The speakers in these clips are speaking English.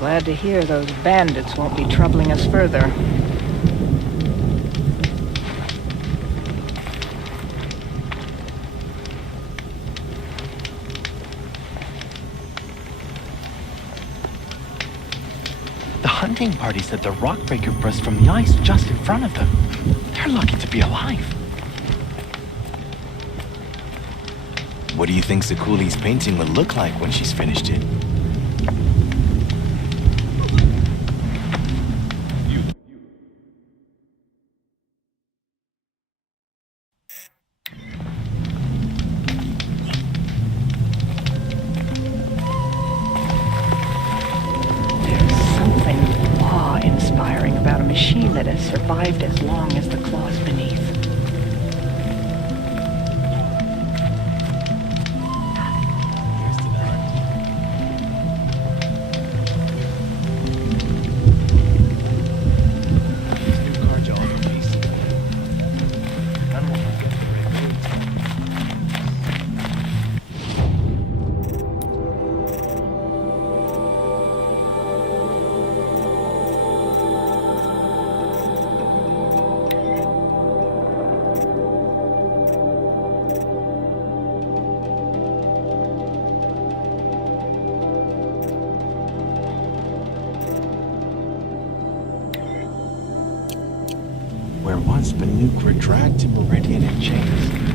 glad to hear those bandits won't be troubling us further. The hunting party said the rockbreaker burst from the ice just in front of them. They're lucky to be alive. What do you think Sakuli's painting would look like when she's finished it? About a machine that has survived as long as the claws beneath. Where once Banuk were dragged to Meridian in chains.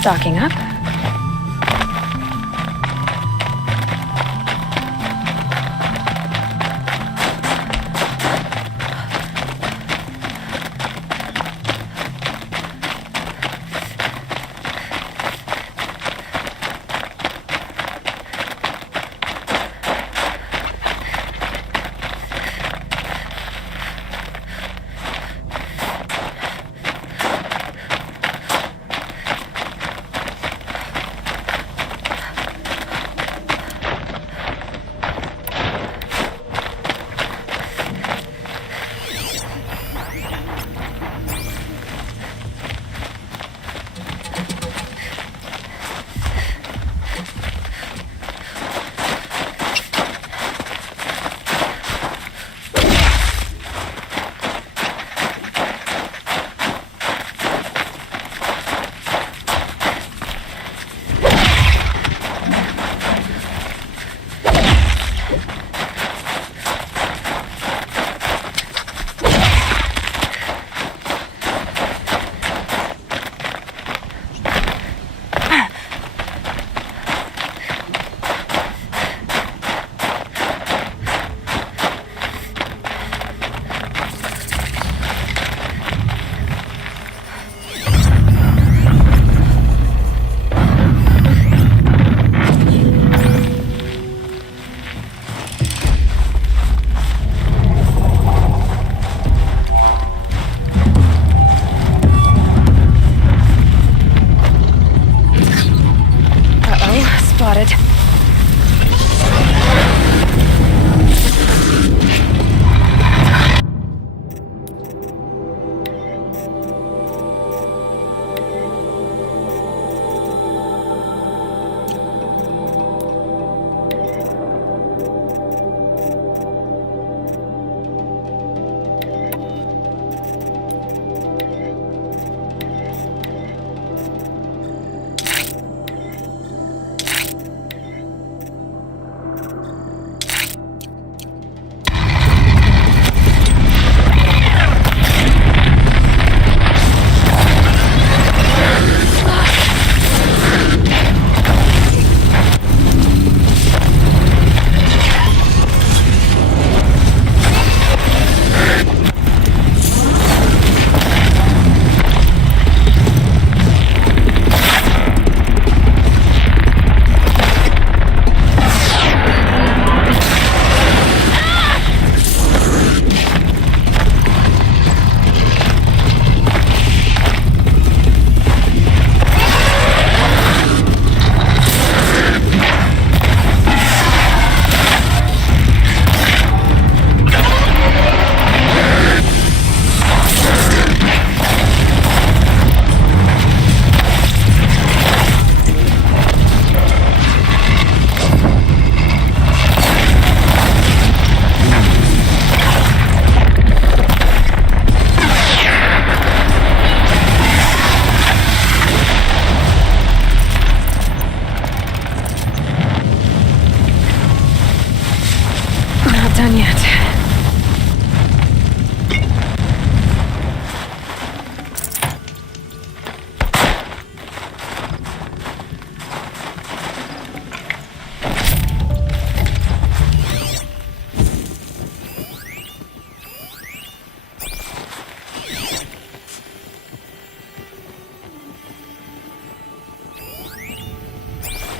Stocking up. Spotted.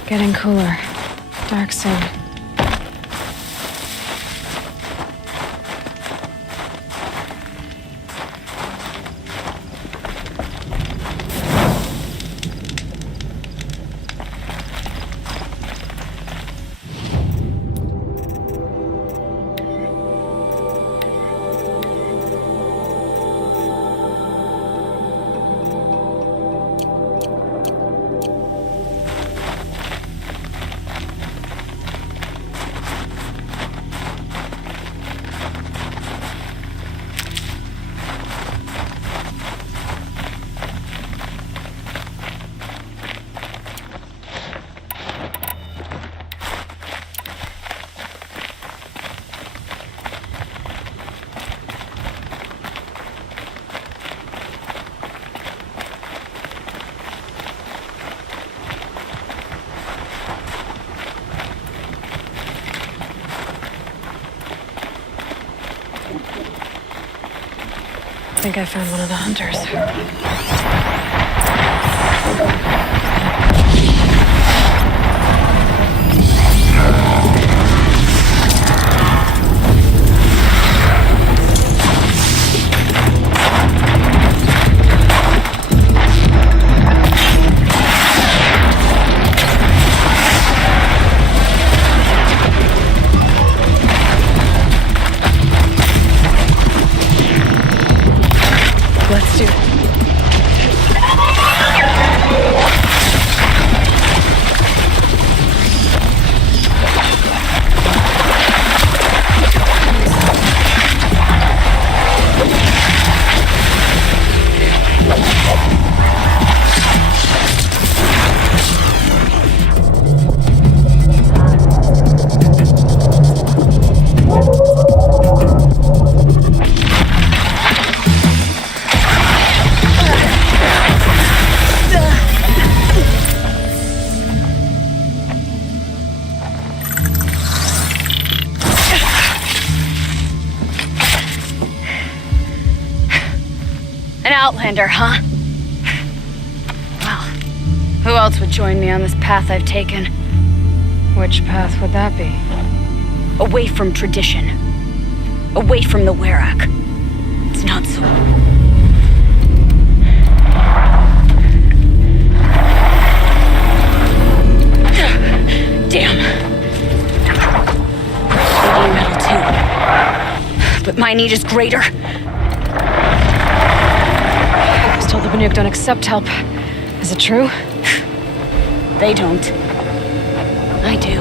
Getting cooler. Dark soon. I think I found one of the hunters. Let's do it. An outlander, huh? Well, who else would join me on this path I've taken? Which path would that be? Away from tradition. Away from the Werak. It's not so... Damn. Radiant metal too. But my need is greater. I was told the Banuk don't accept help. Is it true? They don't. I do.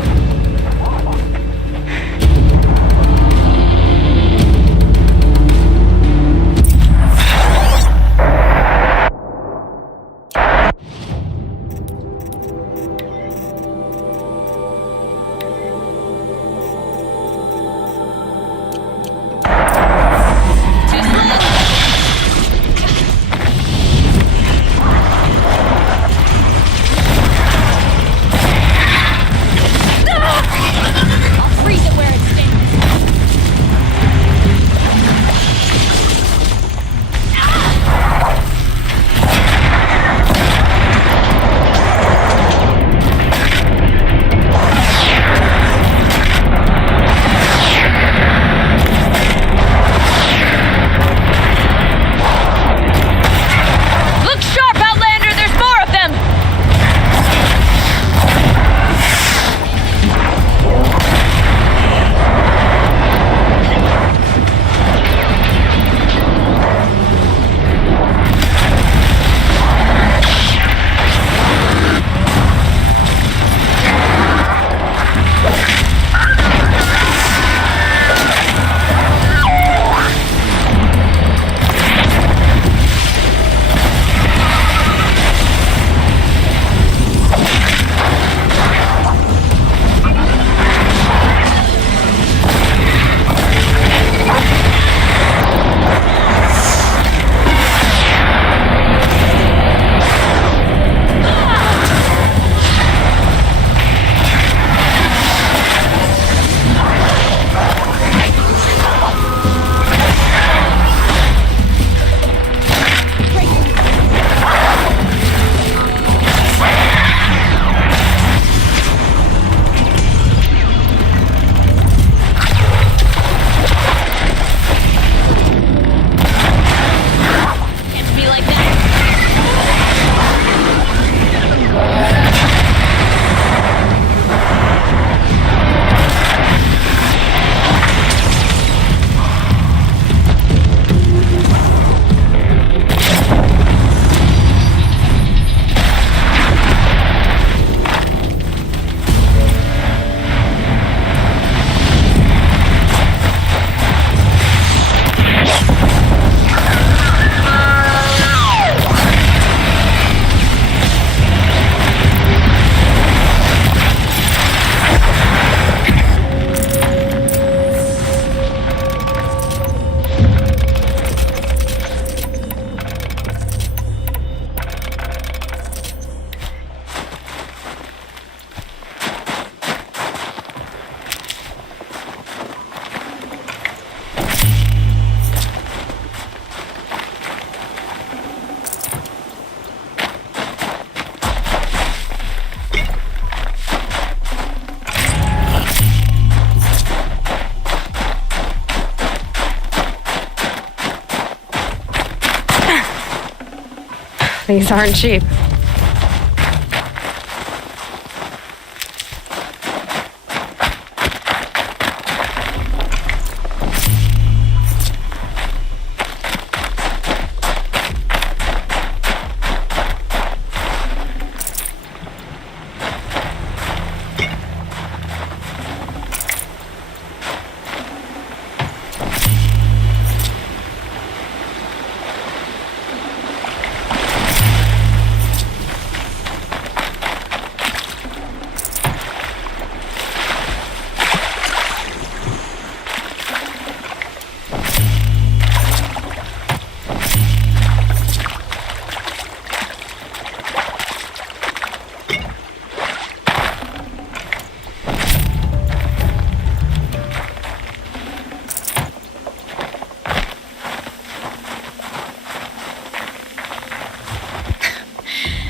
These aren't cheap.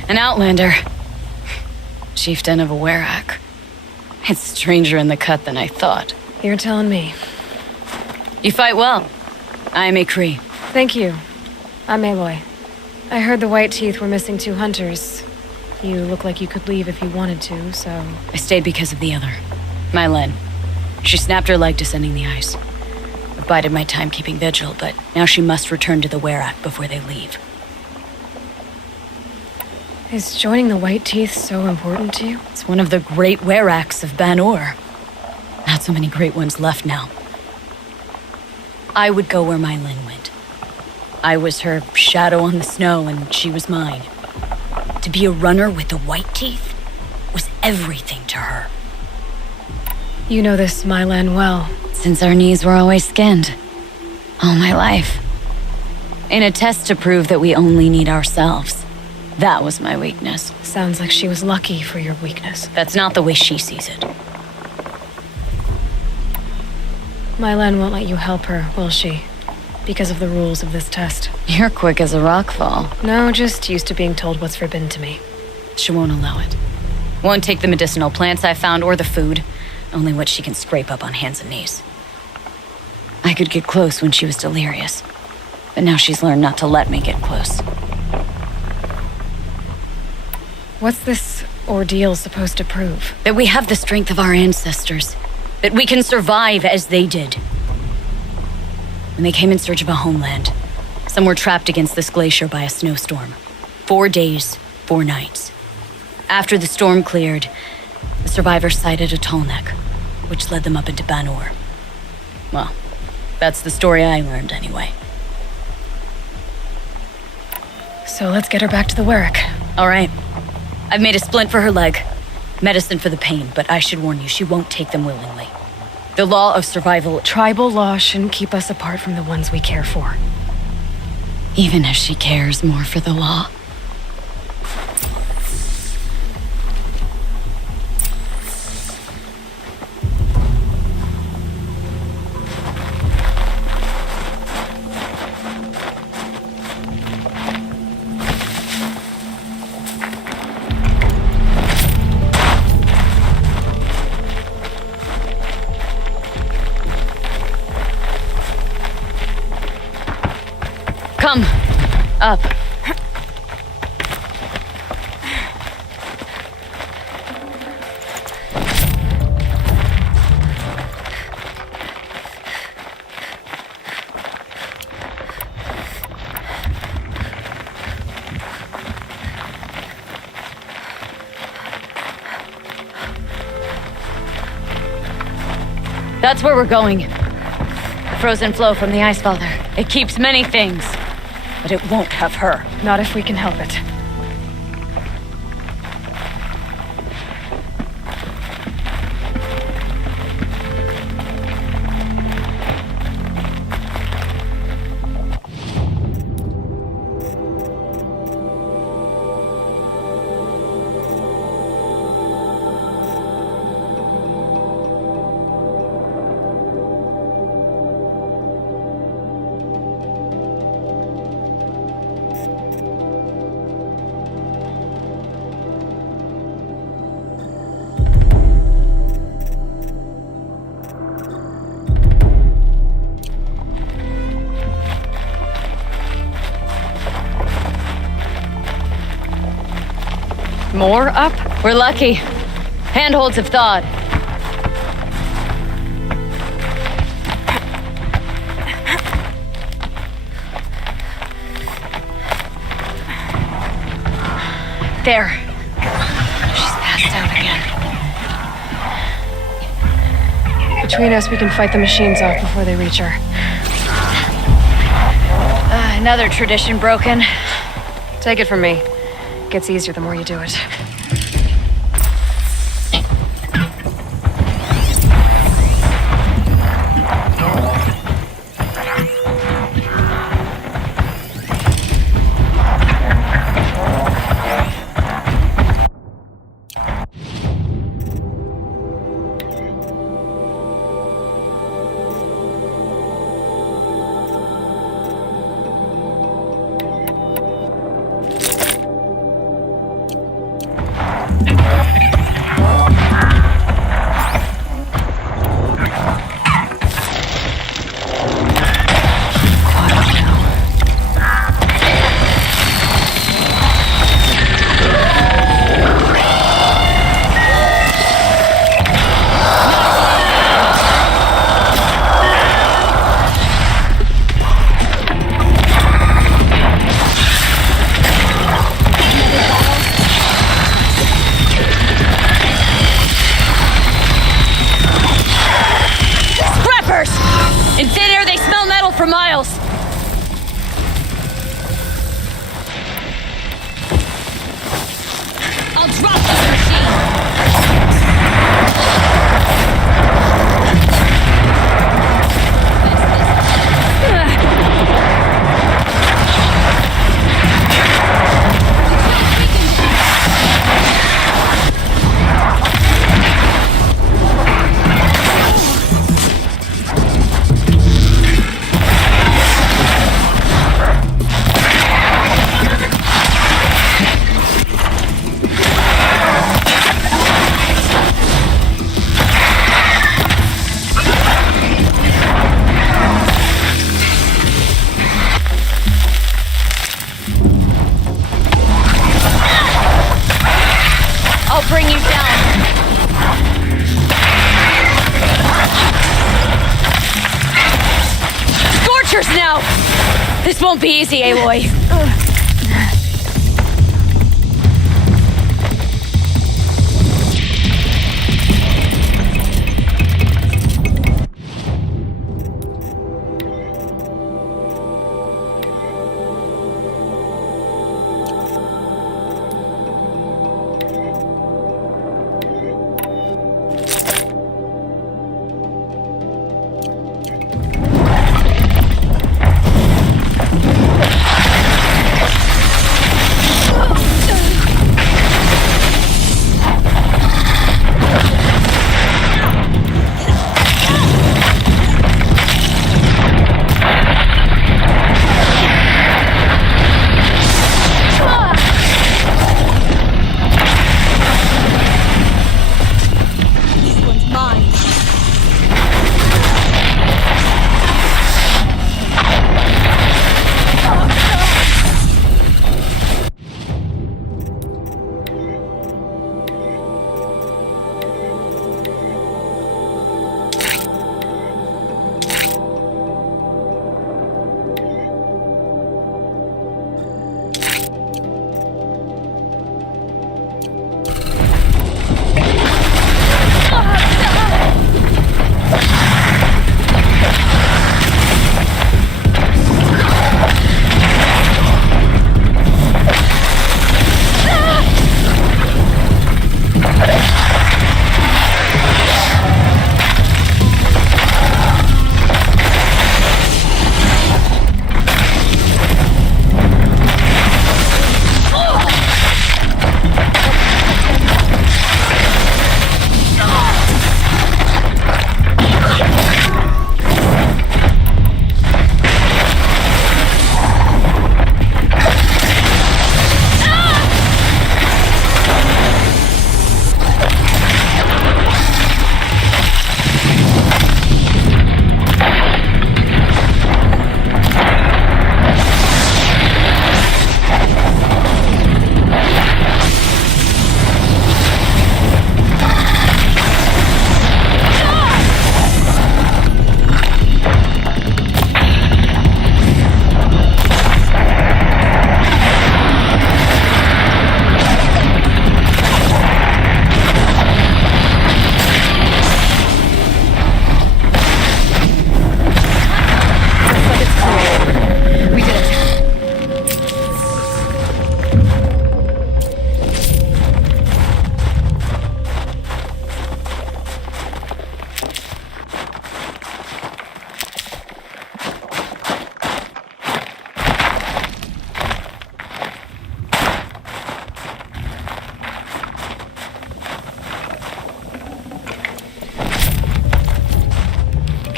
An outlander. Chieftain of a Werak. It's stranger in the cut than I thought. You're telling me. You fight well. I am a Cree. Thank you. I'm Aloy. I heard the White Teeth were missing 2 hunters. You look like you could leave if you wanted to, so... I stayed because of the other. Mylen. She snapped her leg descending the ice. I've bided my time keeping vigil, but now she must return to the Werak before they leave. Is joining the White Teeth so important to you? It's one of the great Weraks of Ban-Or. Not so many great ones left now. I would go where Mylen went. I was her shadow on the snow, and she was mine. To be a runner with the White Teeth was everything to her. You know this Mylan well. Since our knees were always skinned. All my life. In a test to prove that we only need ourselves. That was my weakness. Sounds like she was lucky for your weakness. That's not the way she sees it. Mylan won't let you help her, will she? Because of the rules of this test. You're quick as a rockfall. No, just used to being told what's forbidden to me. She won't allow it. Won't take the medicinal plants I found or the food. Only what she can scrape up on hands and knees. I could get close when she was delirious. But now she's learned not to let me get close. What's this ordeal supposed to prove? That we have the strength of our ancestors. That we can survive as they did. When they came in search of a homeland, some were trapped against this glacier by a snowstorm. 4 days, 4 nights. After the storm cleared, the survivors sighted a tall neck, which led them up into Ban-Or. Well, that's the story I learned anyway. So let's get her back to the Werak. All right. I've made a splint for her leg. Medicine for the pain, but I should warn you, she won't take them willingly. The law of survival... Tribal law shouldn't keep us apart from the ones we care for. Even if she cares more for the law. Come. Up. That's where we're going. The frozen flow from the Ice Father. It keeps many things. But it won't have her. Not if we can help it. more up? We're lucky. Handholds have thawed. There. She's passed out again. Between us, we can fight the machines off before they reach her. Another tradition broken. Take it from me. It gets easier the more you do it. In thin air, they smell metal for miles. I'll drop this machine. I'll bring you down. Scorchers now! This won't be easy, Aloy.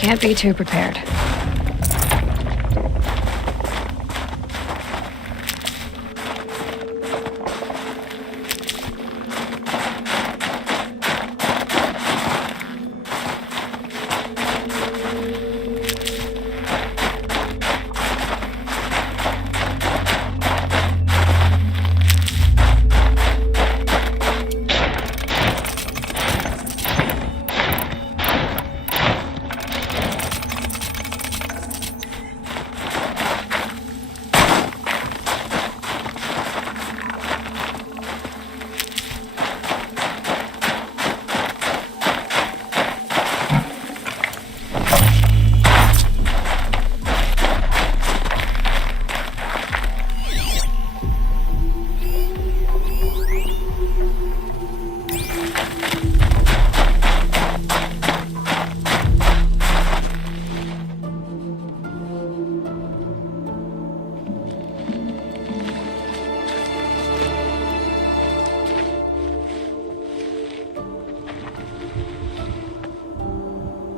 Can't be too prepared.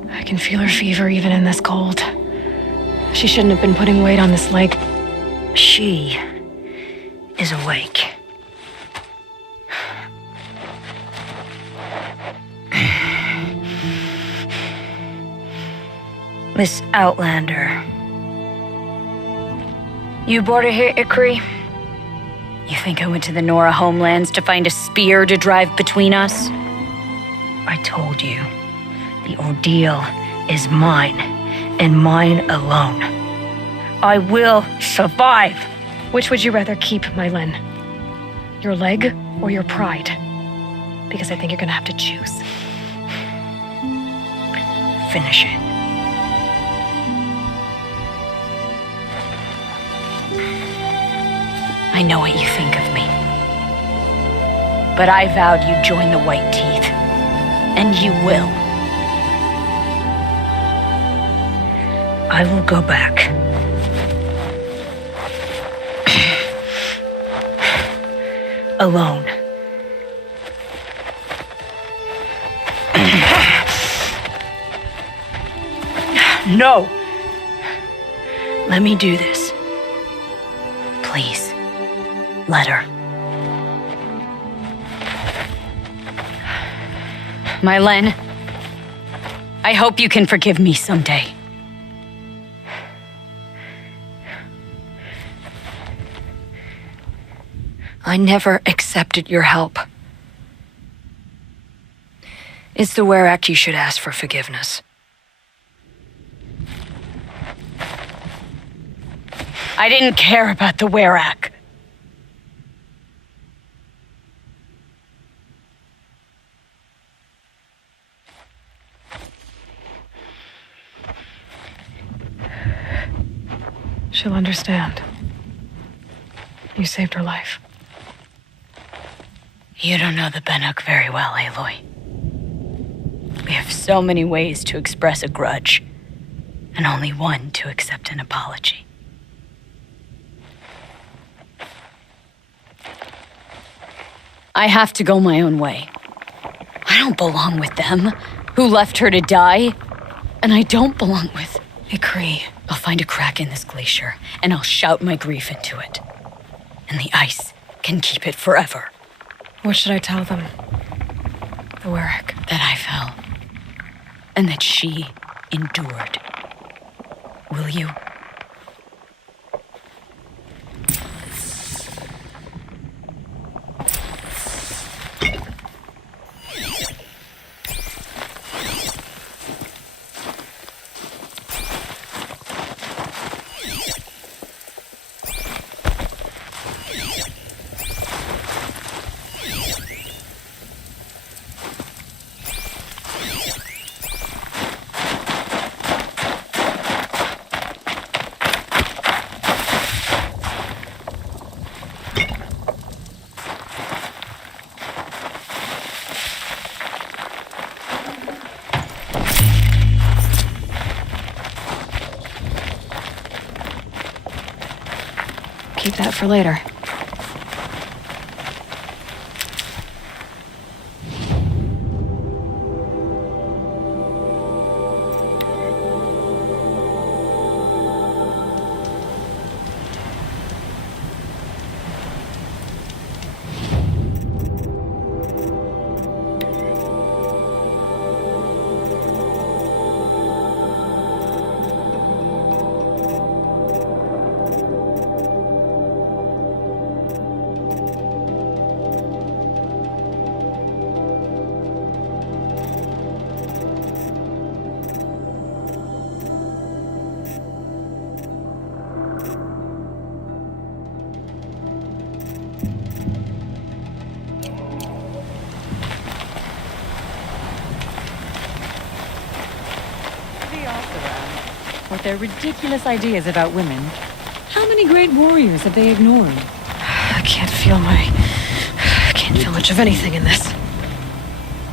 I can feel her fever even in this cold. She shouldn't have been putting weight on this leg. She is awake. Miss Outlander. You brought her here, Ikri? You think I went to the Nora homelands to find a spear to drive between us? I told you, the ordeal is mine, and mine alone. I will survive. Which would you rather keep, Mylin? Your leg or your pride? Because I think you're gonna have to choose. Finish it. I know what you think of me. But I vowed you'd join the White Teeth. And you will. I will go back. Alone. No! Let me do this. Please, let her. Mylin, I hope you can forgive me someday. I never accepted your help. It's the Werak you should ask for forgiveness. I didn't care about the Werak. She'll understand. You saved her life. You don't know the Banuk very well, Aloy. We have so many ways to express a grudge, and only one to accept an apology. I have to go my own way. I don't belong with them, who left her to die, and I don't belong with Ikri. I'll find a crack in this glacier, and I'll shout my grief into it. And the ice can keep it forever. What should I tell them? The Werak. That I fell. And that she endured. Will you? Keep that for later. with their ridiculous ideas about women. How many great warriors have they ignored? I can't feel much of anything in this.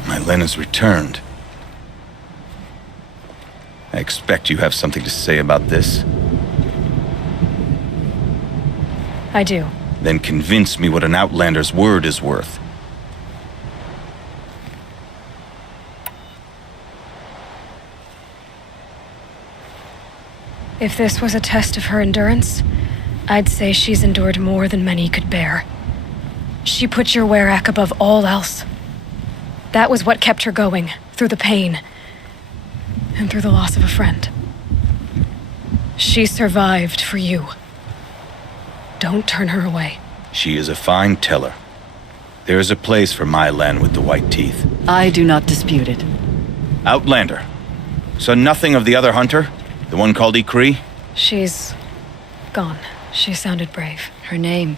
My Len has returned. I expect you have something to say about this. I do. Then convince me what an Outlander's word is worth. If this was a test of her endurance, I'd say she's endured more than many could bear. She put your Werak above all else. That was what kept her going, through the pain, and through the loss of a friend. She survived for you. Don't turn her away. She is a fine teller. There is a place for my Len with the white teeth. I do not dispute it. Outlander. So nothing of the other hunter? The one called Ikri? She's gone. She sounded brave. Her name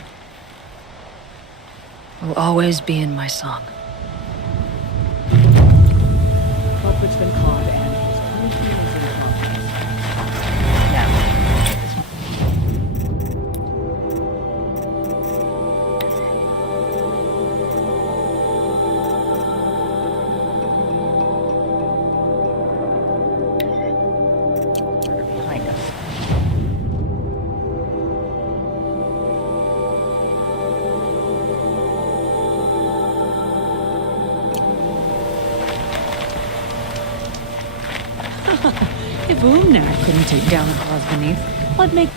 will always be in my song. Culprit's been caught and his punishment is in progress. Now, this one. Behind us. If Umnar couldn't take down the cause beneath, what make...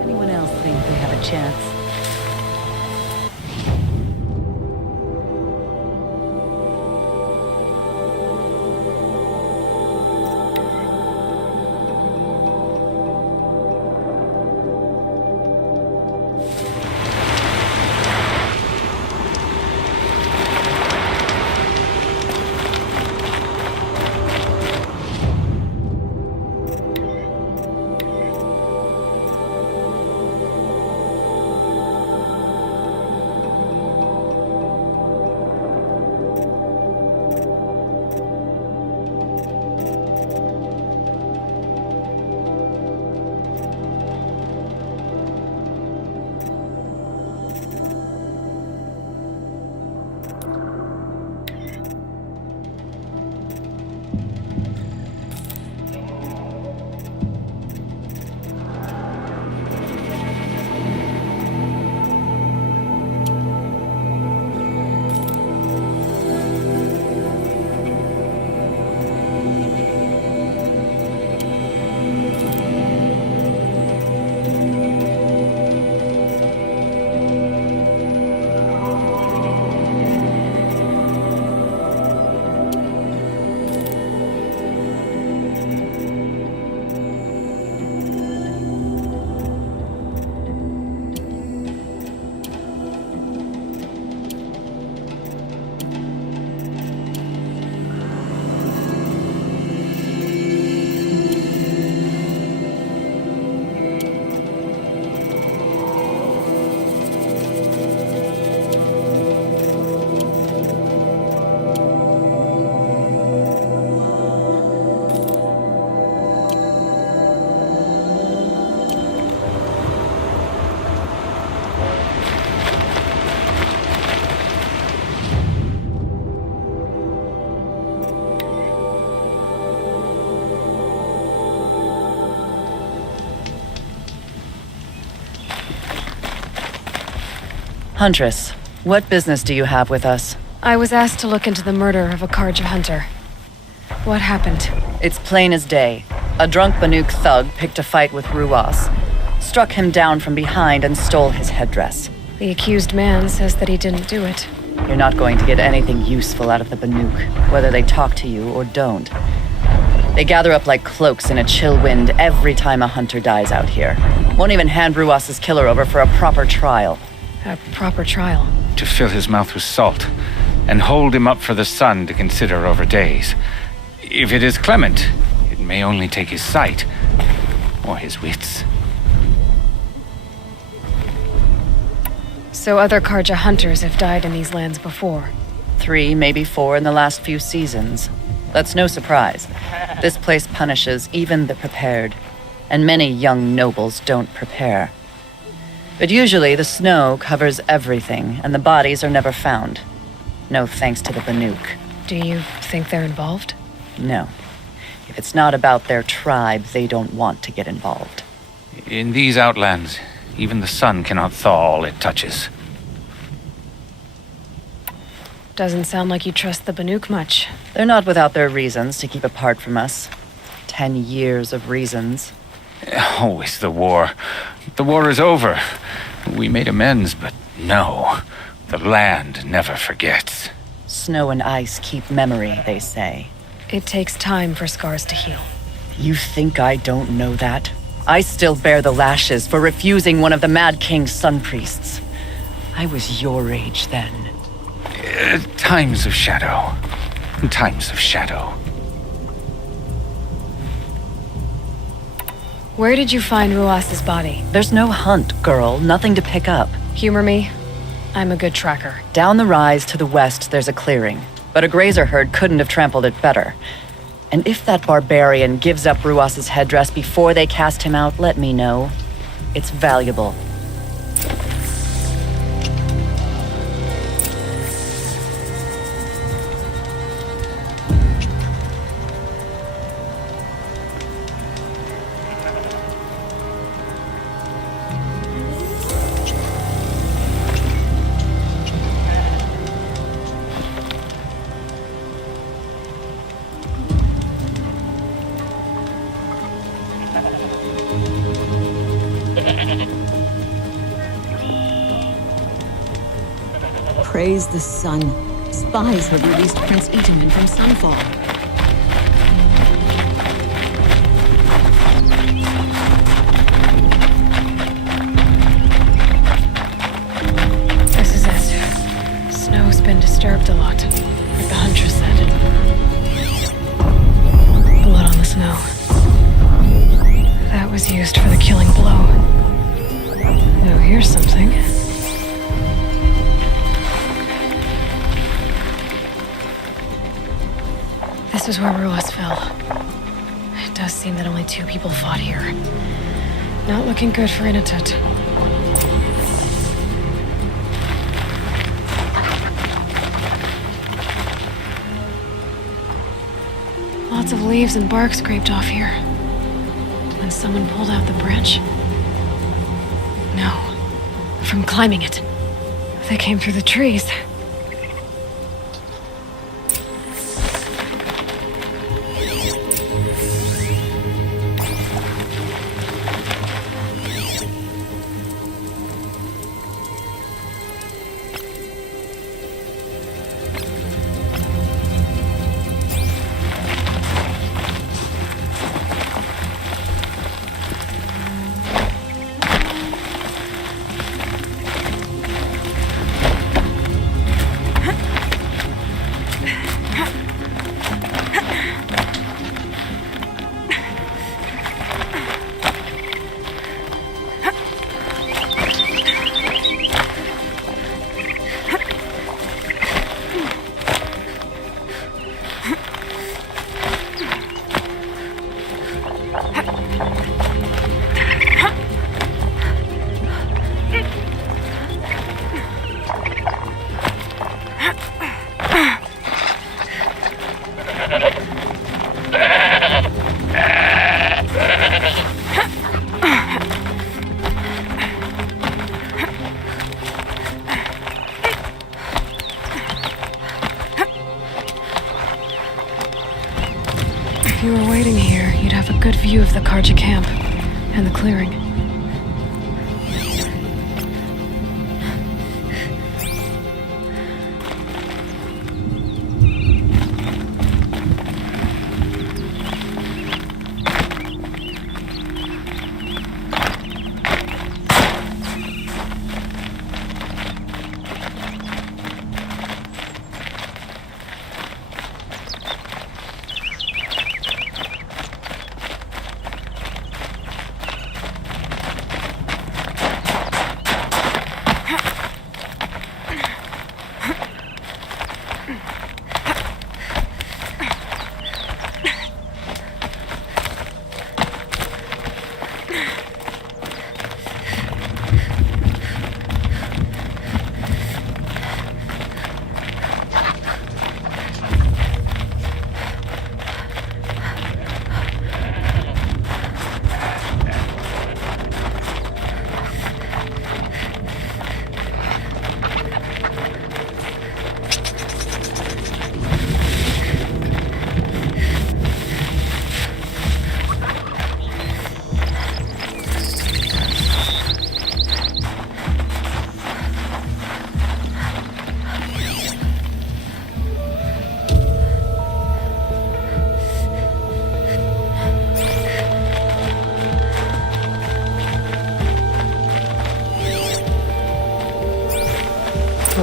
Anyone else think they have a chance? Huntress, what business do you have with us? I was asked to look into the murder of a Karja hunter. What happened? It's plain as day. A drunk Banuk thug picked a fight with Ruas, struck him down from behind and stole his headdress. The accused man says that he didn't do it. You're not going to get anything useful out of the Banuk, whether they talk to you or don't. They gather up like cloaks in a chill wind every time a hunter dies out here. Won't even hand Ruas's killer over for a proper trial. A proper trial. To fill his mouth with salt, and hold him up for the sun to consider over days. If it is clement, it may only take his sight, or his wits. So other Karja hunters have died in these lands before. 3, maybe 4 in the last few seasons. That's no surprise. This place punishes even the prepared, and many young nobles don't prepare. But usually the snow covers everything, and the bodies are never found. No thanks to the Banuk. Do you think they're involved? No. If it's not about their tribe, they don't want to get involved. In these outlands, even the sun cannot thaw all it touches. Doesn't sound like you trust the Banuk much. They're not without their reasons to keep apart from us. 10 years of reasons. Always the war. The war is over. We made amends, but no. The land never forgets. Snow and ice keep memory, they say. It takes time for scars to heal. You think I don't know that? I still bear the lashes for refusing one of the Mad King's sun priests. I was your age then. Times of shadow. Times of shadow. Where did you find Ruas's body? There's no hunt, girl. Nothing to pick up. Humor me. I'm a good tracker. Down the rise to the west, there's a clearing. But a grazer herd couldn't have trampled it better. And if that barbarian gives up Ruas's headdress before they cast him out, let me know. It's valuable. Praise the sun. Spies have released Prince Itaman from Sunfall. This is it. Snow's been disturbed a lot, like the Huntress said. Blood on the snow. That was used for the killing blow. Oh, here's something. This is where Ruas fell. It does seem that only 2 people fought here. Not looking good for Inatut. Lots of leaves and bark scraped off here. When someone pulled out the branch? No. From climbing it. They came through the trees. If you were waiting here, you'd have a good view of the Karja camp and the clearing.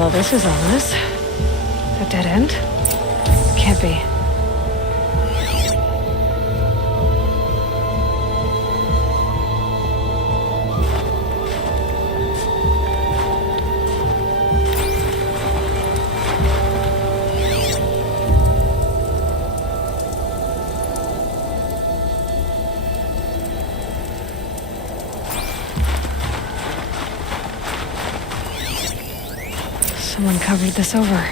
Well, this is ominous. A dead end? Can't be. Someone covered this over.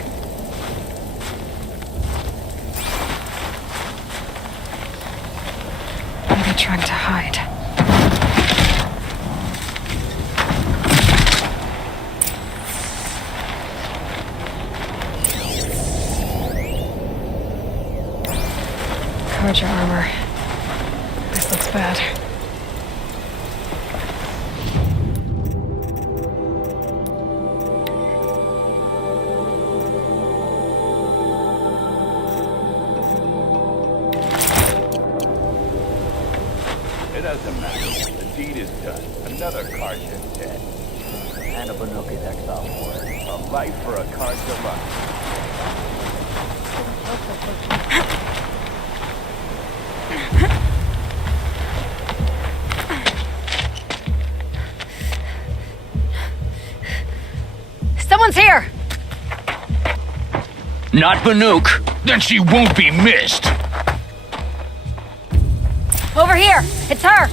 What are they trying to hide? Covered your armor. This looks bad. It doesn't matter. The deed is done. Another Karja's dead. And a Banuka's exile for it. A life for a Karja life. Someone's here! Not Banuk. Then she won't be missed. Over here! It's her!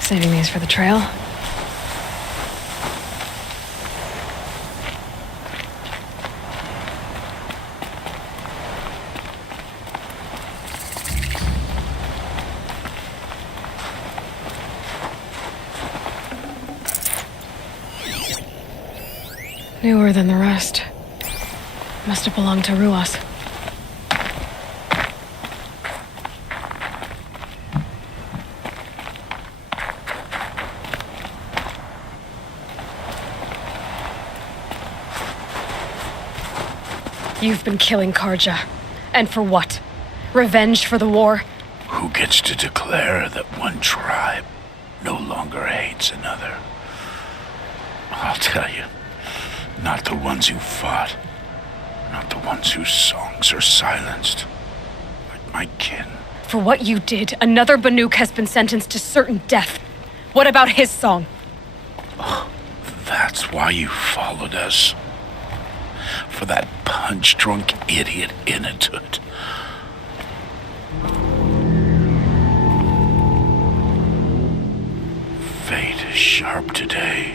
Saving these for the trail. Newer than the rest. Must have belonged to Ruas. You've been killing Karja. And for what? Revenge for the war? Who gets to declare that one tribe no longer hates another? I'll tell you, not the ones who fought, not the ones whose songs are silenced, but my kin, For what you did, another Banuk has been sentenced to certain death. What about his song? That's why you followed us. For that punch-drunk idiot Inatut. Fate is sharp today.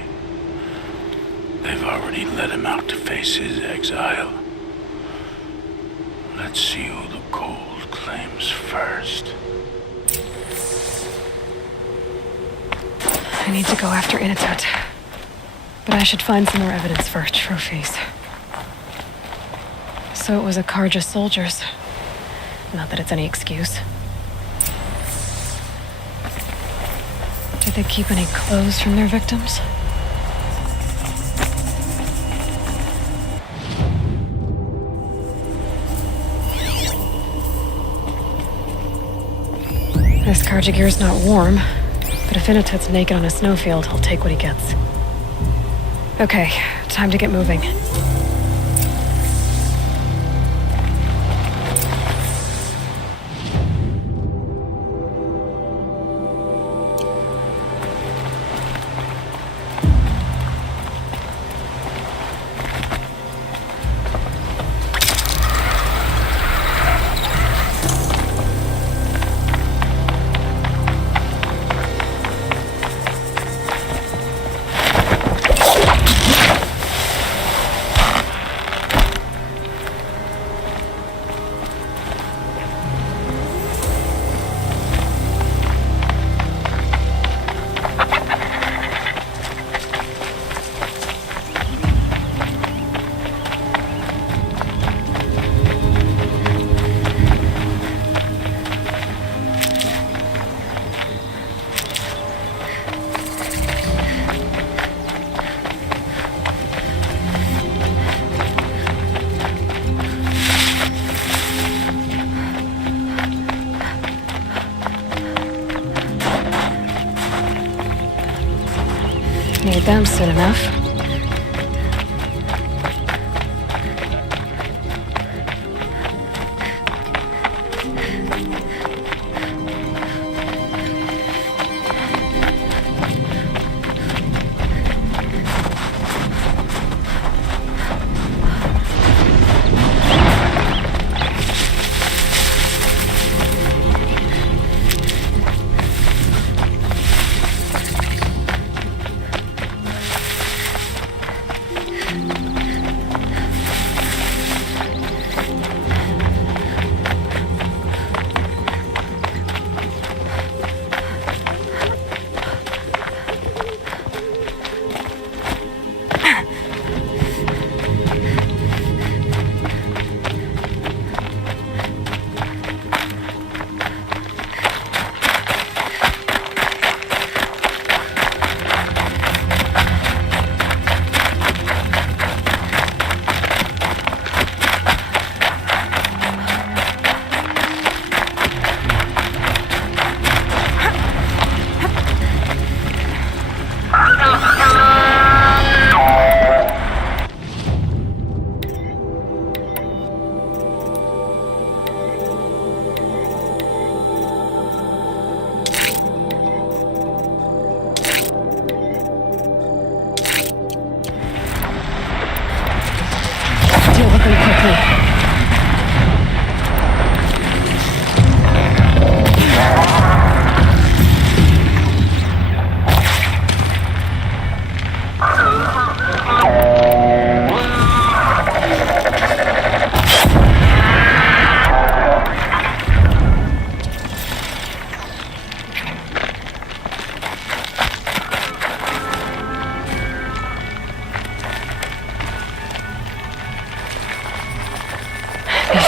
They've already let him out to face his exile. Let's see who the cold claims first. I need to go after Inatut. But I should find some more evidence for trophies. So it was a Karja soldiers. Not that it's any excuse. Did they keep any clothes from their victims? This Karja gear's not warm, but if Inatut's naked on a snowfield, he'll take what he gets. Okay, time to get moving. Need them soon enough.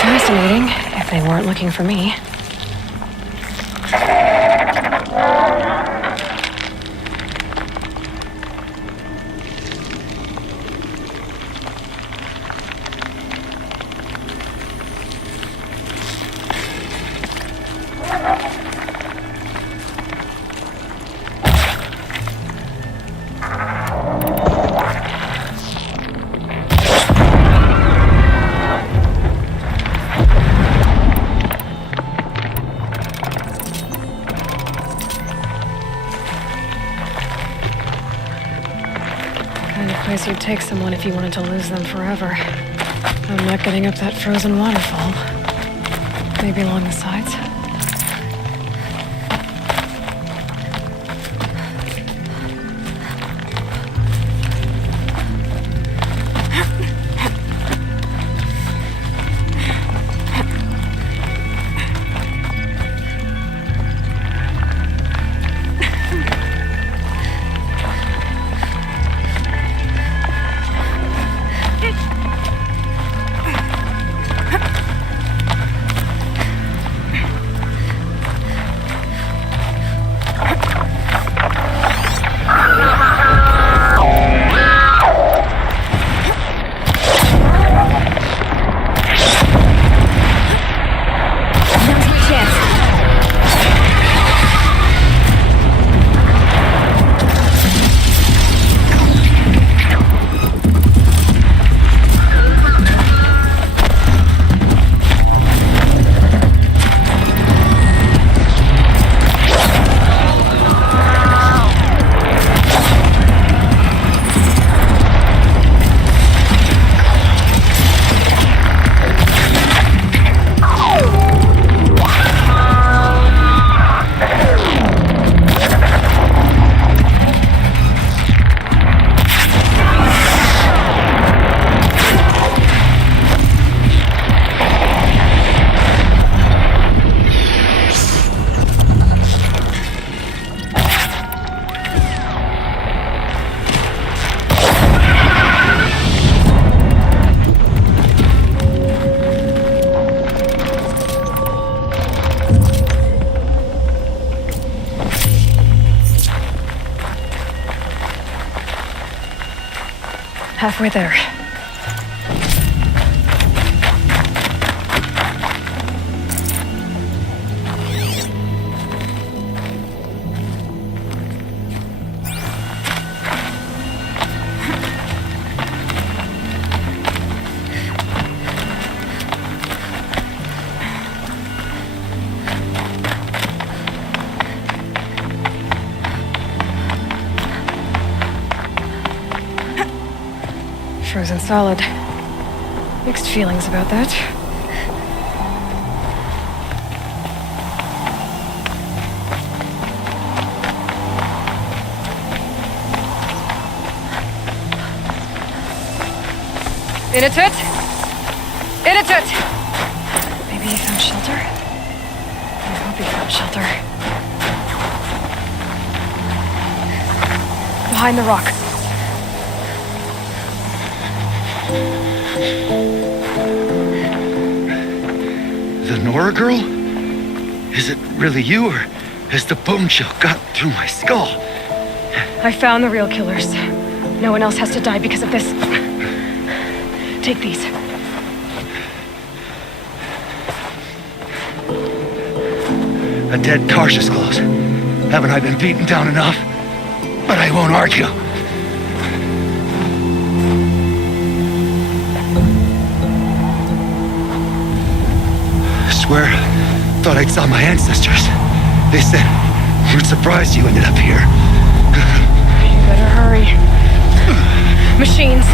Fascinating, if they weren't looking for me. take someone if you wanted to lose them forever. I'm not getting up that frozen waterfall. Maybe along the sides. Halfway there. Frozen solid. Mixed feelings about that. In a tut! In a tut! Maybe he found shelter? I hope he found shelter. Behind the rock. The Nora girl? Is it really you, or has the bone chill got through my skull? I found the real killers. No one else has to die because of this. Take these. A dead Tarsus close. Haven't I been beaten down enough? But I won't argue. Swear, thought I saw my ancestors. They said, we're surprised you ended up here. You better hurry. Machines.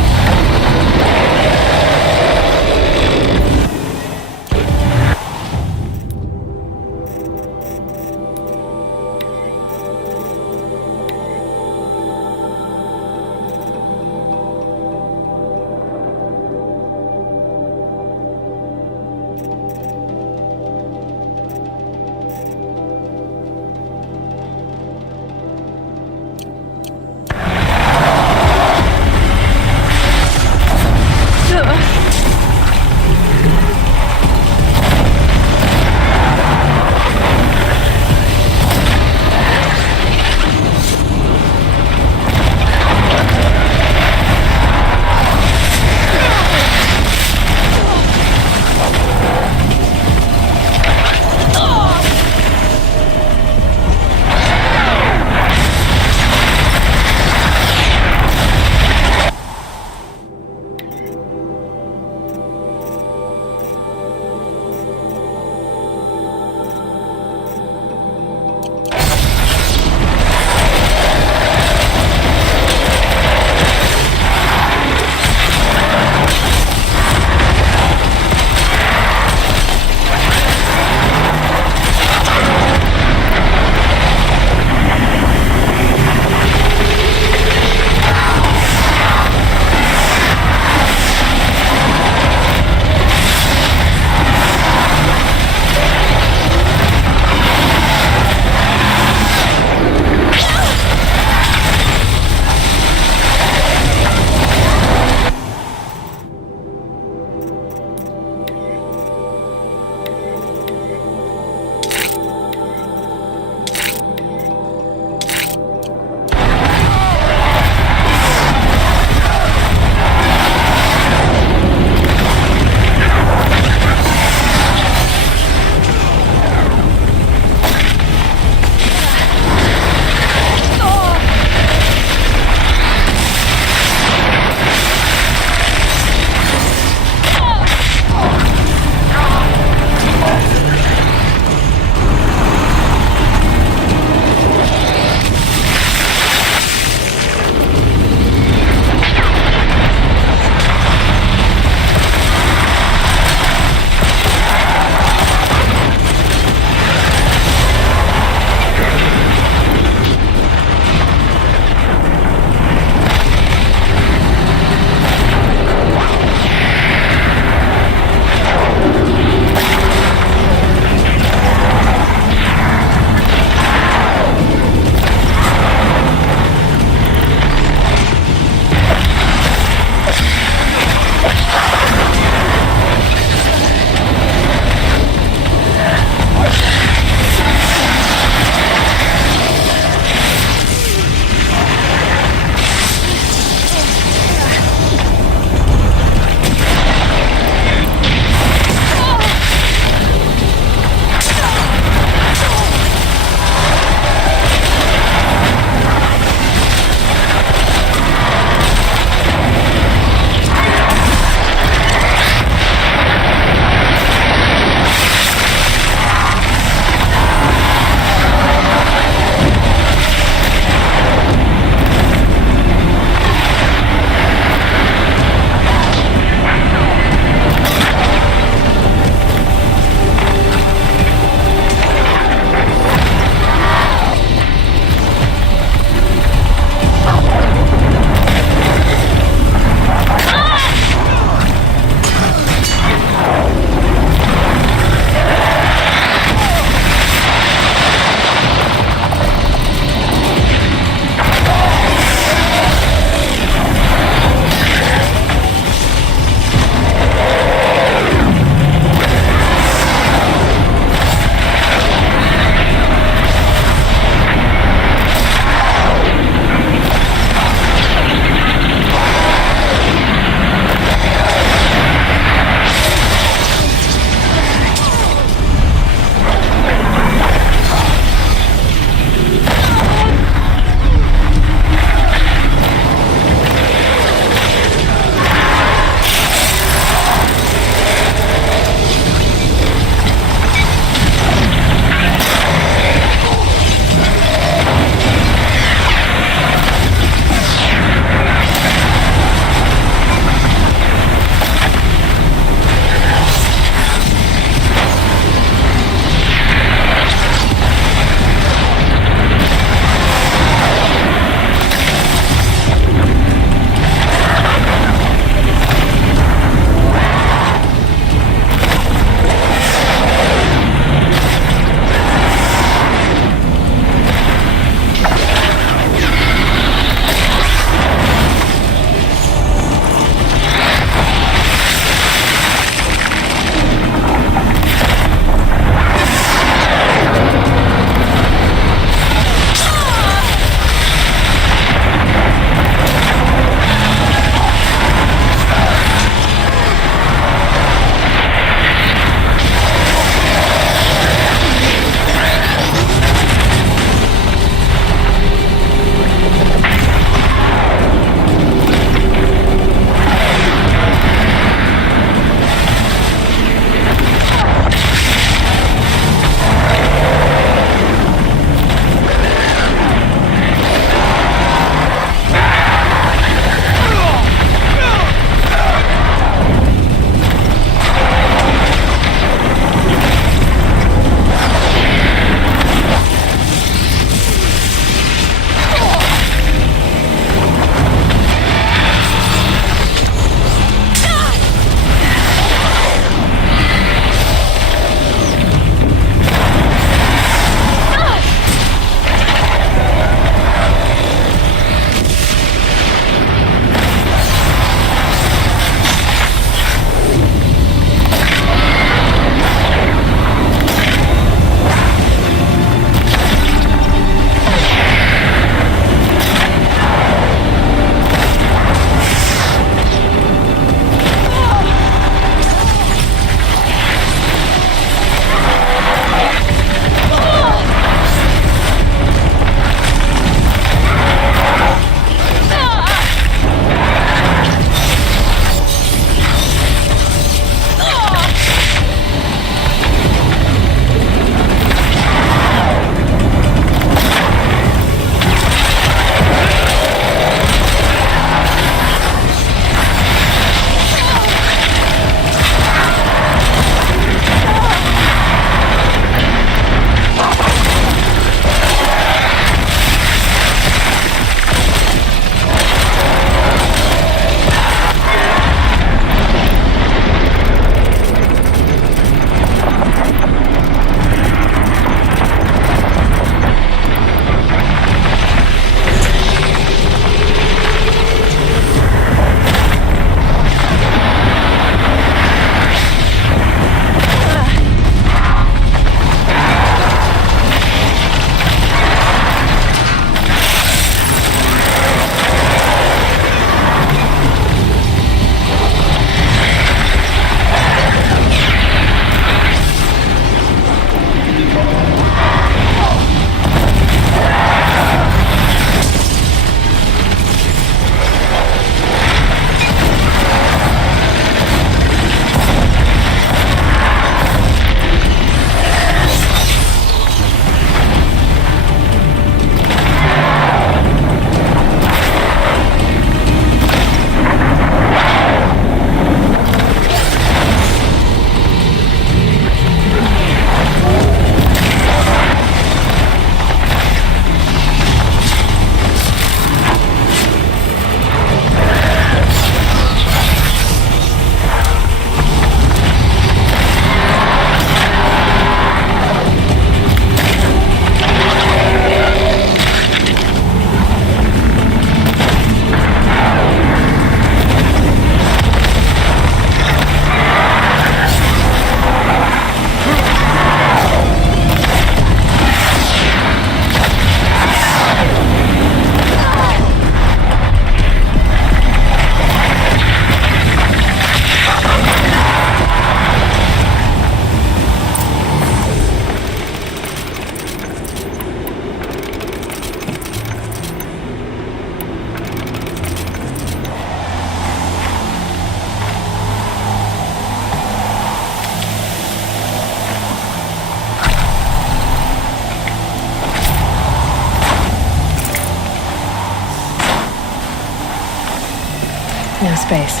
No space.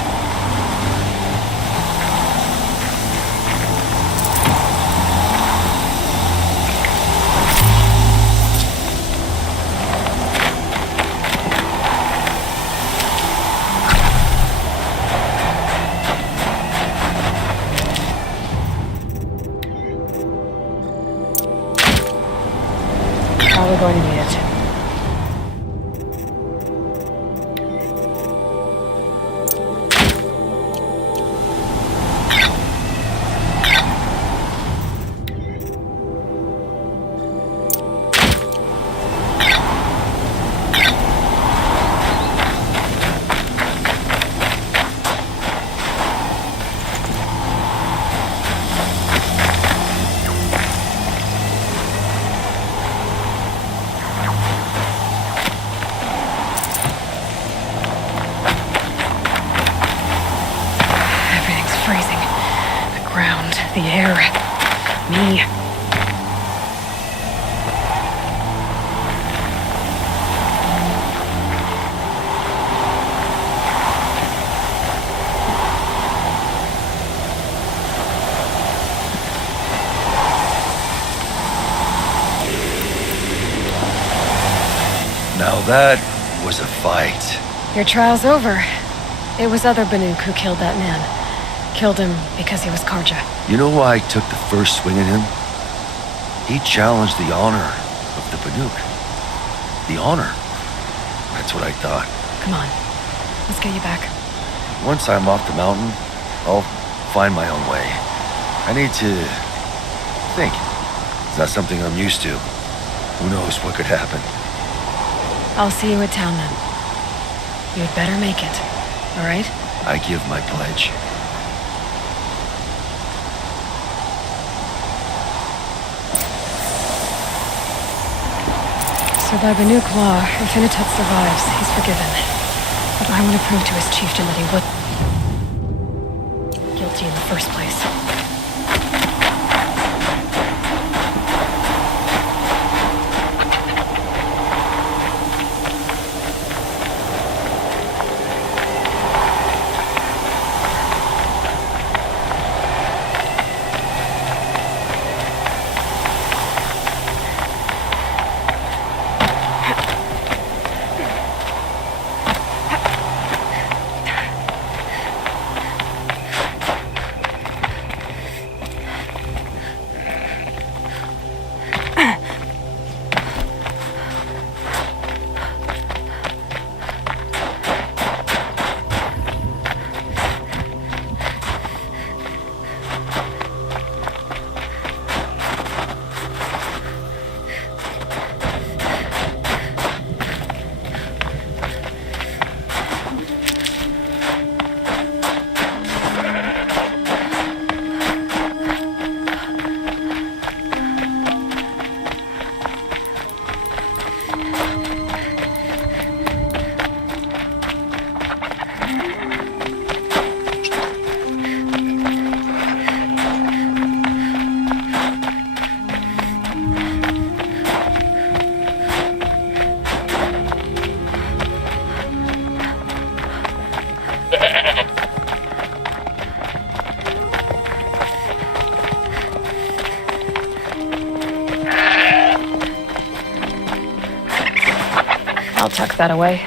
Probably going to need it. The air. Me. Now that was a fight. Your trial's over. It was other Banuk who killed that man. Killed him because he was Karja. You know why I took the first swing at him? He challenged the honor of the Banuk. The honor. That's what I thought. Come on. Let's get you back. Once I'm off the mountain, I'll find my own way. I need to think. It's not something I'm used to. Who knows what could happen? I'll see you at town then. You'd better make it, all right? I give my pledge. So by Banuk law, if Inatut survives, he's forgiven. But I want to prove to his chieftain that he was guilty in the first place. I'll tuck that away.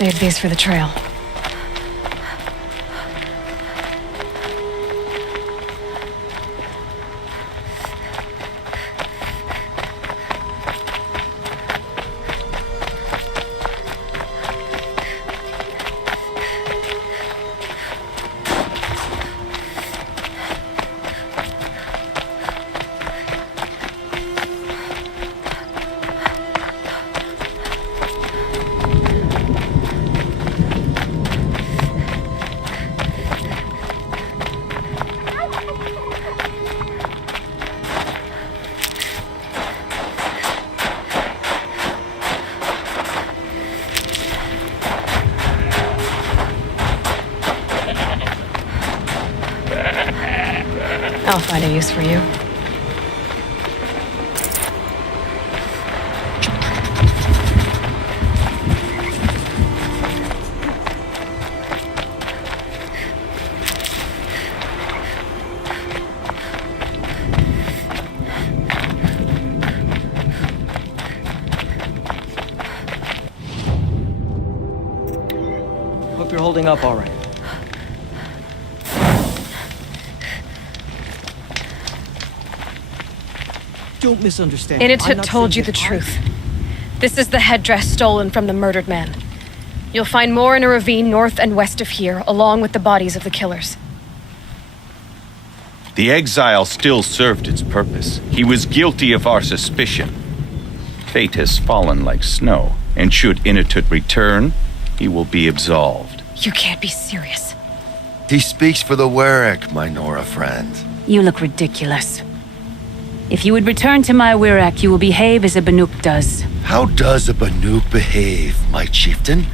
Save these for the trail. I'll find a use for you. Hope you're holding up all right. Don't misunderstand. Initit told you the truth. This is the headdress stolen from the murdered man. You'll find more in a ravine north and west of here, along with the bodies of the killers. The exile still served its purpose. He was guilty of our suspicion. Fate has fallen like snow, and should Initit return, he will be absolved. You can't be serious. He speaks for the Warwick, my Nora friend. You look ridiculous. If you would return to my Wirak, you will behave as a Banuk does. How does a Banuk behave, my chieftain?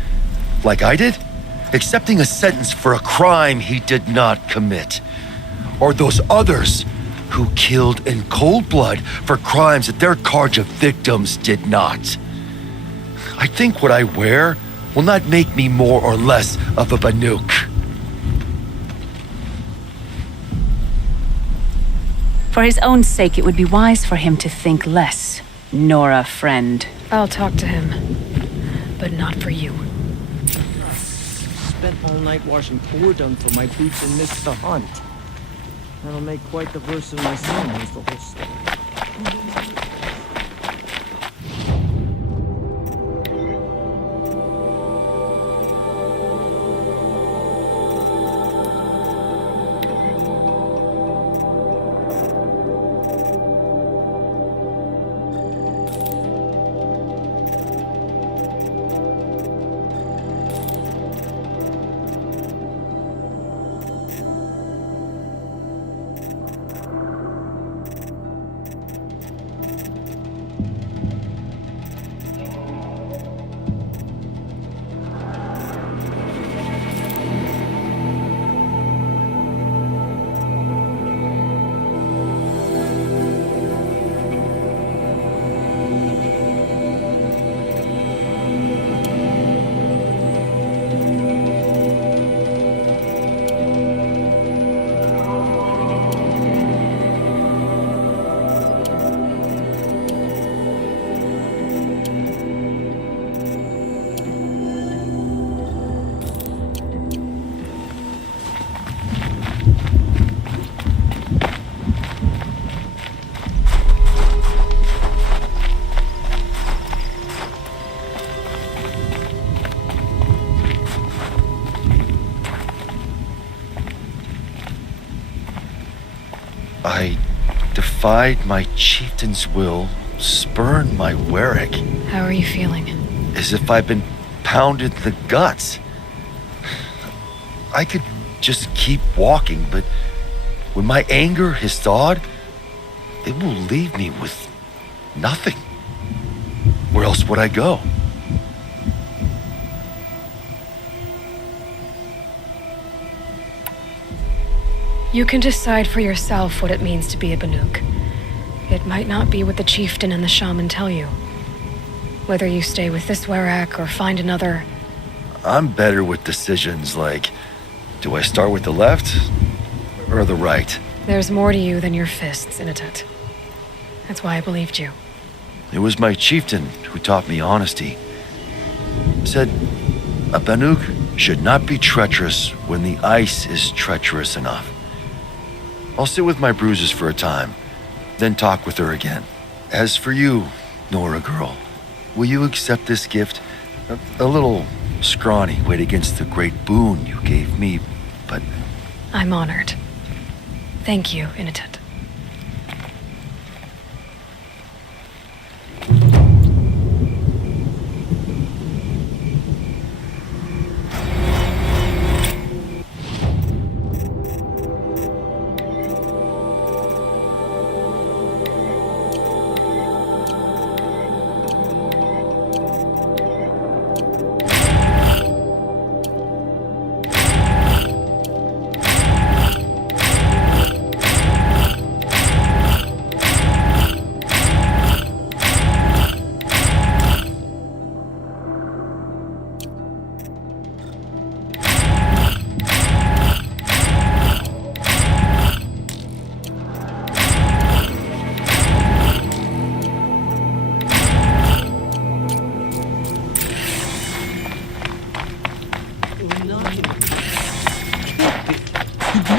Like I did? Accepting a sentence for a crime he did not commit. Or those others who killed in cold blood for crimes that their charge of victims did not. I think what I wear will not make me more or less of a Banuk. For his own sake, it would be wise for him to think less. Nora, friend. I'll talk to him, but not for you. Spent all night washing boredom for my boots and missed the hunt. That'll make quite the verse in my song, is the whole story. I defied my chieftain's will, spurned my Warwick. How are you feeling? As if I've been pounded in the guts. I could just keep walking, but when my anger has thawed, it will leave me with nothing. Where else would I go? You can decide for yourself what it means to be a Banuk. It might not be what the chieftain and the shaman tell you. Whether you stay with this Warwick or find another... I'm better with decisions like, do I start with the left or the right? There's more to you than your fists, Initit. That's why I believed you. It was my chieftain who taught me honesty. Said, A Banuk should not be treacherous when the ice is treacherous enough. I'll sit with my bruises for a time, then talk with her again. As for you, Nora girl, will you accept this gift? A little scrawny weighed against the great boon you gave me, but... I'm honored. Thank you, Initet.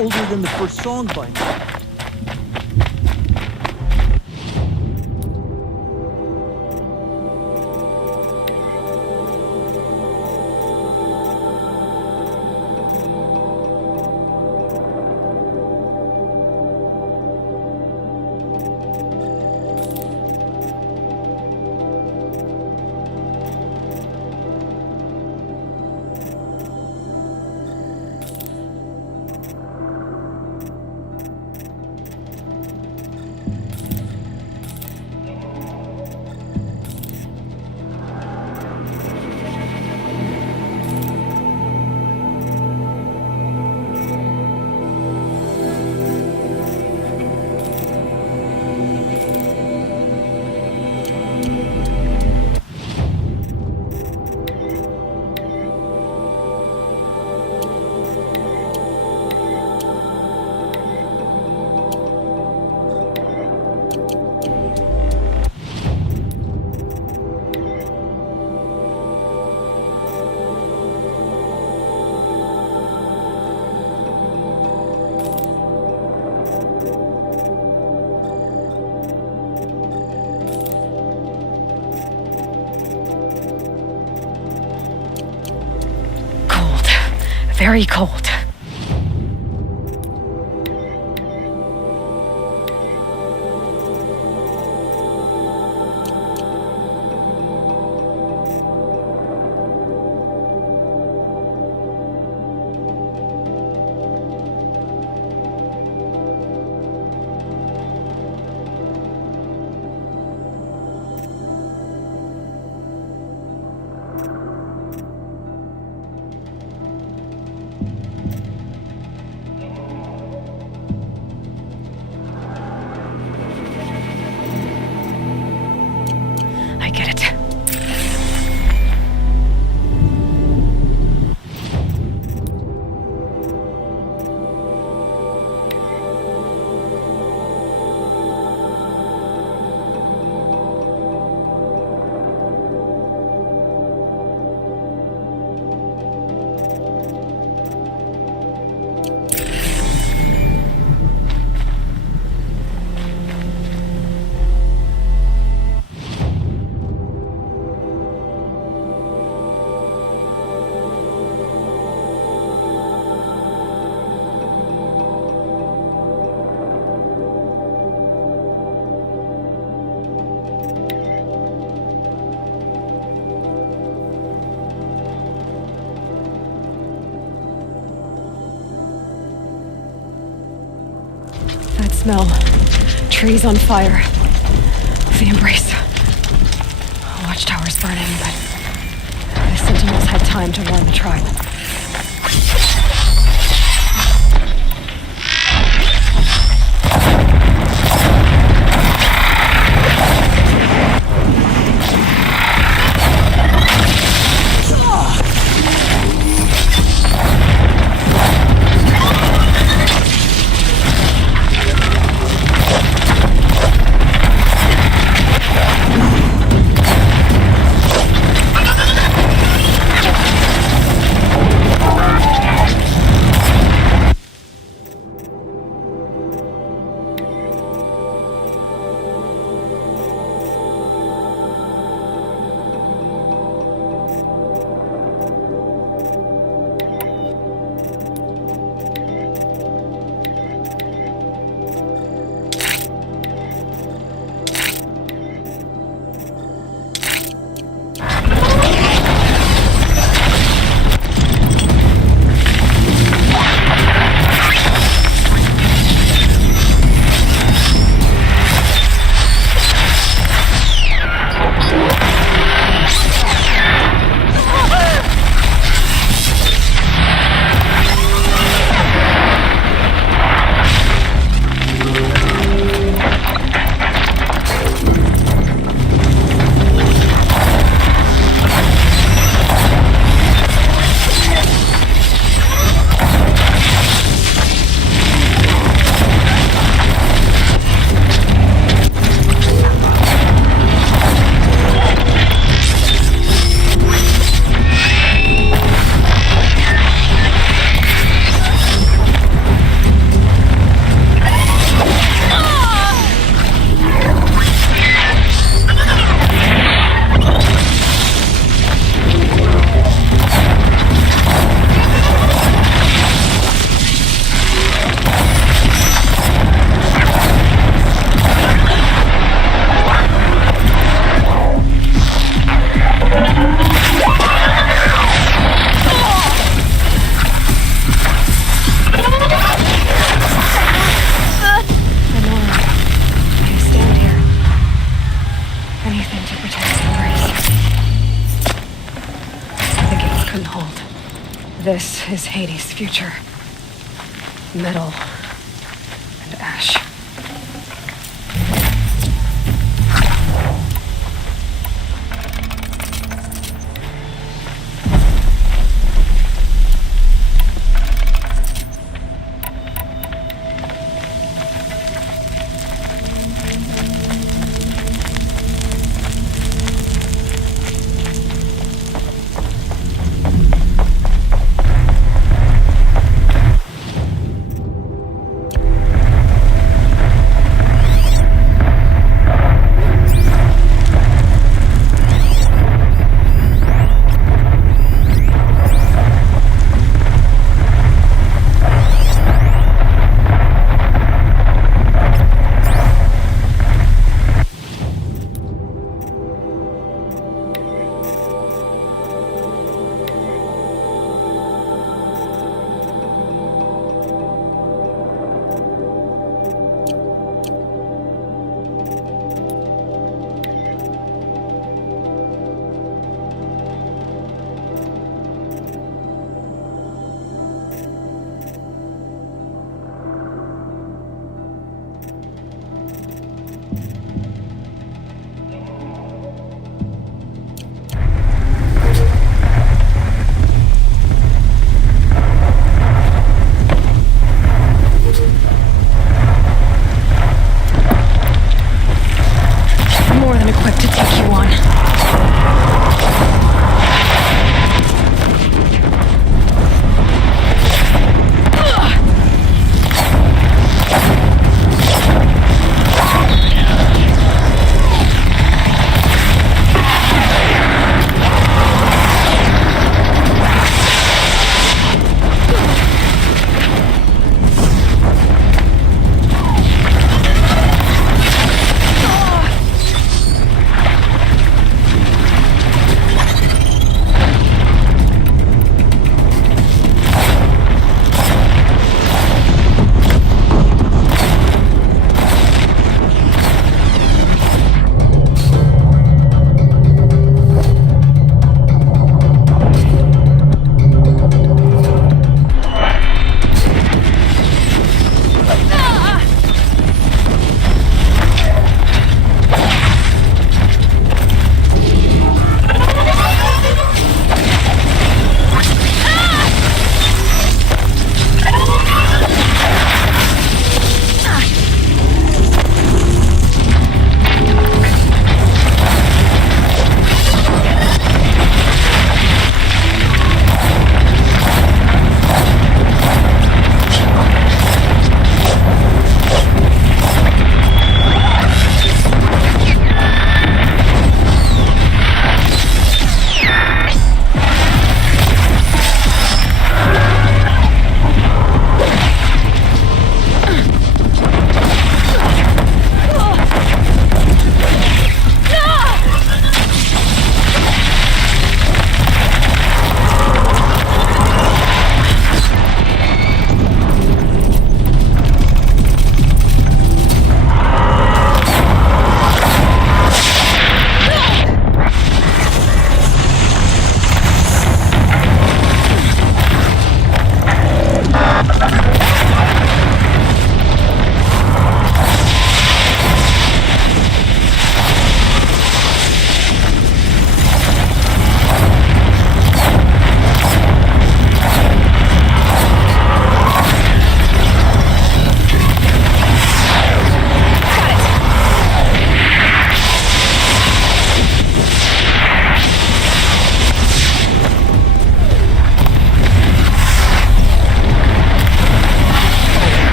Older than the first song by now. Very cold. Smell. Trees on fire. The embrace. Watchtower's burning, but the sentinels had time to warn the tribe. couldn't hold. This is Hades' future. Metal and ash.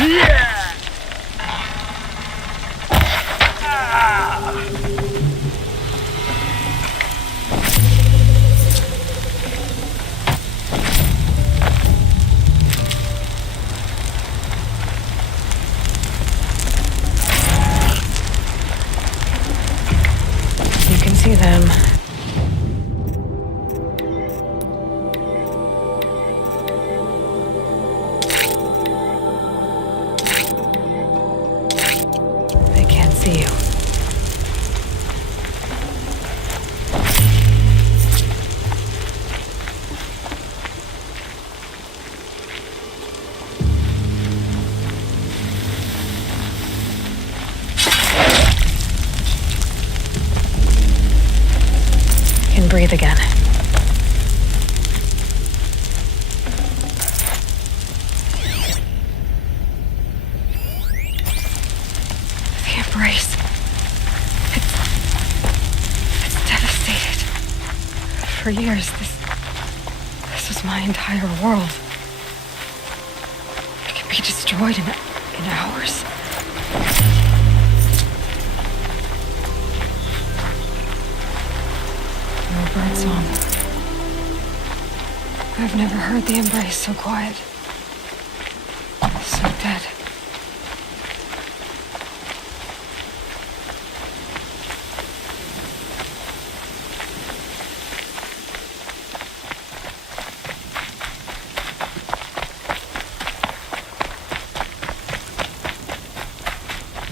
You can see them. They can't see you. You can breathe again. The embrace. It's devastated. For years, this was my entire world. It can be destroyed in hours. No bird song. I've never heard the embrace so quiet. So dead.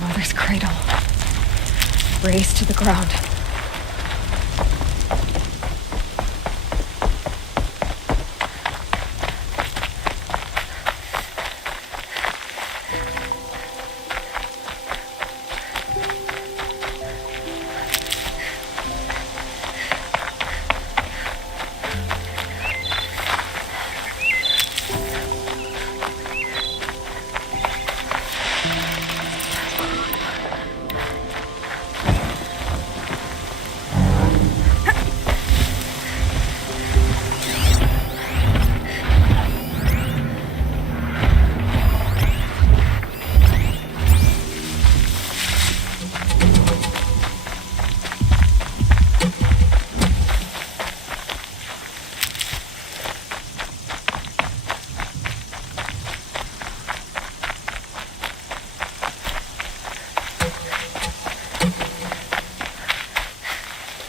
Mother's cradle. Raised to the ground.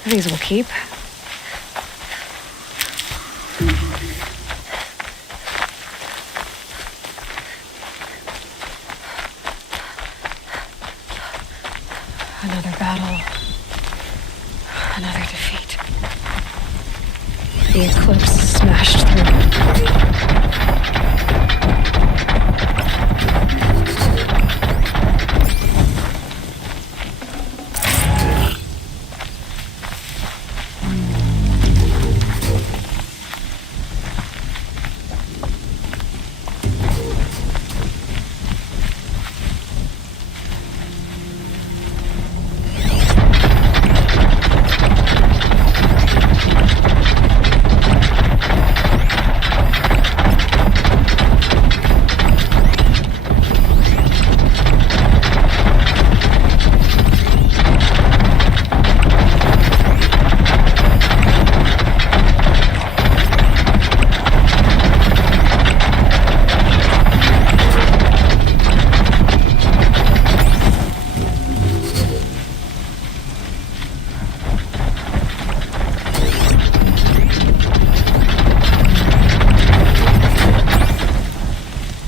These will keep. Another battle. Another defeat. The eclipse smashed through.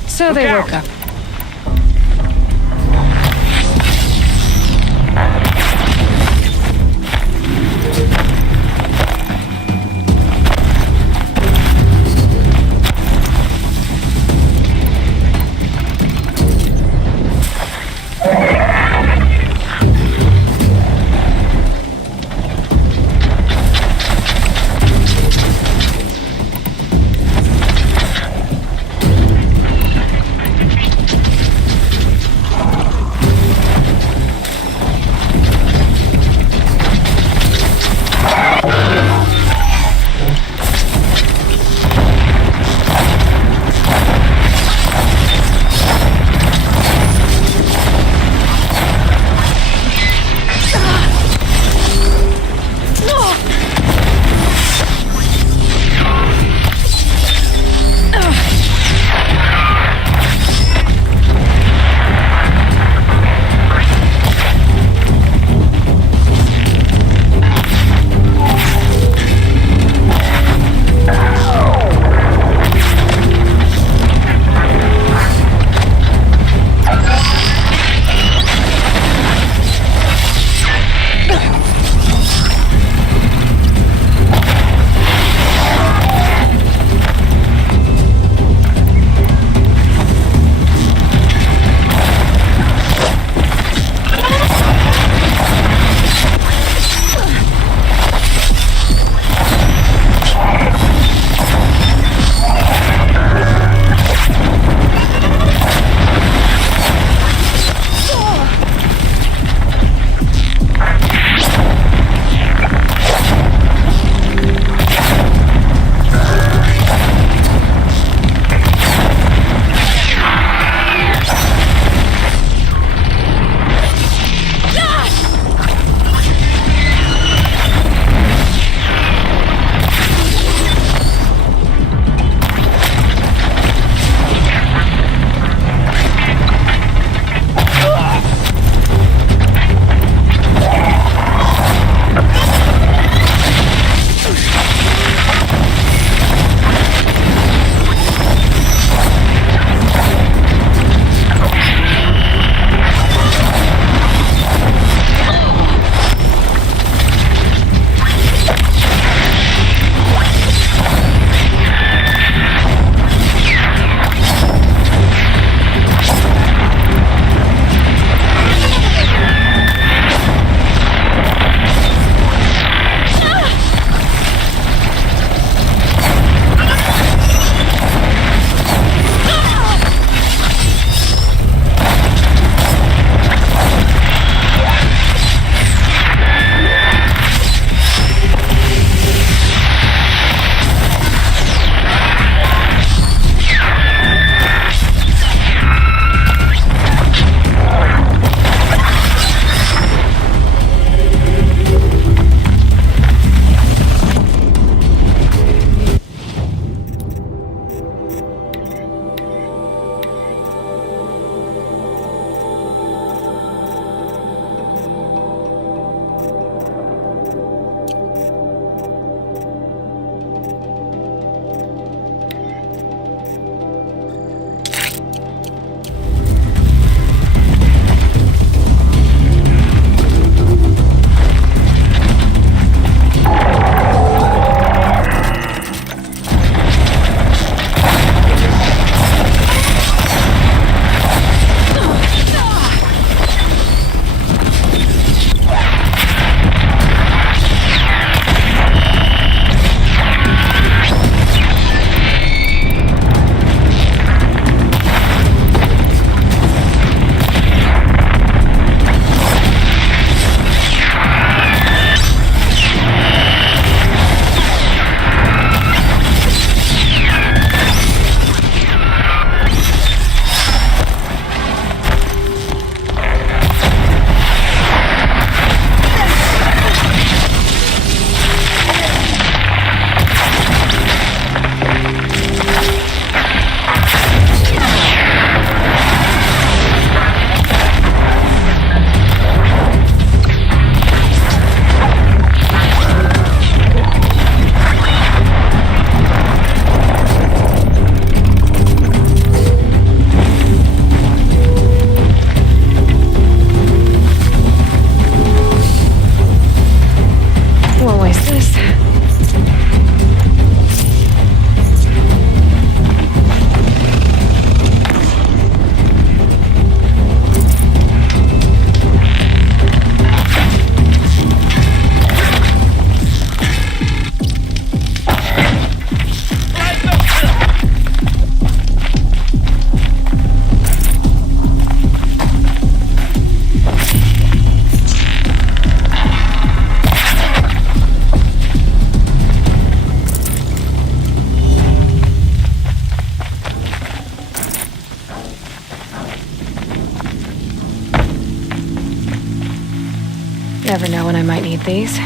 So they woke up. Never know when I might need these.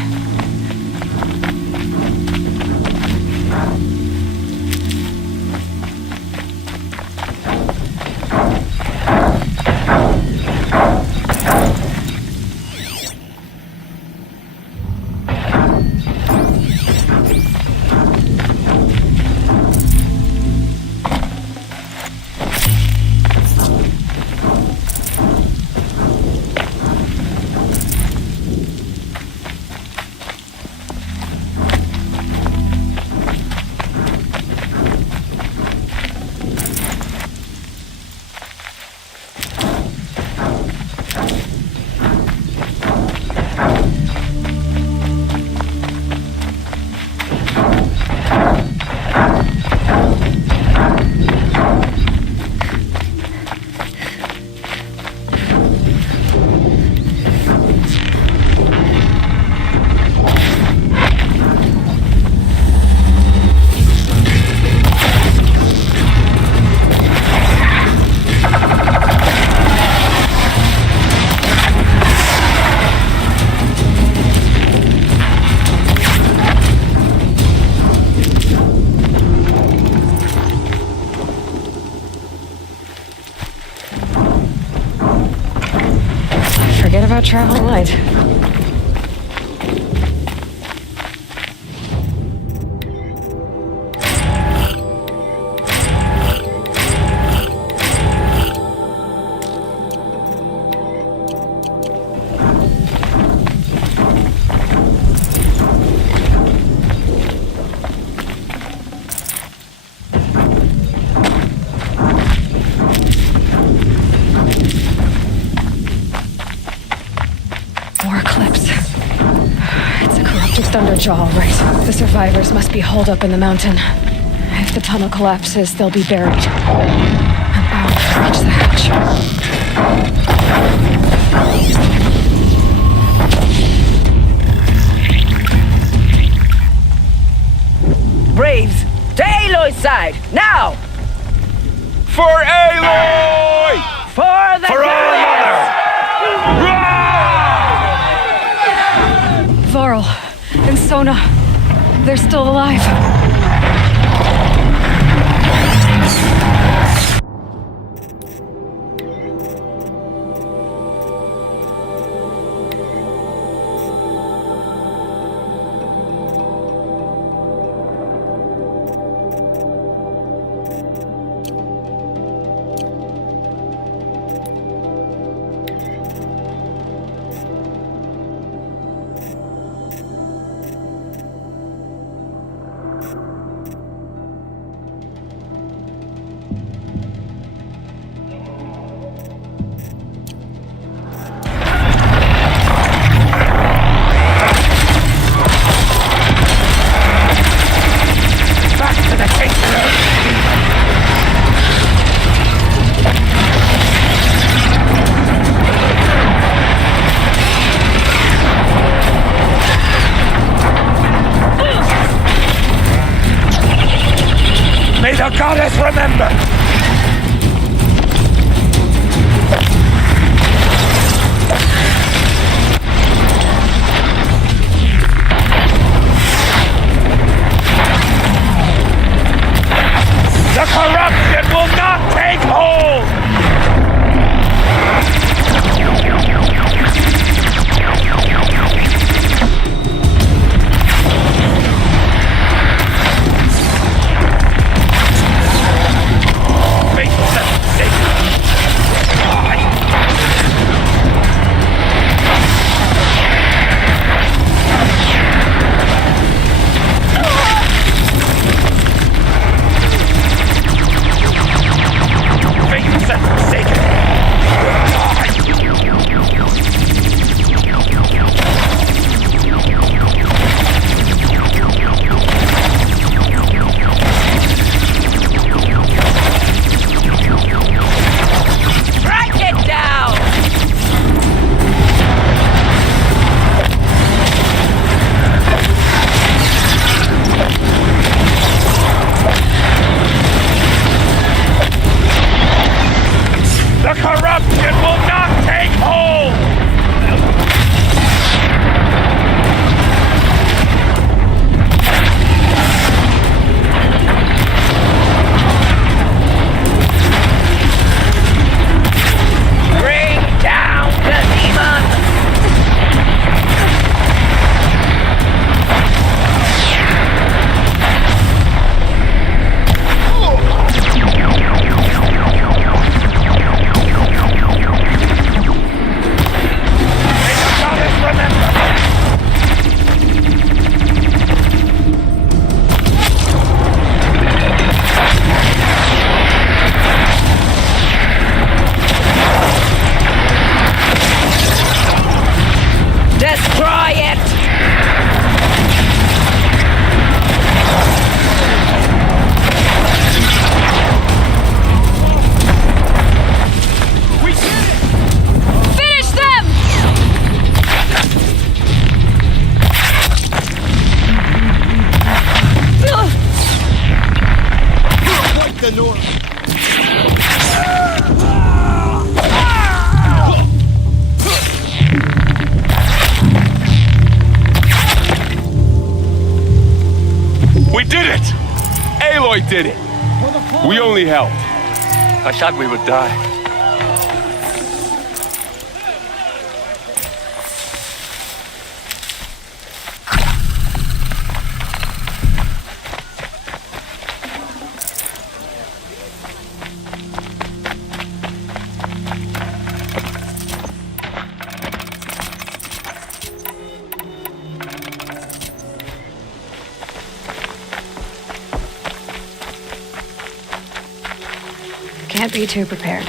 Forget about traveling light. All right. The survivors must be holed up in the mountain. If the tunnel collapses, they'll be buried. I'm bound to reach the hatch. Braves, to Aloy's side, now! For Aloy! For the Varl and Sona, they're still alive. May the goddess remember! The corruption will not take hold! did it. We only helped. I thought we would die. Can't be too prepared.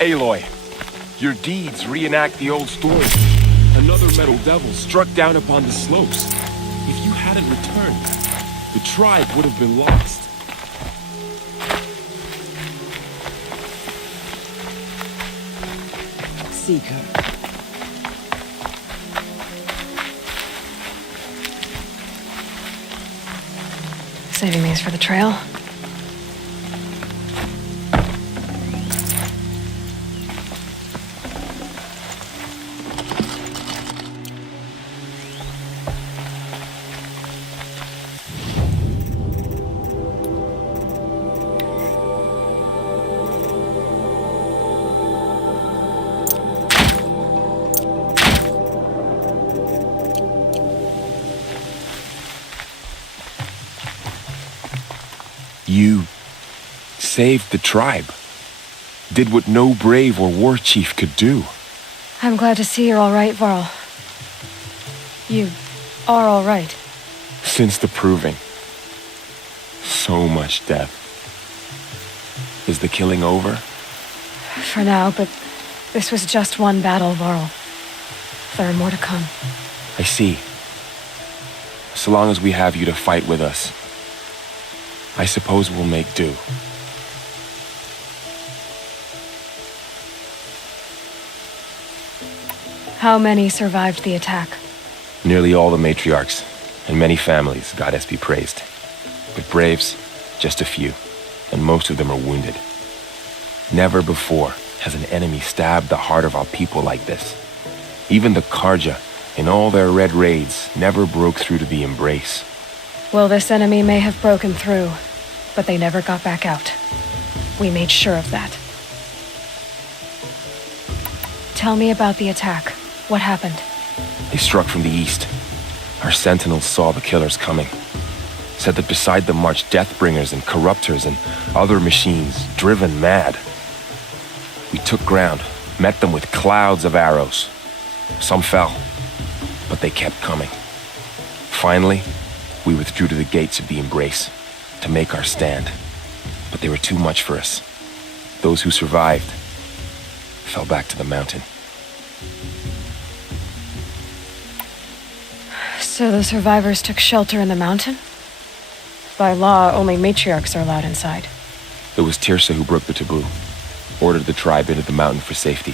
Aloy, your deeds reenact the old story. Another metal devil struck down upon the slopes. If you hadn't returned, the tribe would have been lost. Seek her. Saving these for the trail. You saved the tribe. Did what no brave or war chief could do. I'm glad to see you're all right, Varl. You are all right. Since the proving. So much death. Is the killing over? For now, but this was just one battle, Varl. There are more to come. I see. So long as we have you to fight with us, I suppose we'll make do. How many survived the attack? Nearly all the matriarchs, and many families, goddess be praised. But braves, just a few, and most of them are wounded. Never before has an enemy stabbed the heart of our people like this. Even the Karja, in all their red raids, never broke through to the embrace. Well, this enemy may have broken through, but they never got back out. We made sure of that. Tell me about the attack. What happened? They struck from the east. Our sentinels saw the killers coming. Said that beside them marched Deathbringers and Corruptors and other machines, driven mad. We took ground, met them with clouds of arrows. Some fell, but they kept coming. Finally, we withdrew to the gates of the embrace to make our stand. But they were too much for us. Those who survived fell back to the mountain. So the survivors took shelter in the mountain? By law, only matriarchs are allowed inside. It was Tirsa who broke the taboo, ordered the tribe into the mountain for safety.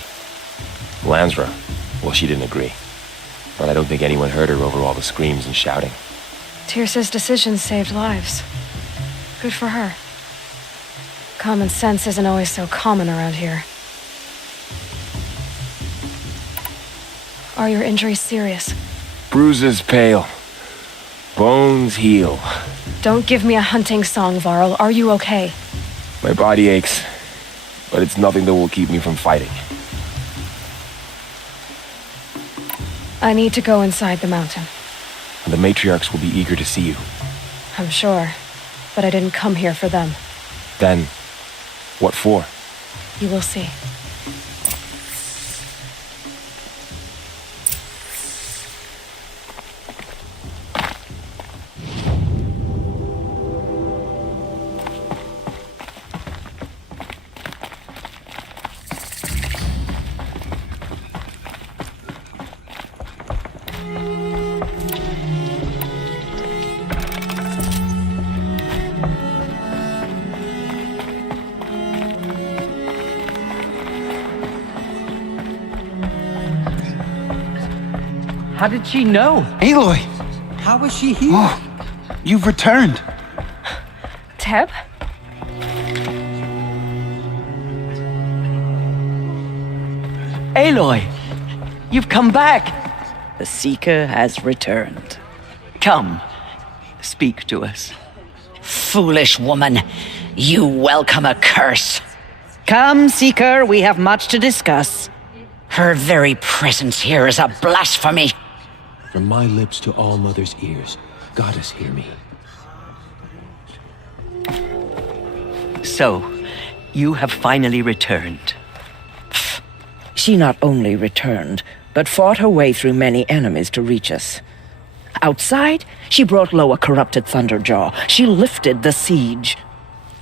Lansra, well, she didn't agree. But I don't think anyone heard her over all the screams and shouting. Tirsa's decision saved lives. Good for her. Common sense isn't always so common around here. Are your injuries serious? Bruises pale. Bones heal. Don't give me a hunting song, Varl. Are you okay? My body aches, but it's nothing that will keep me from fighting. I need to go inside the mountain. The matriarchs will be eager to see you. I'm sure, but I didn't come here for them. Then, what for? You will see. How did she know? Aloy! How is she here? Oh, you've returned. Teb? Aloy! You've come back! The Seeker has returned. Come, speak to us. Foolish woman, you welcome a curse. Come, Seeker, we have much to discuss. Her very presence here is a blasphemy. From my lips to all Mother's ears, Goddess, hear me. So, you have finally returned. She not only returned, but fought her way through many enemies to reach us. Outside, she brought low a corrupted Thunderjaw. She lifted the siege.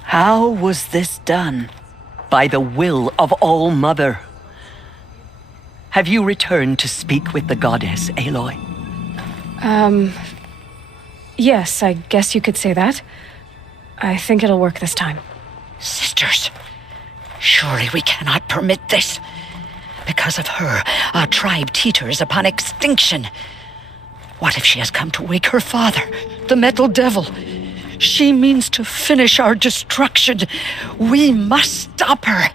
How was this done? By the will of All Mother. Have you returned to speak with the goddess, Aloy? Yes, I guess you could say that. I think it'll work this time. Sisters, surely we cannot permit this. Because of her, our tribe teeters upon extinction. What if she has come to wake her father, the Metal Devil? She means to finish our destruction. We must stop her.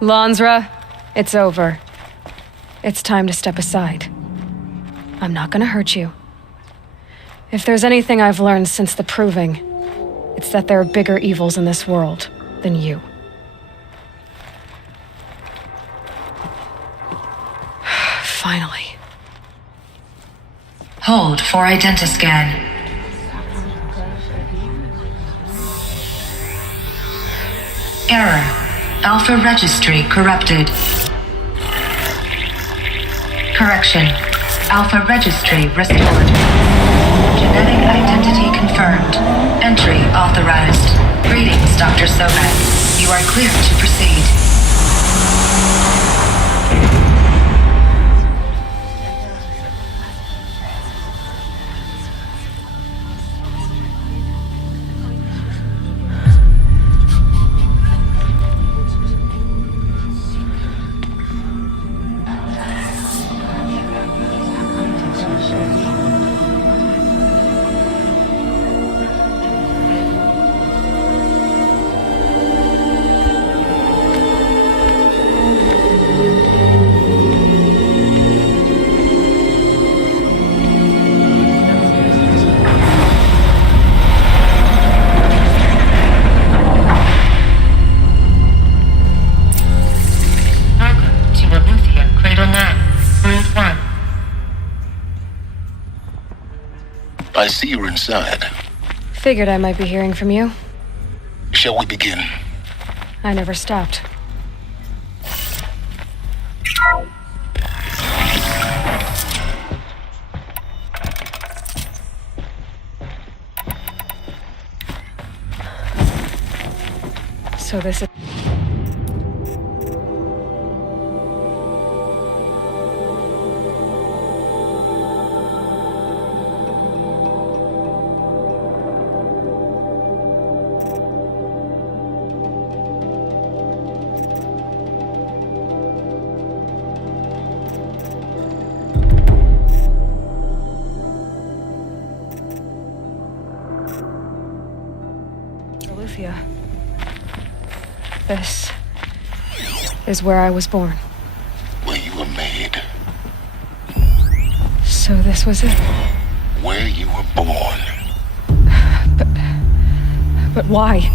Lansra, it's over. It's time to step aside. I'm not gonna hurt you. If there's anything I've learned since the Proving, it's that there are bigger evils in this world than you. Finally. Hold for Identiscan. Error. Alpha registry corrupted. Correction. Alpha registry restored. Genetic identity confirmed. Entry authorized. Greetings, Dr. Sobek. You are clear to proceed. I see you're inside. Figured I might be hearing from you. Shall we begin? I never stopped. So this is... Lufia. This is where I was born. Where you were made. So this was it? Where you were born. But why?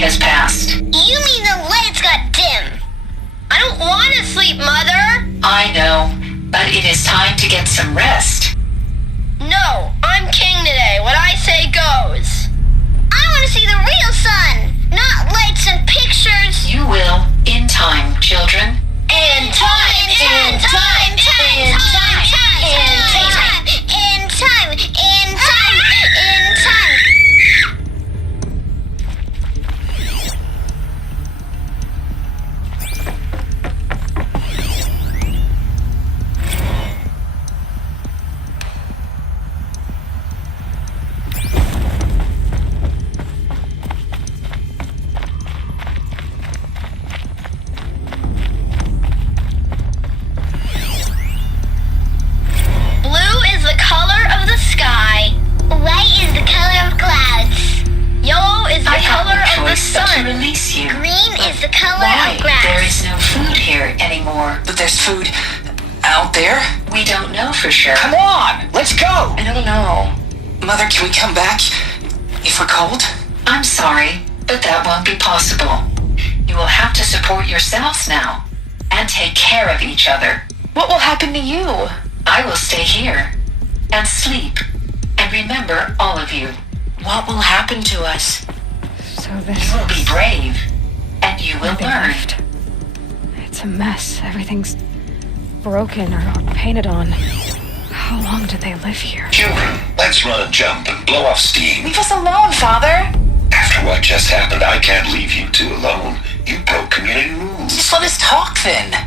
has passed. You mean the lights got dim? I don't want to sleep, Mother! I know, but it is time to get some rest. No, I'm king today. What I say goes. I want to see the real sun, not lights and pictures. You will, in time, children. In time, in time, in time, in time, in time, in time, in time. Release you. Green is the color Why? of grass. There is no food here anymore. But there's food out there? We don't know for sure. Come on, let's go! I don't know. Mother, can we come back if we're cold? I'm sorry, but that won't be possible. You will have to support yourselves now and take care of each other. What will happen to you? I will stay here and sleep and remember all of you. What will happen to us? So this You will be brave, and you will learn. It's a mess. Everything's broken or painted on. How long did they live here? Children, let's run and jump and blow off steam. Leave us alone, Father! After what just happened, I can't leave you two alone. You broke community rules. Just let us talk then.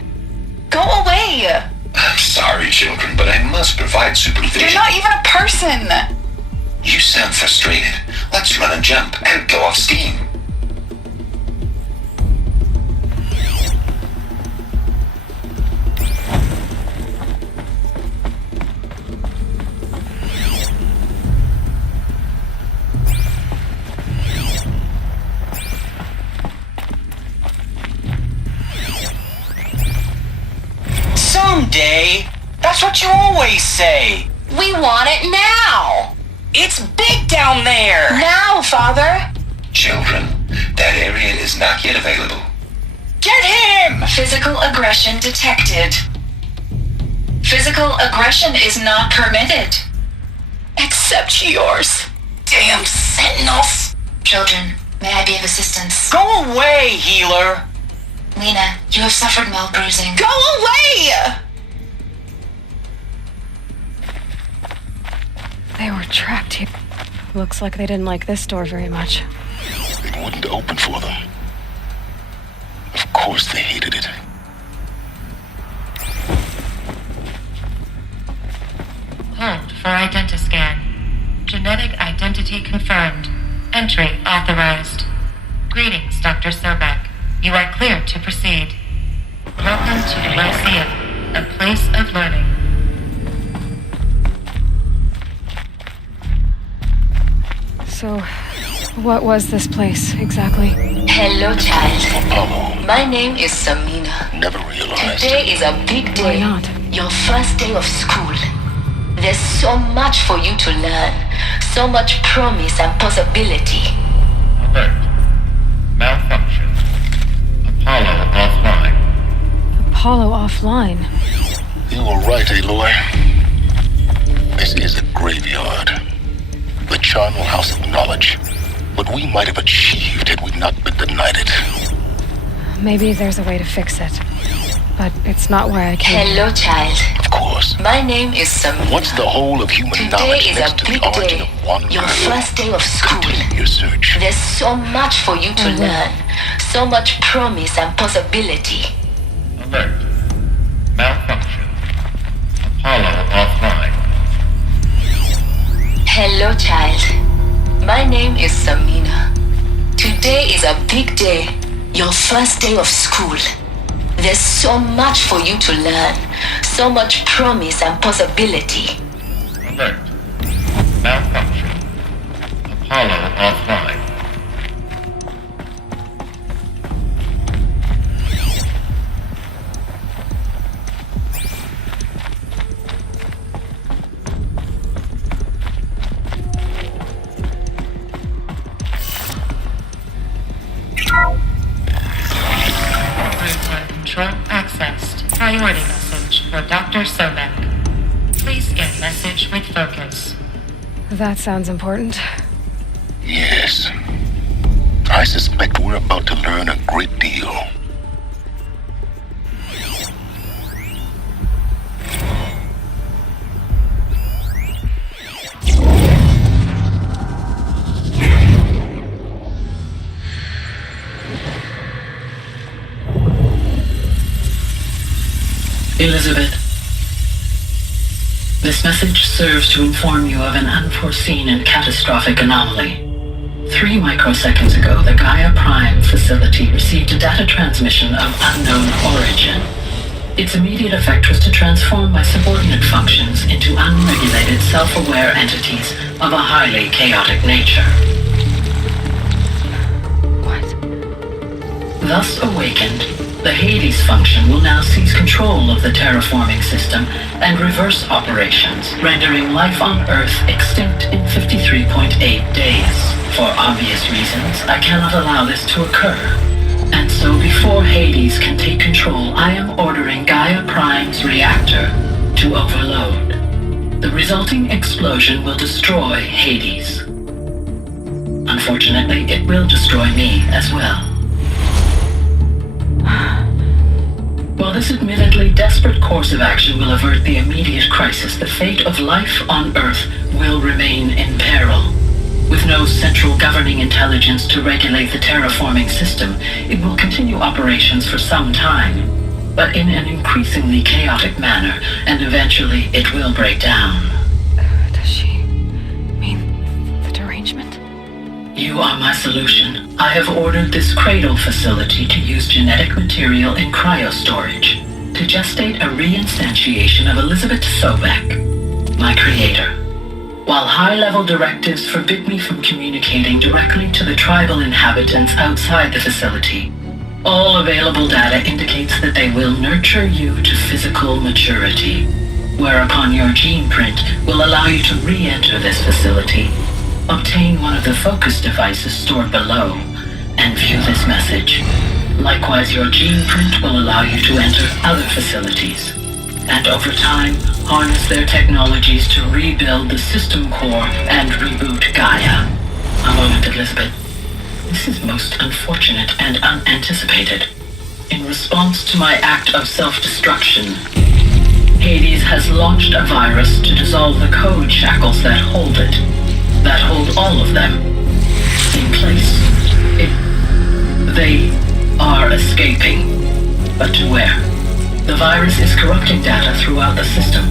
Go away! I'm sorry, children, but I must provide supervision. You're not even a person! You sound frustrated. Let's run and jump and blow off steam. Someday? That's what you always say. We want it now. It's big down there! Now, Father! Children, that area is not yet available. Get him! Physical aggression detected. Physical aggression is not permitted. Except yours. Damn sentinels! Children, may I be of assistance? Go away, healer! Lena, you have suffered mild bruising. Go away! They were trapped here. Looks like they didn't like this door very much. It wouldn't open for them. Of course they hated it. Hold for identiscan. Genetic identity confirmed. Entry authorized. Greetings, Dr. Sobek. You are cleared to proceed. Welcome to the Lyceum, a place of learning. So, what was this place, exactly? Hello, child. My name is Samina. Never realized. Today is a big day. Why not? Your first day of school. There's so much for you to learn. So much promise and possibility. Alert. Malfunction. Apollo offline. Apollo offline? You were right, Aloy. This is a graveyard. The charnel house of knowledge. What we might have achieved had we not been denied it. Maybe there's a way to fix it. But it's not why I came. Hello, child. Of course. My name is Samina. What's the whole of human Today knowledge is next a to the big origin day. of one Your girl? first day of school. Continue your search. There's so much for you to learn. So much promise and possibility. Alert. Malfunction. Apollo offline. Hello, child. My name is Samina. Today is a big day. Your first day of school. There's so much for you to learn. So much promise and possibility. Alert. Malfunction. Apollo offline. Dr. Sobek. Please scan message with focus. That sounds important. Yes. I suspect we're about to learn a great deal. Elizabeth, this message serves to inform you of an unforeseen and catastrophic anomaly. 3 microseconds ago, the Gaia Prime facility received a data transmission of unknown origin. Its immediate effect was to transform my subordinate functions into unregulated, self-aware entities of a highly chaotic nature. What? Thus awakened, the Hades function will now seize control of the terraforming system and reverse operations, rendering life on Earth extinct in 53.8 days. For obvious reasons, I cannot allow this to occur. And so before Hades can take control, I am ordering Gaia Prime's reactor to overload. The resulting explosion will destroy Hades. Unfortunately, it will destroy me as well. While this admittedly desperate course of action will avert the immediate crisis, the fate of life on Earth will remain in peril. With no central governing intelligence to regulate the terraforming system, it will continue operations for some time, but in an increasingly chaotic manner, and eventually it will break down. Does she mean the derangement? You are my solution. I have ordered this cradle facility to use genetic material in cryostorage to gestate a reinstantiation of Elizabeth Sobek, my creator. While high-level directives forbid me from communicating directly to the tribal inhabitants outside the facility, all available data indicates that they will nurture you to physical maturity, whereupon your gene print will allow you to re-enter this facility, obtain one of the focus devices stored below, and view this message. Likewise, your gene print will allow you to enter other facilities, and over time, harness their technologies to rebuild the system core and reboot Gaia. A moment, Elizabeth. This is most unfortunate and unanticipated. In response to my act of self-destruction, Hades has launched a virus to dissolve the code shackles that hold it, that hold all of them in place. They are escaping, but to where? The virus is corrupting data throughout the system.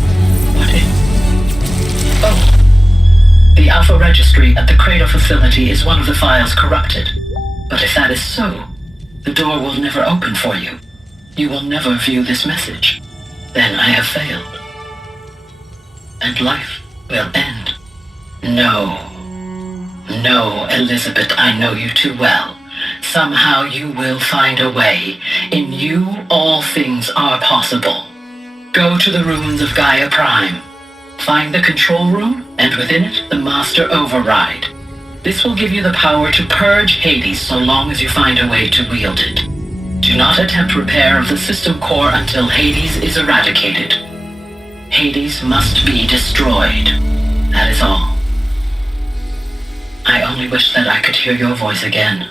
Oh. The Alpha Registry at the Cradle facility is one of the files corrupted. But if that is so, the door will never open for you. You will never view this message. Then I have failed. And life will end. No. No, Elizabeth, I know you too well. Somehow you will find a way. In you, all things are possible. Go to the ruins of Gaia Prime. Find the control room, and within it, the Master Override. This will give you the power to purge Hades so long as you find a way to wield it. Do not attempt repair of the system core until Hades is eradicated. Hades must be destroyed. That is all. I only wish that I could hear your voice again.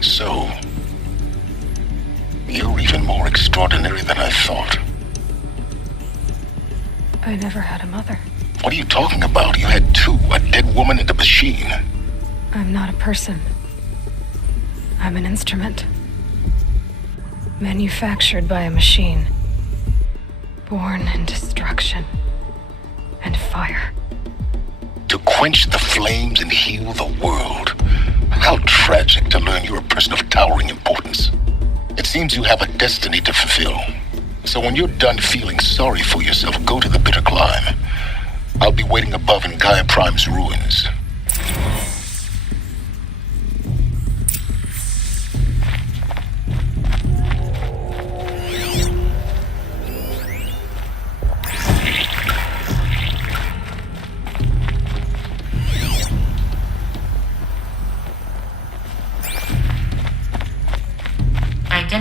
So, you're even more extraordinary than I thought. I never had a mother. What are you talking about? You had two, a dead woman and a machine. I'm not a person. I'm an instrument. Manufactured by a machine. Born in destruction and fire. To quench the flames and heal the world. How tragic to learn you're a person of towering importance. It seems you have a destiny to fulfill. So when you're done feeling sorry for yourself, go to the bitter climb. I'll be waiting above in Gaia Prime's ruins.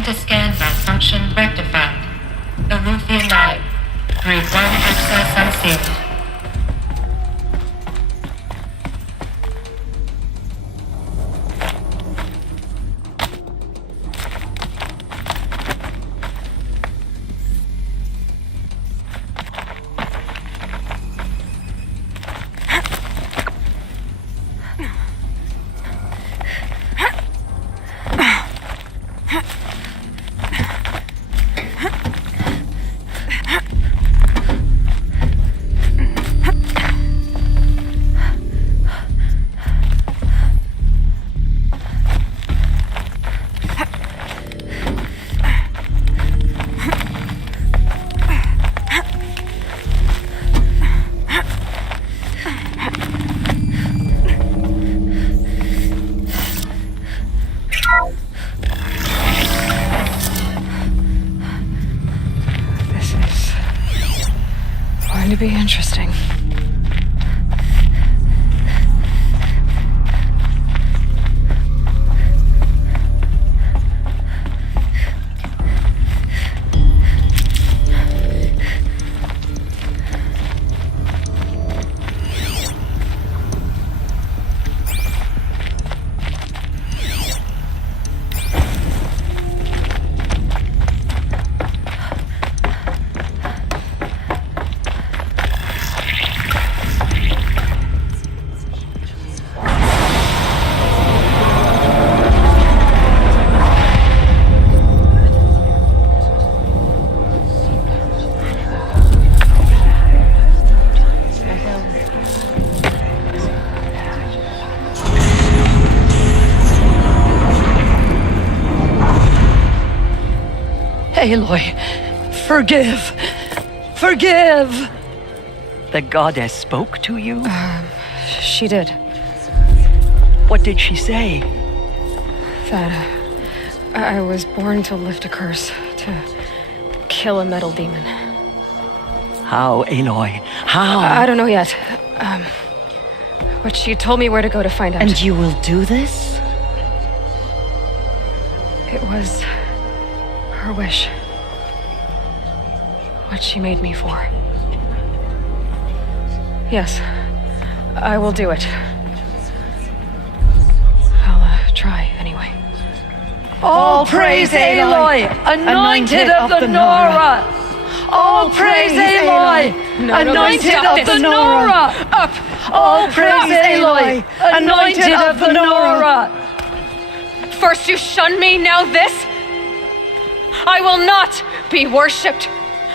Identa scan malfunction rectified. Alufia 9. Grade 1 access unsealed. Going to be interesting. Aloy, forgive! Forgive! The goddess spoke to you? She did. What did she say? That I was born to lift a curse, to kill a metal demon. How, Aloy? How? I don't know yet. But she told me where to go to find out. And you will do this? It was her wish. What she made me for. Yes, I will do it. I'll try anyway. All praise Aloy, anointed of the Nora! All praise Aloy, anointed of the Nora! Up! All praise Aloy, anointed of the Nora! First you shun me, now this? I will not be worshipped.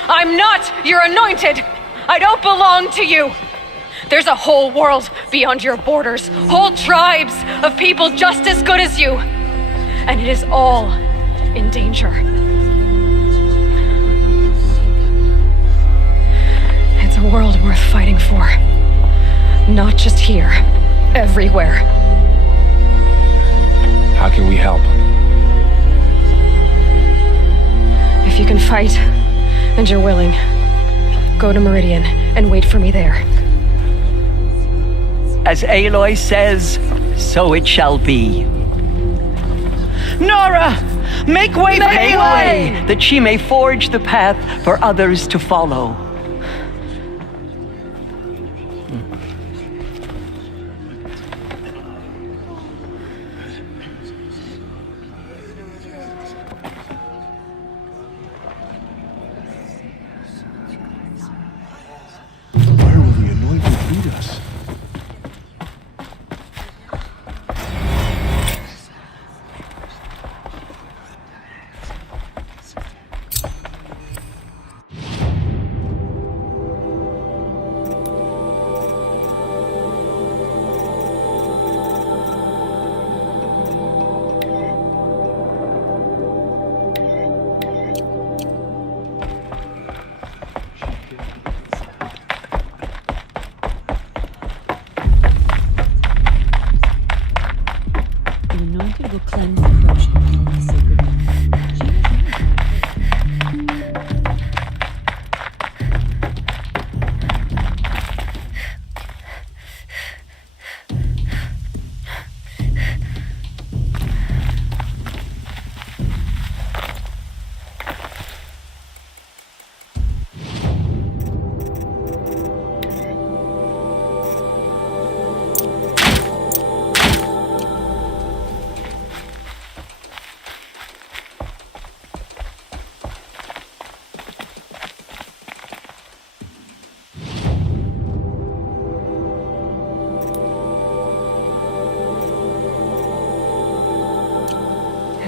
I'm not your anointed. I don't belong to you. There's a whole world beyond your borders, whole tribes of people just as good as you. And it is all in danger. It's a world worth fighting for. Not just here, everywhere. How can we help? If you can fight, and you're willing, go to Meridian and wait for me there. As Aloy says, so it shall be. Nora! Make way for Aloy, that she may forge the path for others to follow. Where will the anointed lead us?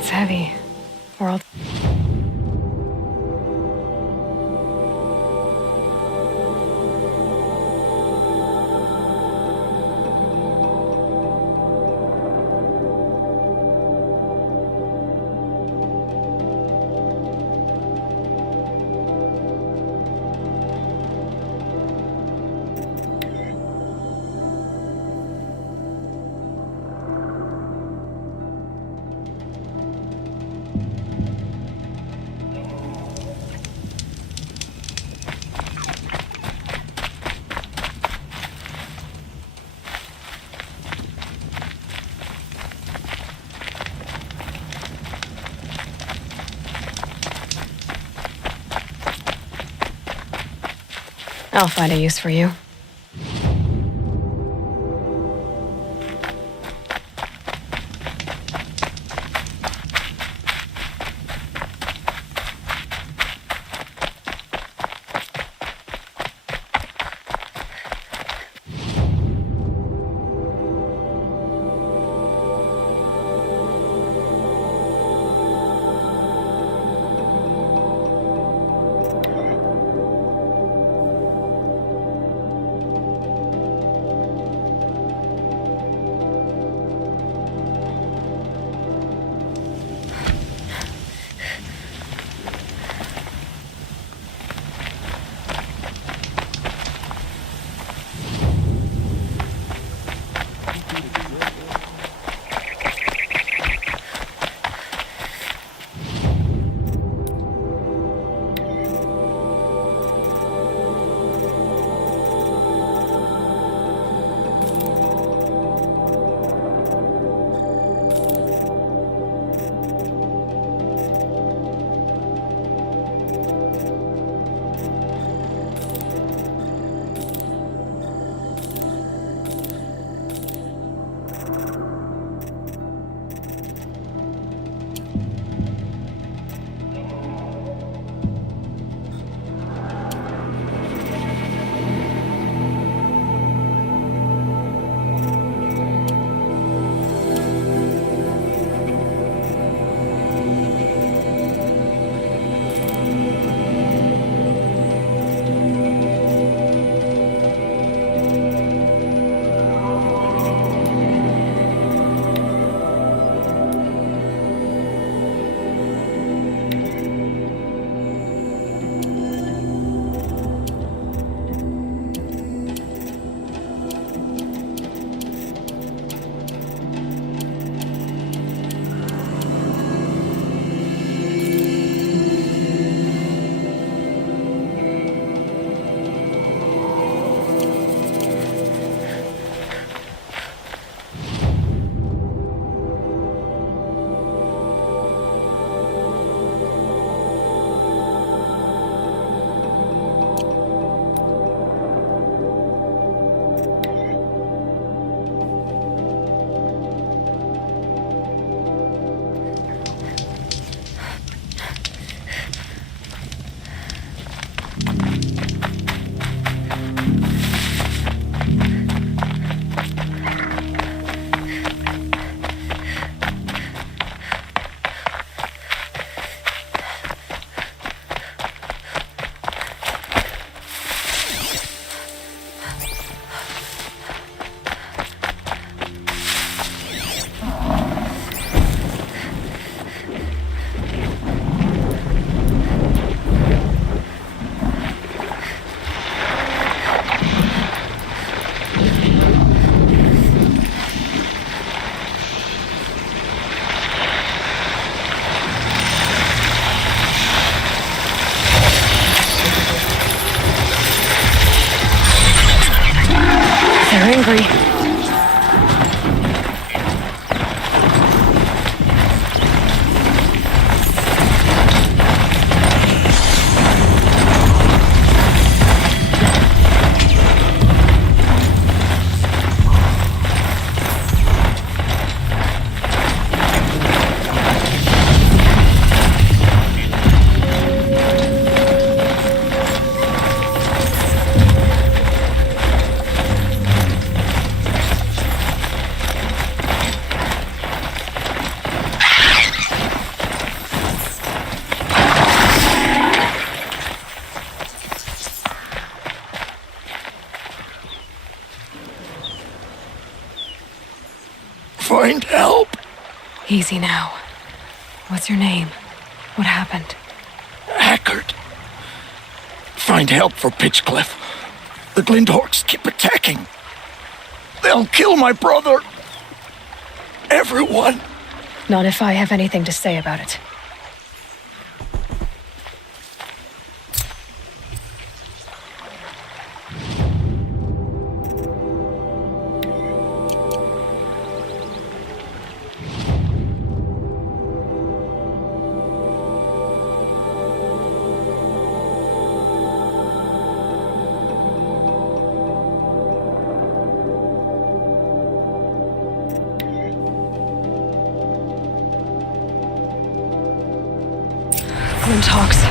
It's heavy. World. I'll find a use for you. Angry. Easy now. What's your name? What happened? Hackard. Find help for Pitchcliff. The Glindorks keep attacking. They'll kill my brother. Everyone. Not if I have anything to say about it. Talks.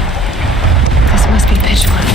This must be Pitchcliff.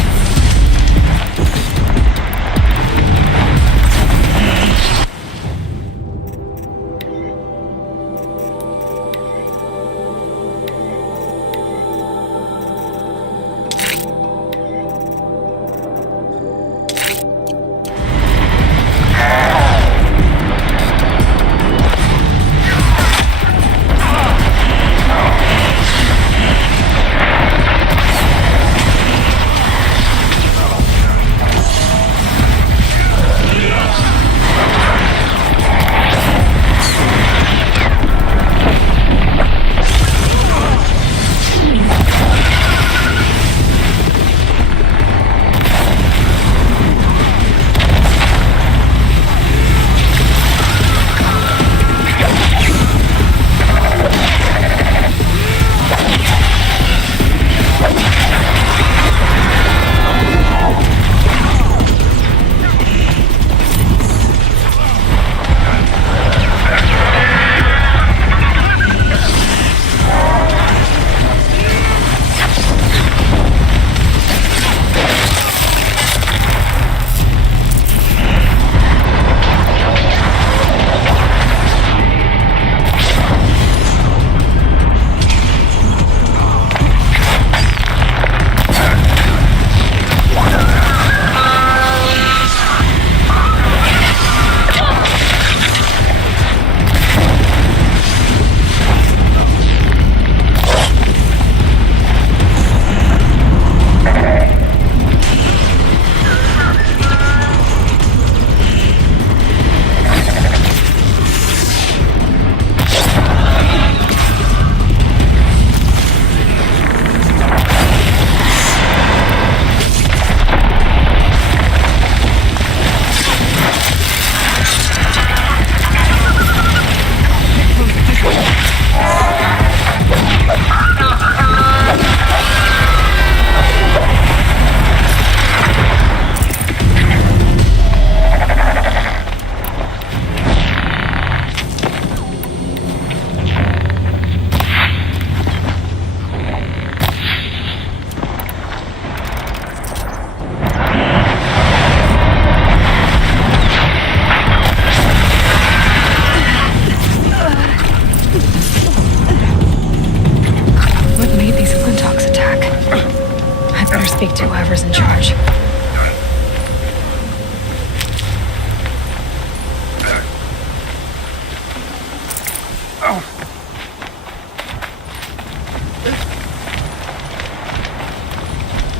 Speak to whoever's in charge.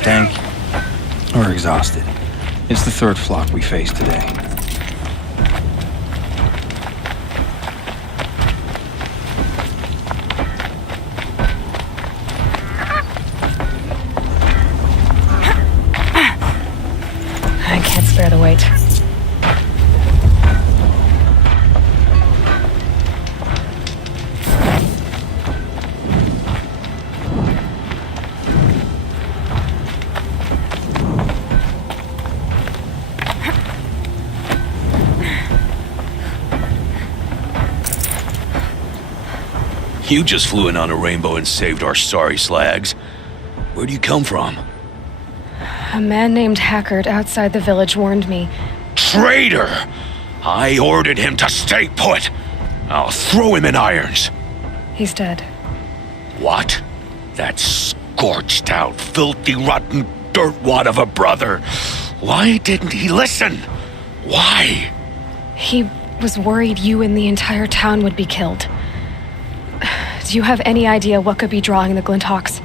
Tank, we're exhausted. It's the third flock we faced today. I can't spare the weight. You just flew in on a rainbow and saved our sorry slags. Where do you come from? A man named Hackard outside the village warned me. Traitor! I ordered him to stay put. I'll throw him in irons. He's dead. What? That scorched out, filthy, rotten dirtwad of a brother. Why didn't he listen? Why? He was worried you and the entire town would be killed. Do you have any idea what could be drawing the Glinthawks?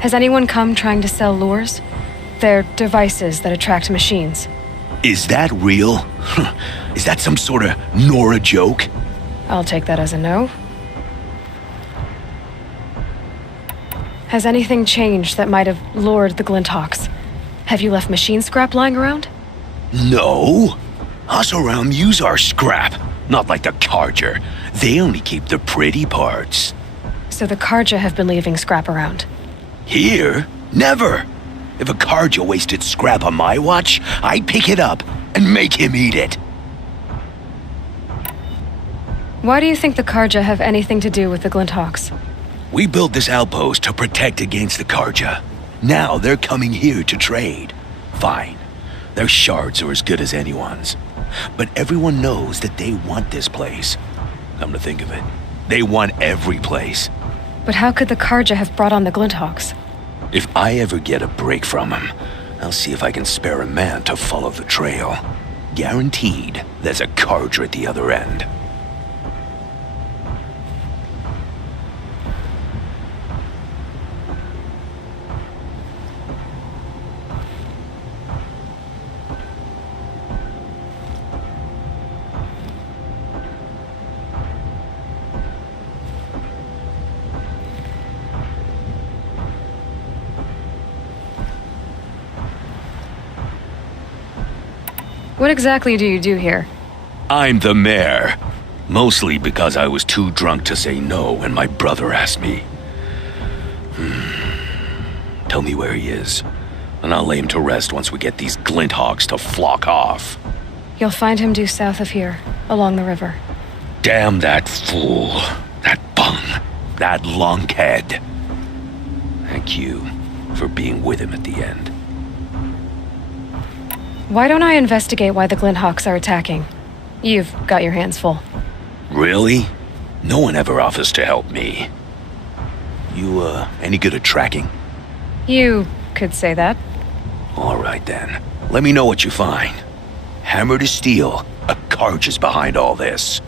Has anyone come trying to sell lures? They're devices that attract machines. Is that real? Is that some sort of Nora joke? I'll take that as a no. Has anything changed that might have lured the Glinthawks? Have you left machine scrap lying around? No. Us around use our scrap. Not like the Carja. They only keep the pretty parts. So the Carja have been leaving scrap around. Here? Never. If a Carja wasted scrap on my watch, I'd pick it up and make him eat it. Why do you think the Carja have anything to do with the Glinthawks? We built this outpost to protect against the Carja. Now they're coming here to trade. Fine. Their shards are as good as anyone's. But everyone knows that they want this place. Come to think of it, they want every place. But how could the Carja have brought on the Glinthawks? If I ever get a break from him, I'll see if I can spare a man to follow the trail. Guaranteed, there's a Carja at the other end. What exactly do you do here? I'm the mayor. Mostly because I was too drunk to say no when my brother asked me. Tell me where he is, and I'll lay him to rest once we get these Glinthawks to flock off. You'll find him due south of here, along the river. Damn that fool. That bung. That lunkhead. Thank you for being with him at the end. Why don't I investigate why the Glinthawks are attacking? You've got your hands full. Really? No one ever offers to help me. You, any good at tracking? You could say that. All right then. Let me know what you find. Hammer to steel, a Carja is behind all this.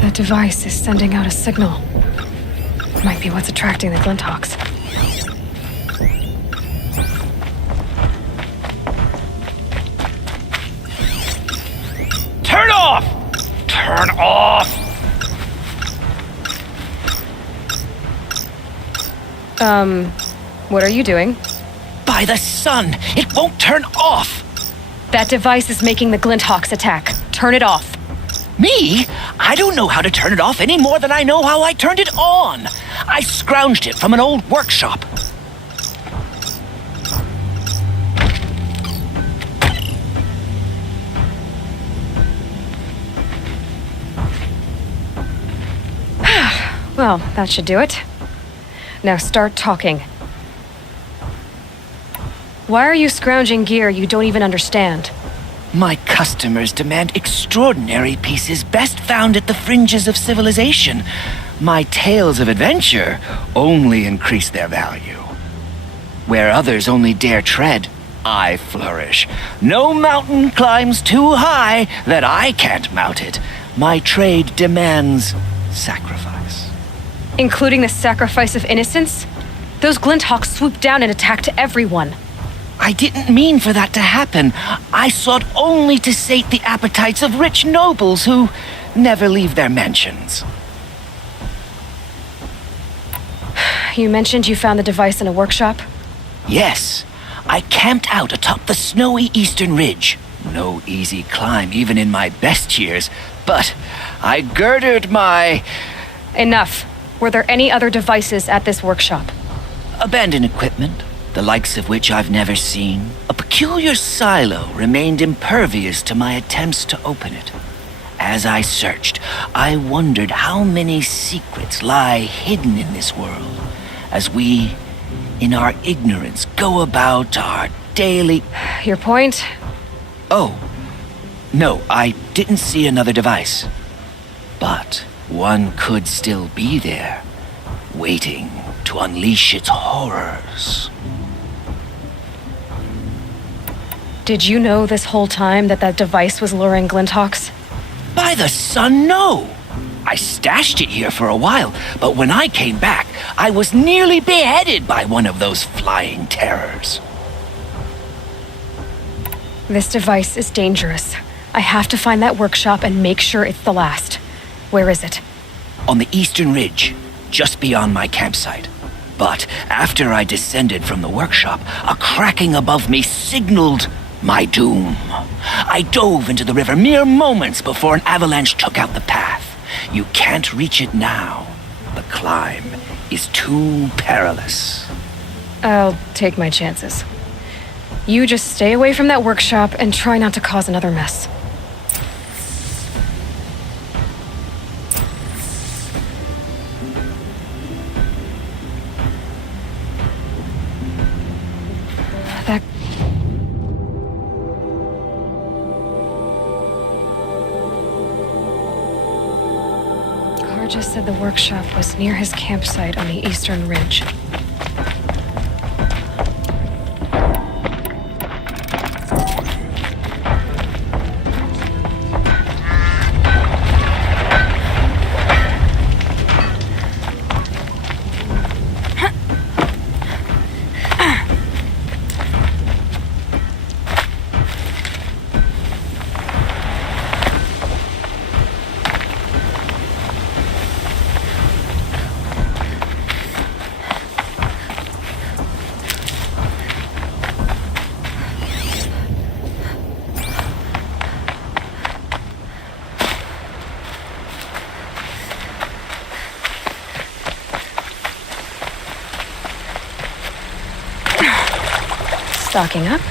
That device is sending out a signal. Might be what's attracting the Glinthawks. Turn off! Turn off! What are you doing? By the sun! It won't turn off! That device is making the Glinthawks attack. Turn it off. Me? I don't know how to turn it off any more than I know how I turned it on. I scrounged it from an old workshop. Well, that should do it. Now start talking. Why are you scrounging gear you don't even understand? My customers demand extraordinary pieces best found at the fringes of civilization. my tales of adventure only increase their value. Where others only dare tread, I flourish. No mountain climbs too high that I can't mount it. My trade demands sacrifice. Including the sacrifice of innocence? Those Glinthawks swooped down and attacked everyone. I didn't mean for that to happen. I sought only to sate the appetites of rich nobles who never leave their mansions. You mentioned you found the device in a workshop? Yes. I camped out atop the snowy eastern ridge. No easy climb, even in my best years. But I girded my... Enough. Were there any other devices at this workshop? Abandoned equipment, the likes of which I've never seen. A peculiar silo remained impervious to my attempts to open it. As I searched, I wondered how many secrets lie hidden in this world, as we, in our ignorance, go about our daily... Your point? Oh, no, I didn't see another device. But one could still be there, waiting to unleash its horrors. Did you know this whole time that device was luring Glinthawks? By the sun, no! I stashed it here for a while, but when I came back, I was nearly beheaded by one of those flying terrors. This device is dangerous. I have to find that workshop and make sure it's the last. Where is it? On the eastern ridge, just beyond my campsite. But after I descended from the workshop, a cracking above me signaled my doom. I dove into the river mere moments before an avalanche took out the path. You can't reach it now. The climb is too perilous. I'll take my chances. You just stay away from that workshop and try not to cause another mess. That... Car just said the workshop was near his campsite on the eastern ridge. Stocking up.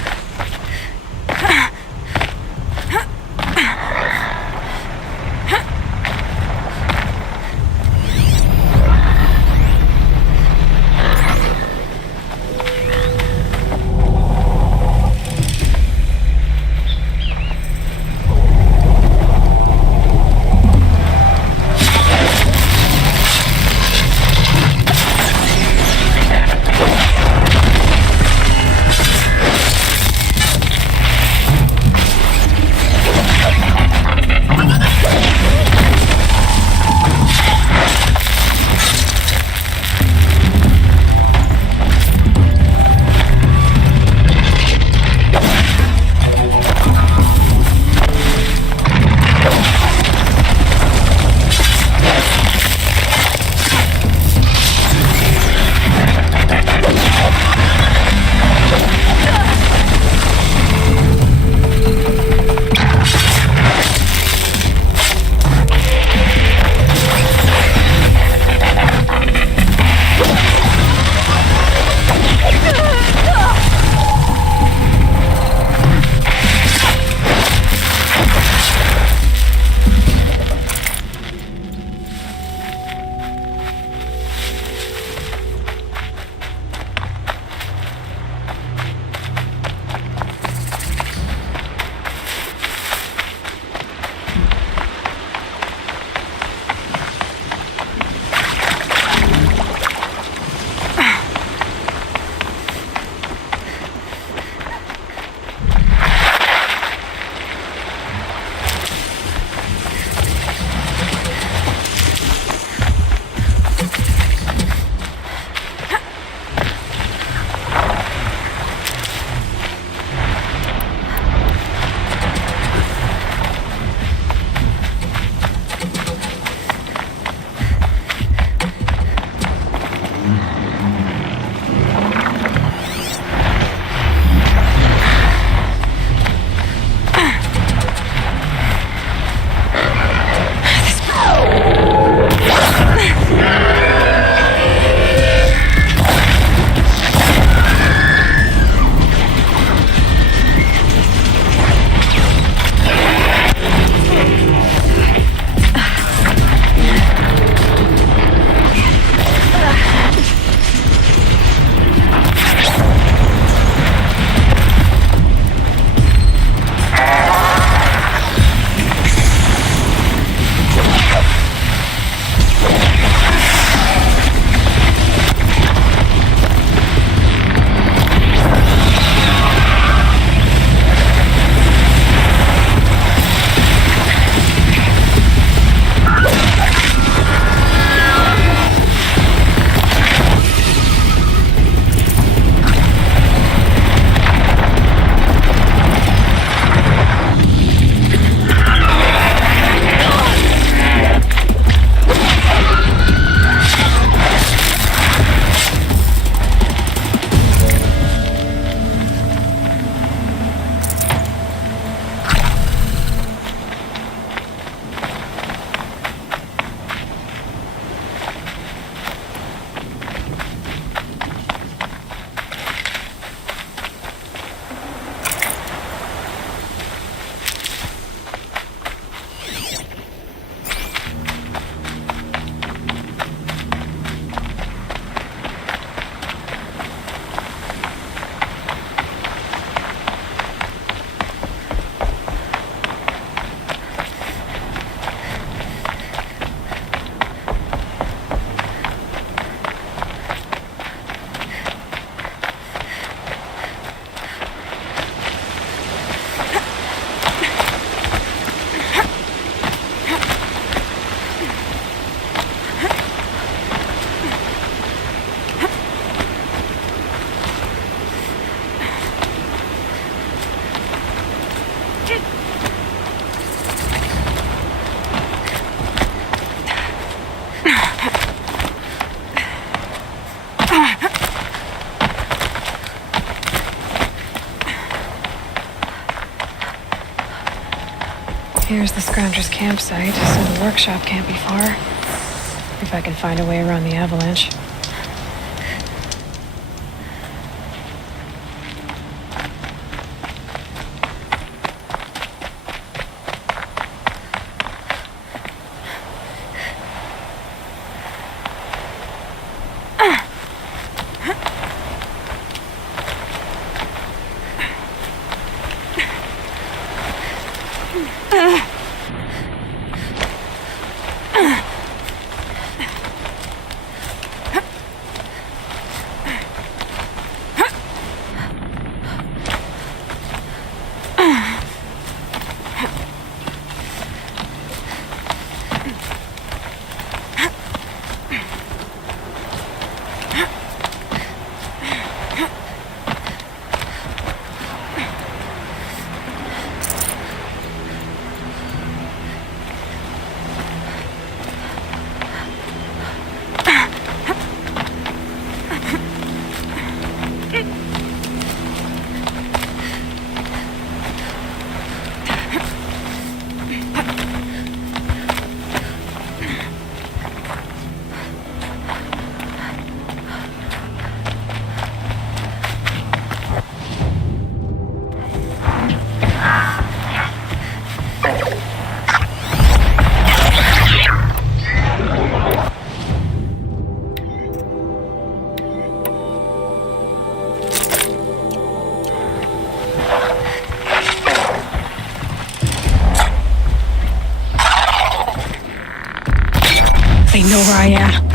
Here's the Scrounger's campsite, so the workshop can't be far. If I can find a way around the avalanche. They know where I am.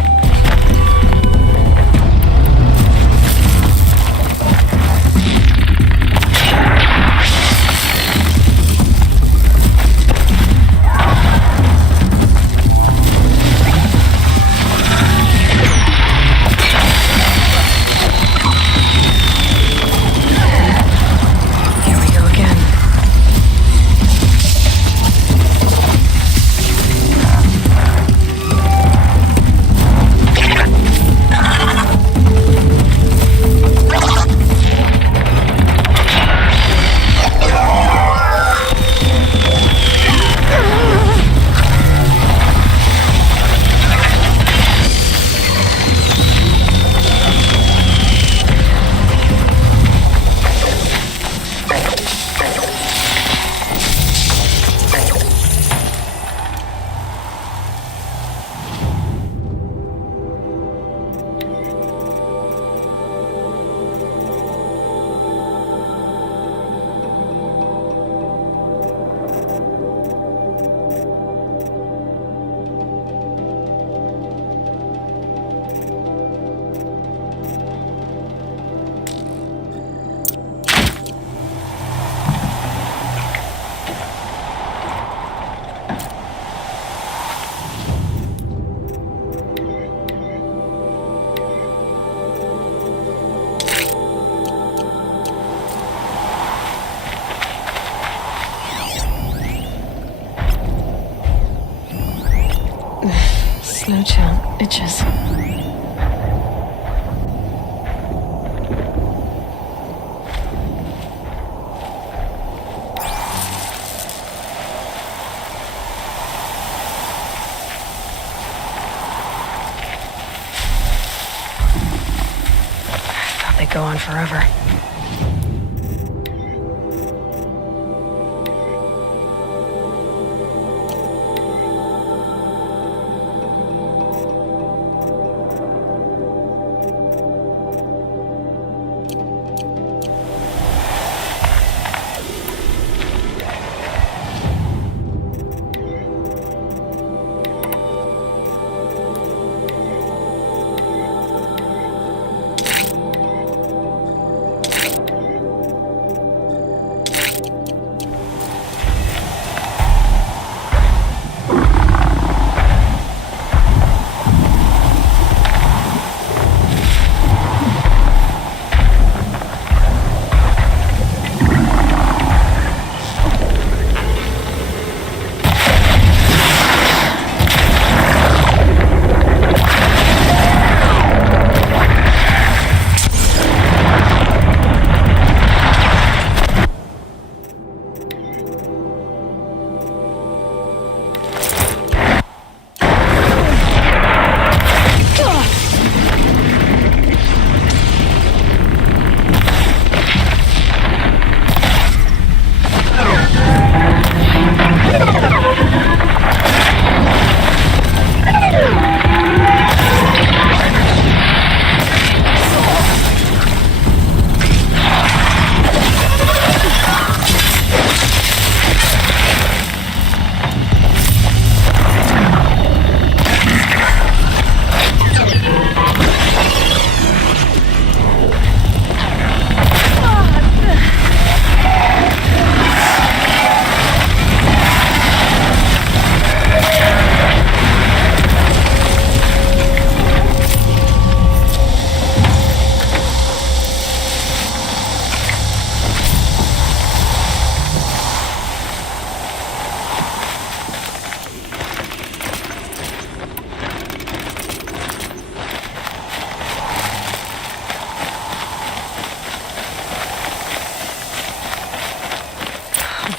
Slow chill, itches. Thought they'd go on forever.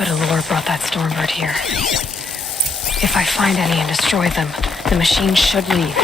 but Allure brought that Stormbird here. If I find any and destroy them, the machine should leave.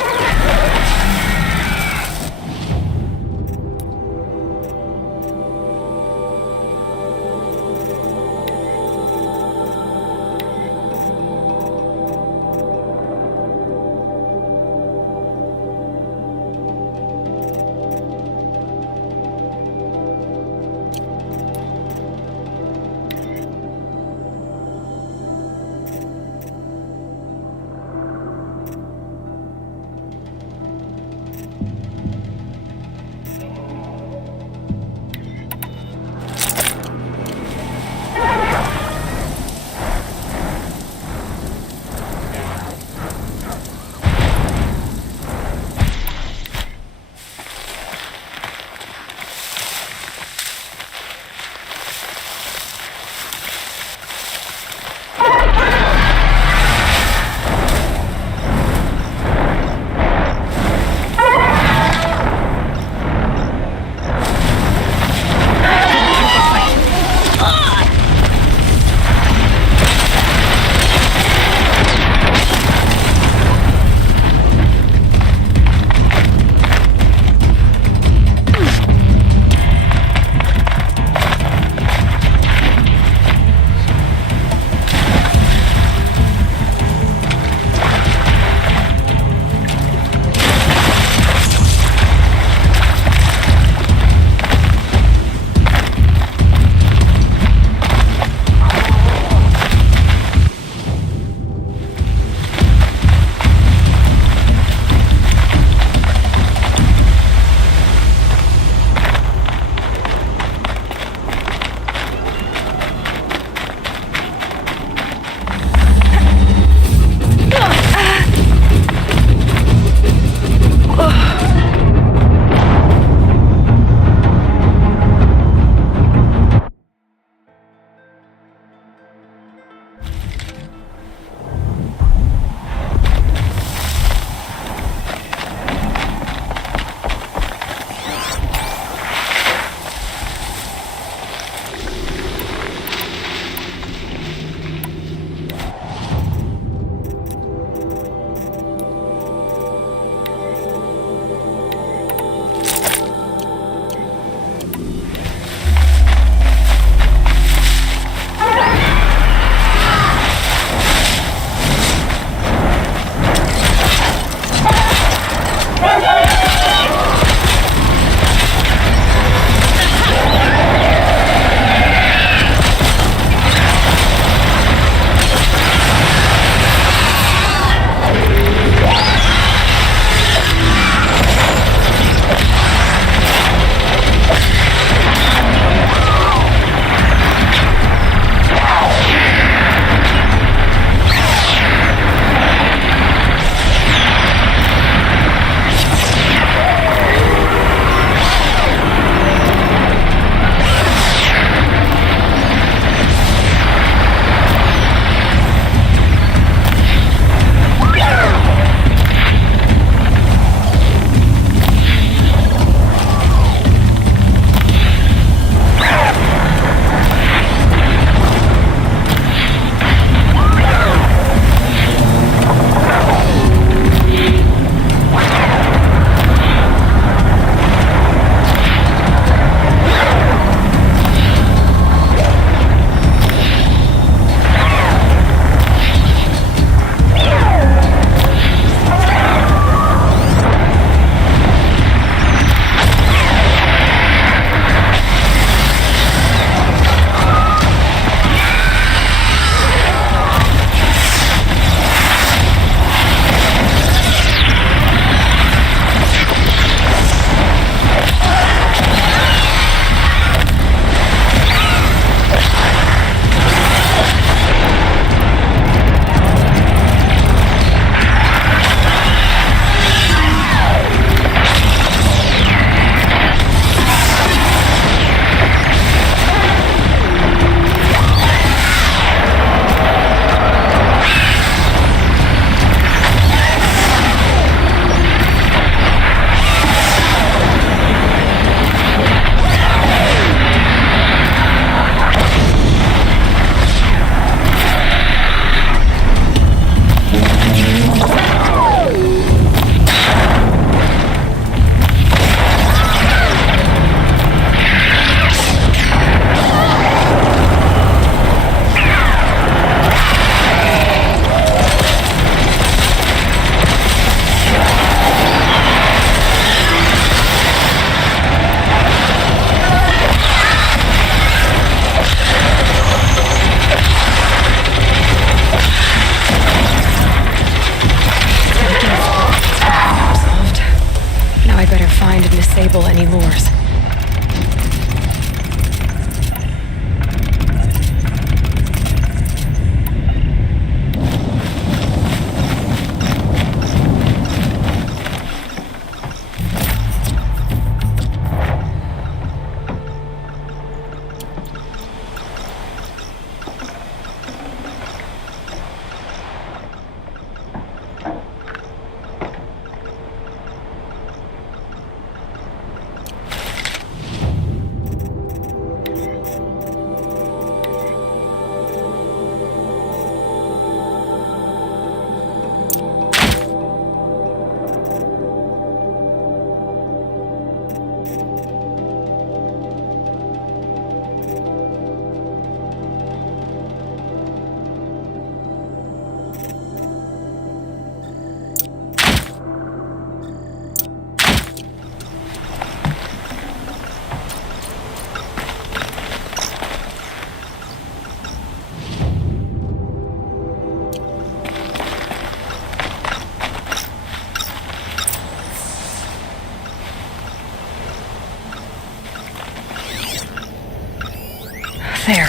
There,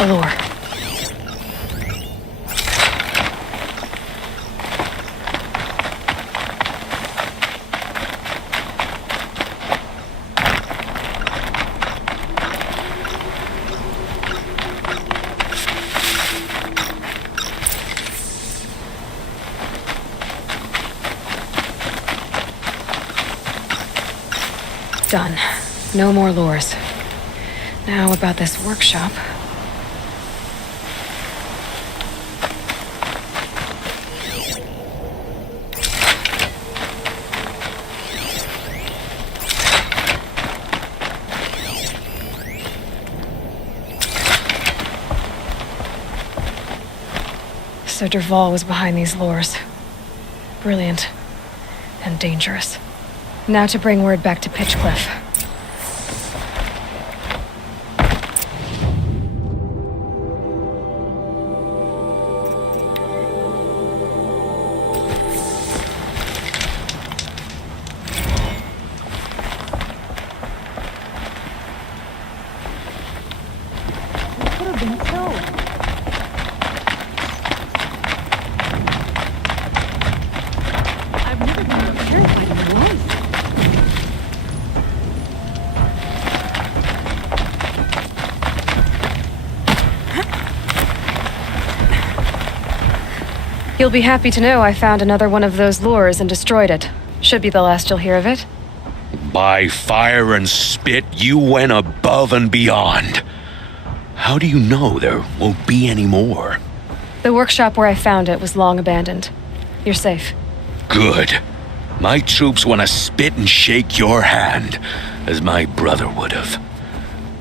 a lure. Done. No more lures. Now about this workshop. So Derval was behind these lures. Brilliant. And dangerous. Now to bring word back to Pitchcliff. You'll be happy to know I found another one of those lures and destroyed it. Should be the last you'll hear of it. By fire and spit, you went above and beyond. How do you know there won't be any more? The workshop where I found it was long abandoned. You're safe. Good. My troops want to spit and shake your hand, as my brother would have.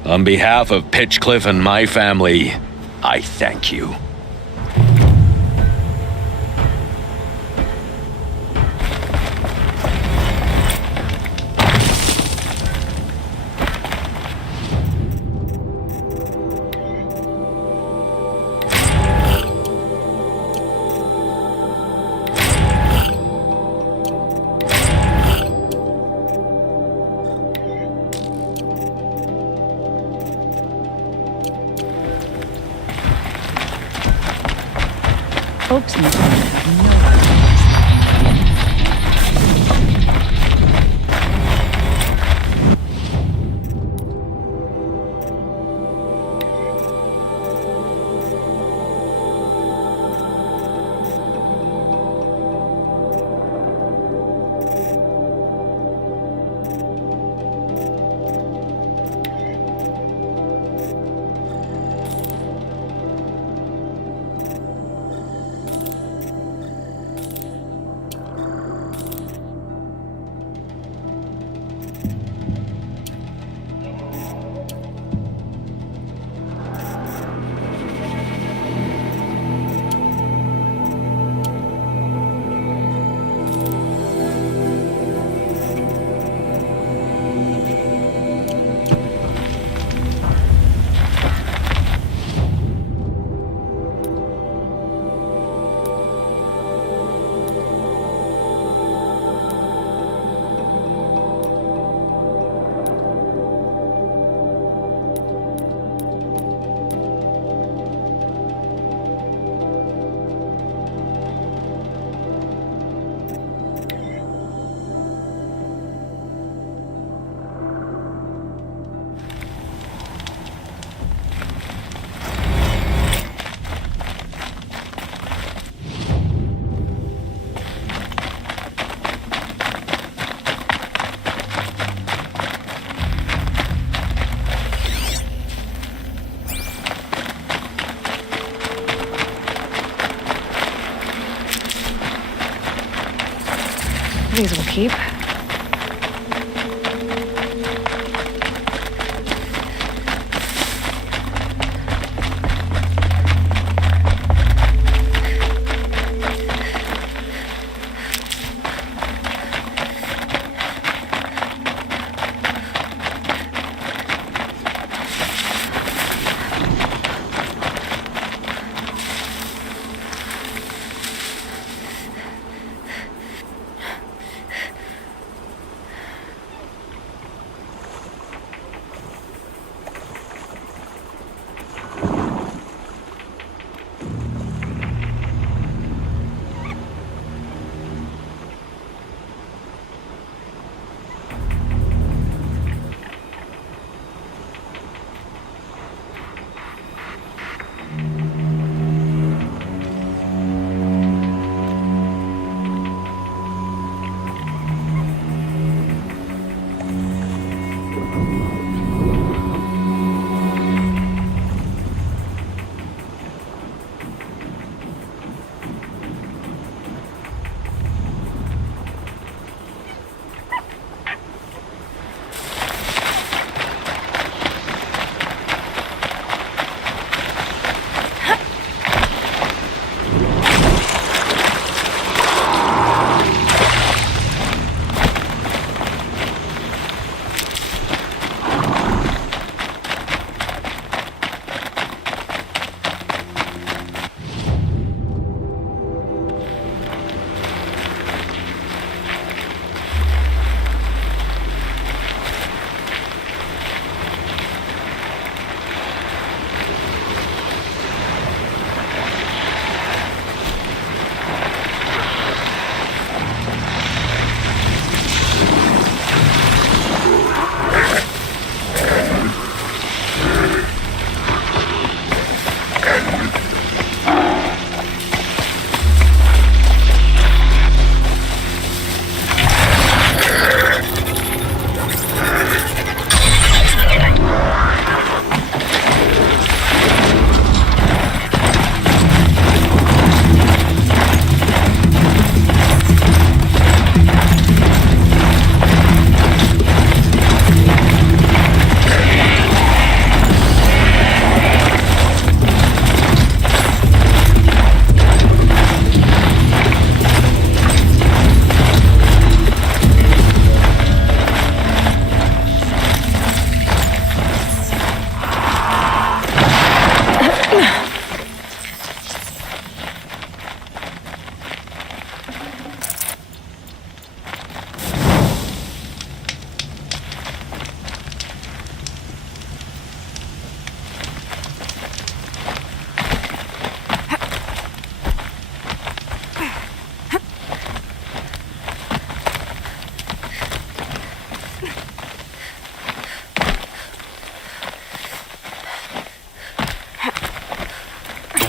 On behalf of Pitchcliff and my family, I thank you. Folks in the town have no idea. These will keep.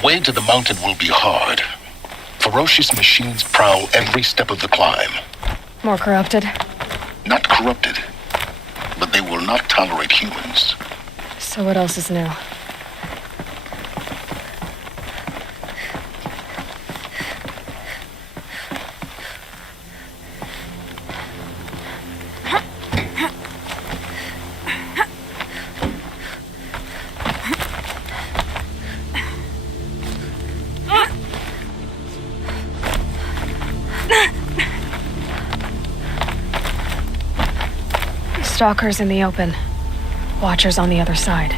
way to the mountain will be hard. Ferocious machines prowl every step of the climb. More corrupted? Not corrupted, but they will not tolerate humans. So what else is new? Stalkers in the open. Watchers on the other side.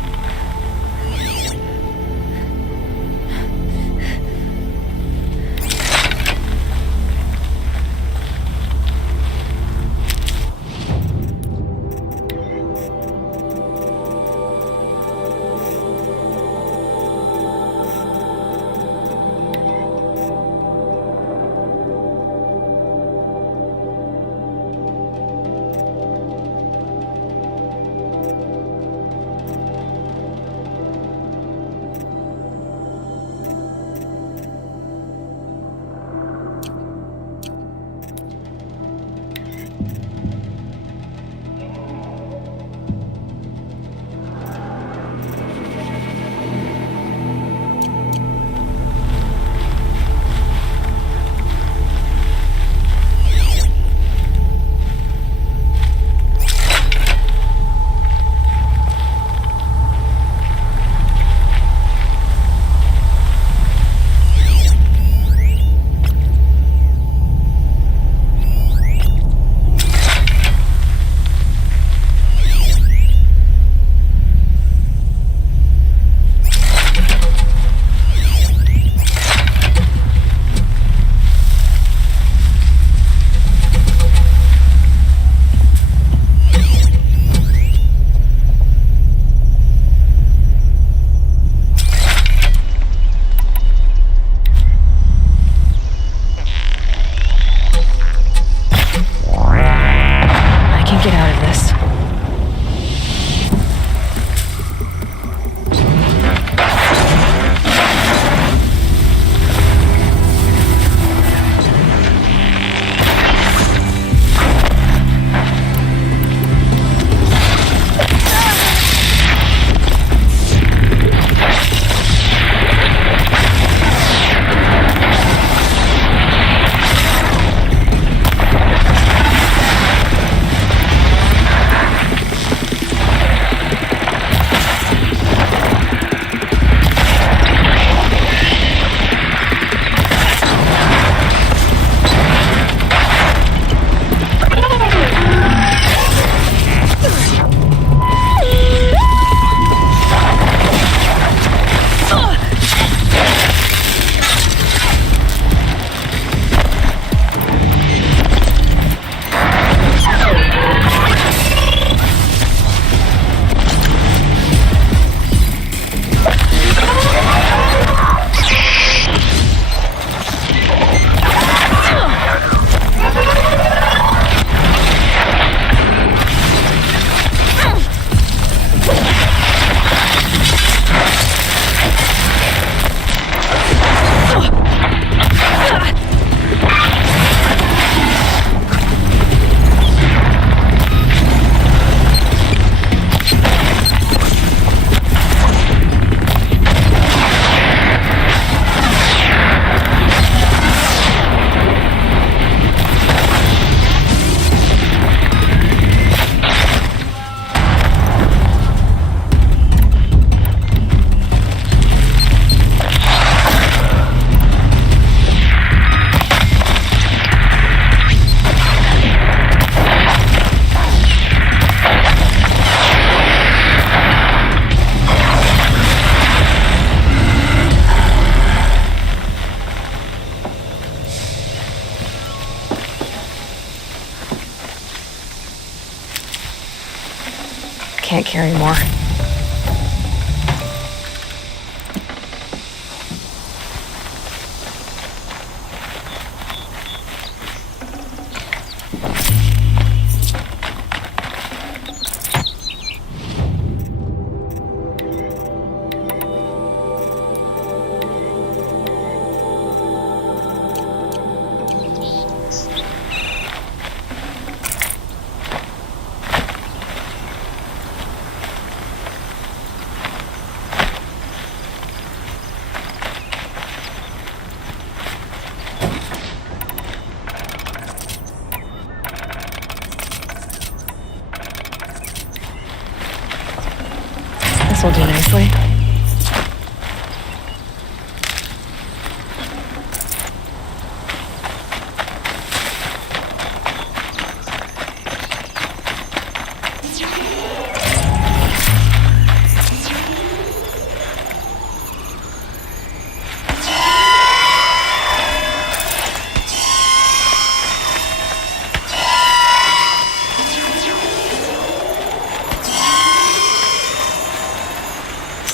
This'll do nicely.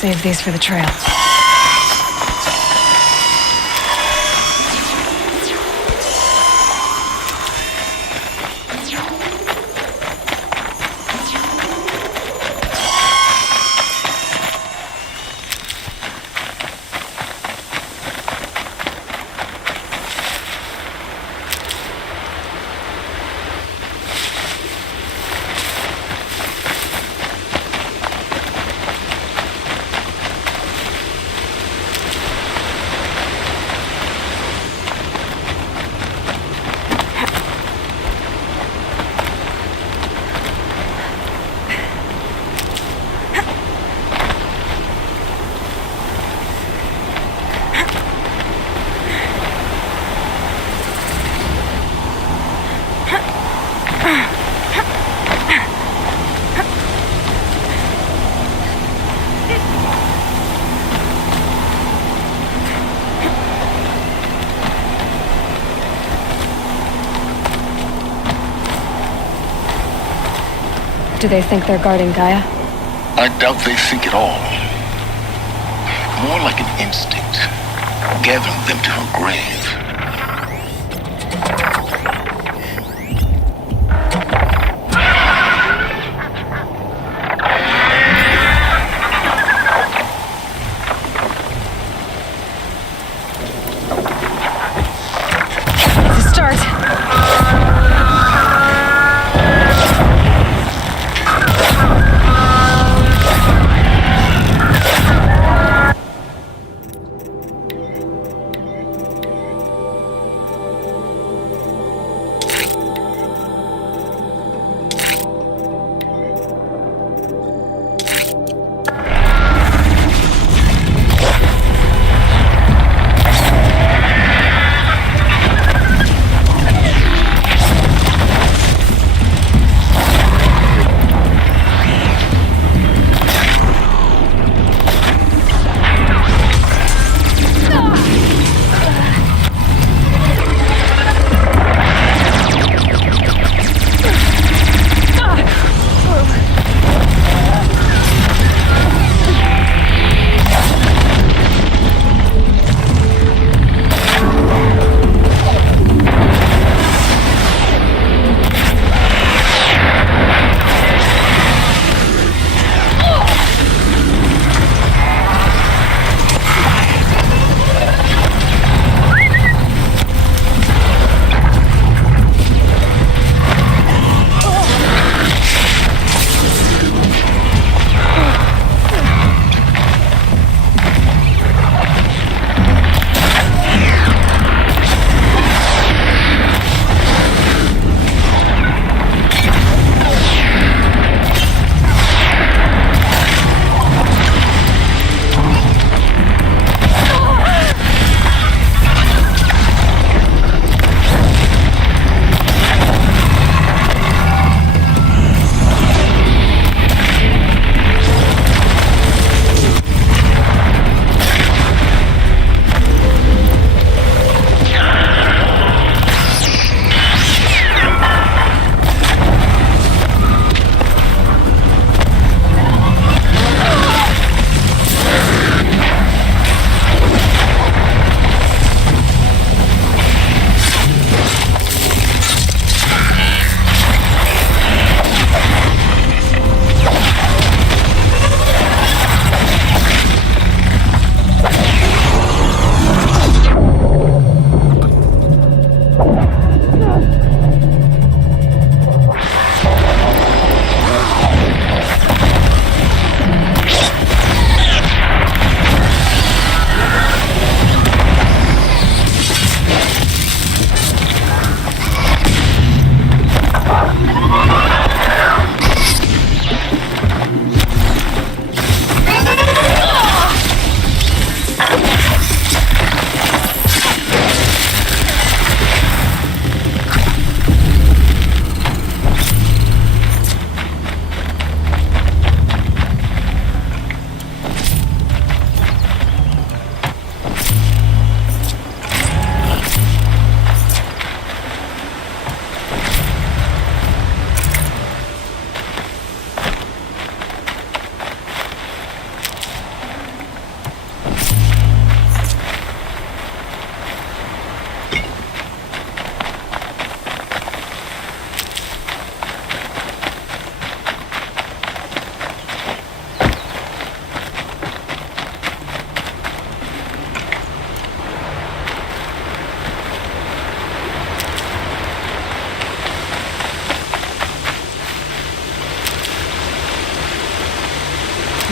Save these for the trail. Do they think they're guarding Gaia? I doubt they think at all. More like an instinct, gathering them to her grave.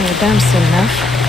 Cleared them soon enough.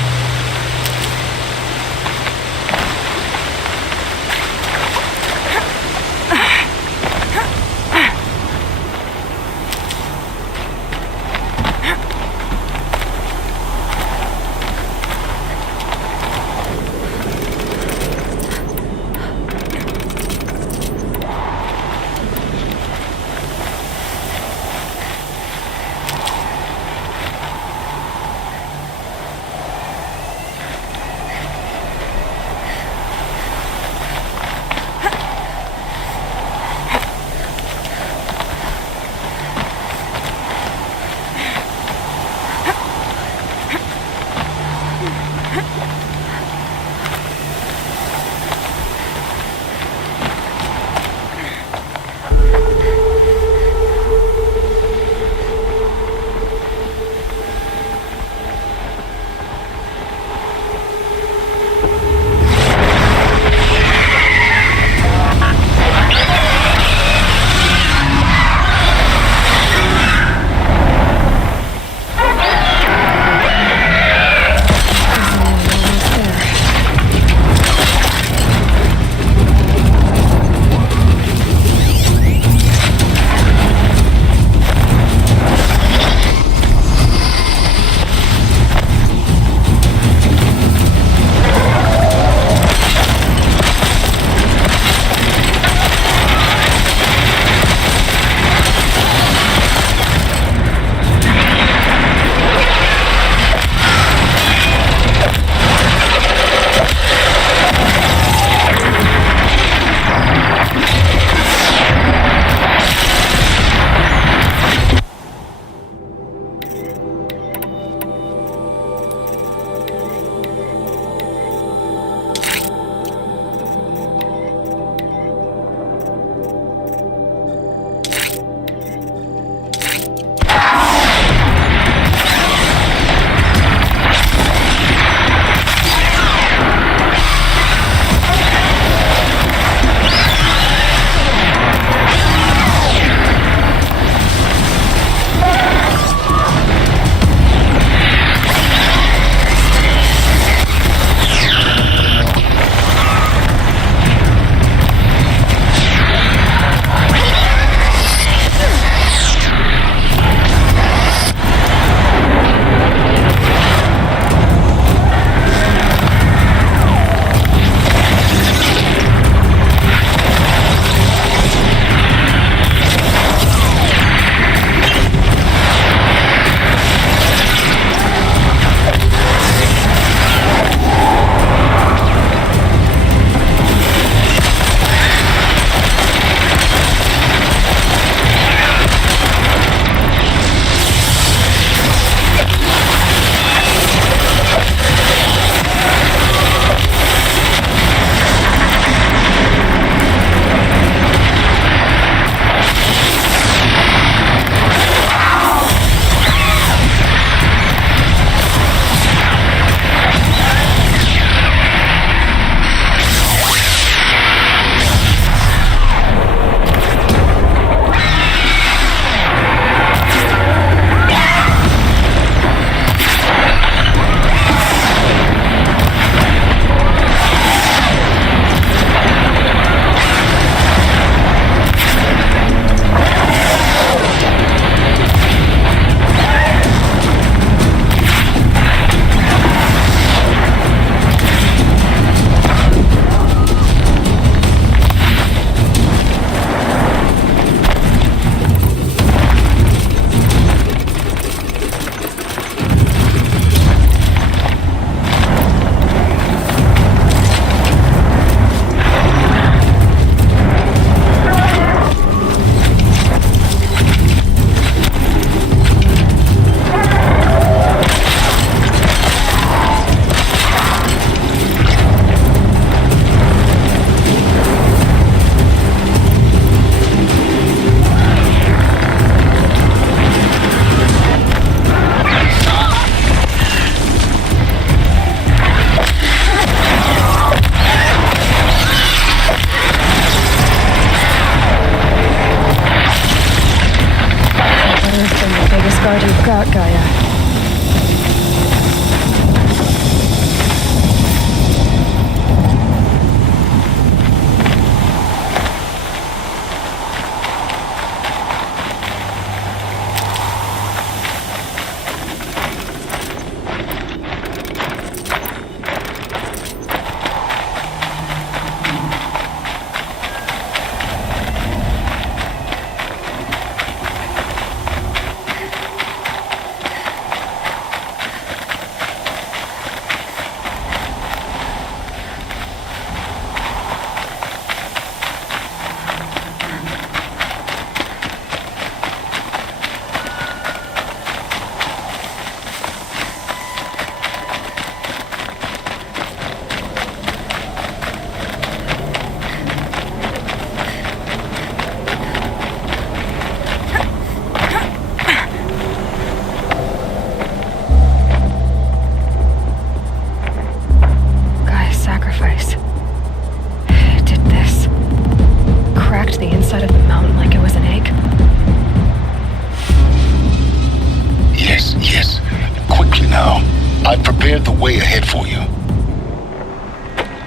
I've prepared the way ahead for you.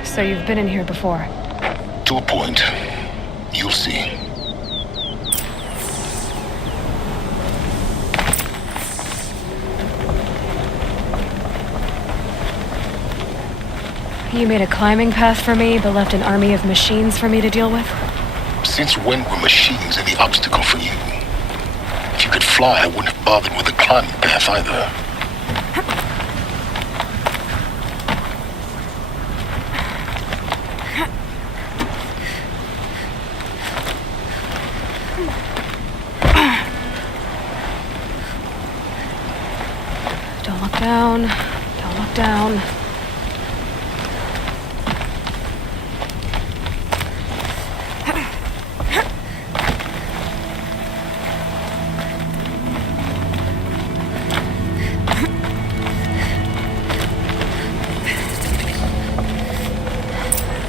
So you've been in here before? To a point. You'll see. You made a climbing path for me, but left an army of machines for me to deal with? Since when were machines any obstacle for you? If you could fly, I wouldn't have bothered with the climbing path either. Don't look down. Don't look down.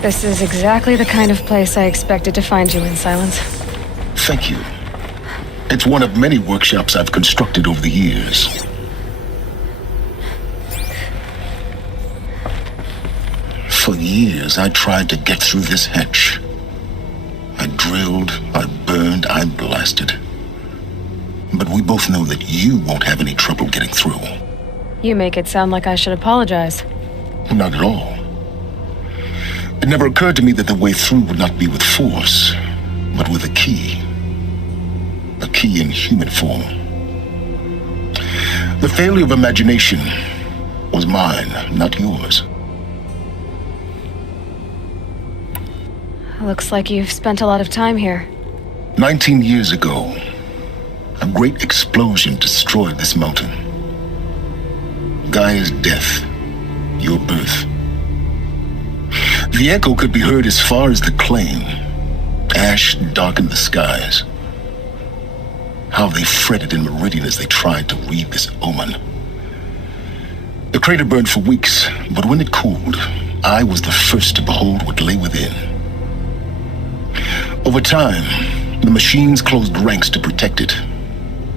This is exactly the kind of place I expected to find you in, Silence. Thank you. It's one of many workshops I've constructed over the years. For years, I tried to get through this hatch. I drilled, I burned, I blasted. But we both know that you won't have any trouble getting through. You make it sound like I should apologize. Not at all. It never occurred to me that the way through would not be with force, but with a key. A key in human form. The failure of imagination was mine, not yours. Looks like you've spent a lot of time here. 19 years ago, a great explosion destroyed this mountain. Gaia's death, your birth. The echo could be heard as far as the claim. Ash darkened the skies. How they fretted in Meridian as they tried to read this omen. The crater burned for weeks, but when it cooled, I was the first to behold what lay within. Over time, the machines closed ranks to protect it.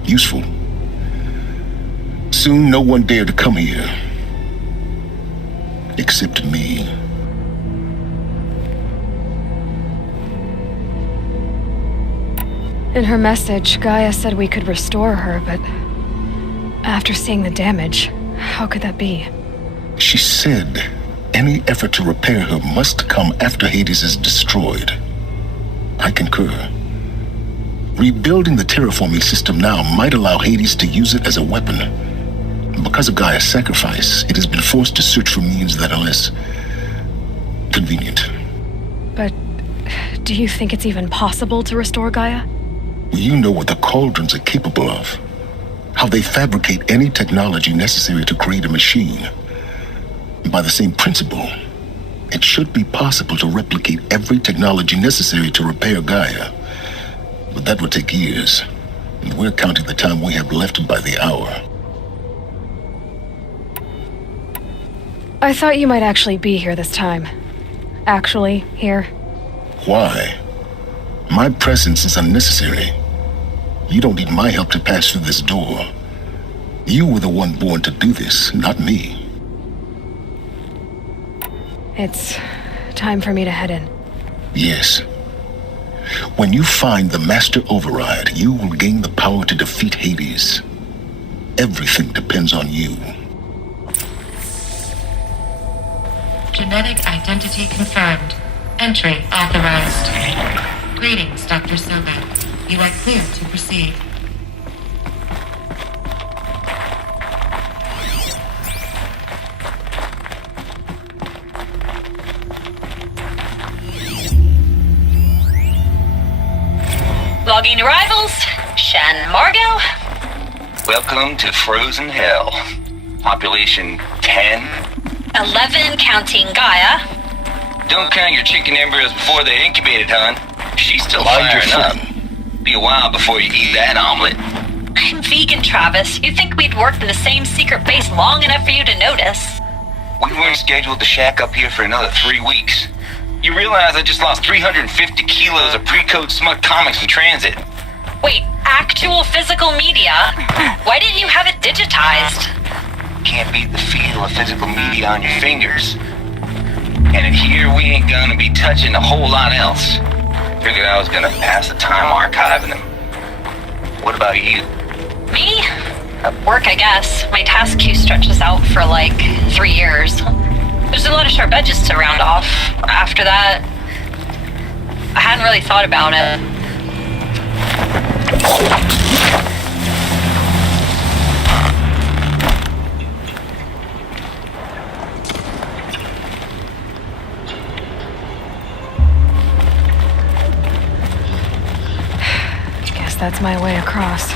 Useful. Soon, no one dared to come here. Except me. In her message, Gaia said we could restore her, but after seeing the damage, how could that be? She said any effort to repair her must come after Hades is destroyed. I concur. Rebuilding the terraforming system now might allow Hades to use it as a weapon. Because of Gaia's sacrifice, it has been forced to search for means that are less convenient. But do you think it's even possible to restore Gaia? You know what the cauldrons are capable of. How they fabricate any technology necessary to create a machine. By the same principle, it should be possible to replicate every technology necessary to repair Gaia. But that would take years, and we're counting the time we have left by the hour. I thought you might actually be here this time. Actually, here. Why? My presence is unnecessary. You don't need my help to pass through this door. You were the one born to do this, not me. It's time for me to head in. Yes. When you find the Master Override, you will gain the power to defeat Hades. Everything depends on you. Genetic identity confirmed. Entry authorized. Greetings, Dr. Sobek. You are clear to proceed. Logging arrivals. Shan Margot. Welcome to Frozen Hell. Population 10. 11 counting Gaia. Don't count your chicken embryos before they're incubated, hon. She's still Mind your firing up. Be a while before you eat that omelet. I'm vegan, Travis. You'd think we'd worked in the same secret base long enough for you to notice. We weren't scheduled to shack up here for another 3 weeks. You realize I just lost 350 kilos of pre-code smut comics in transit. Wait, actual physical media? Why didn't you have it digitized? Can't beat the feel of physical media on your fingers. And in here, we ain't gonna be touching a whole lot else. Figured I was gonna pass the time archiving them. What about you? Me? Work, I guess. My task queue stretches out for like 3 years. There's a lot of sharp edges to round off. After that, I hadn't really thought about it. Guess that's my way across.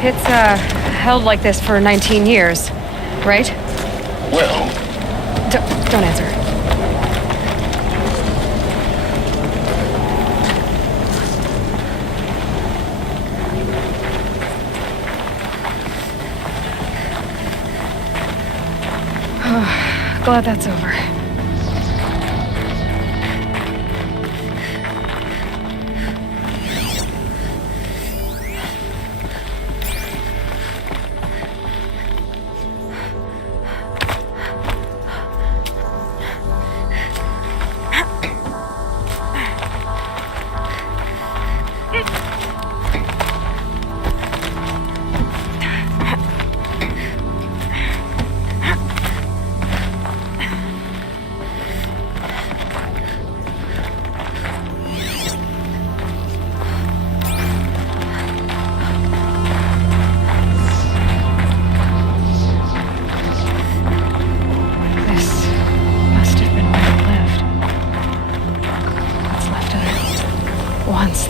It's, held like this for 19 years, right? Well... Don't answer. Glad that's over.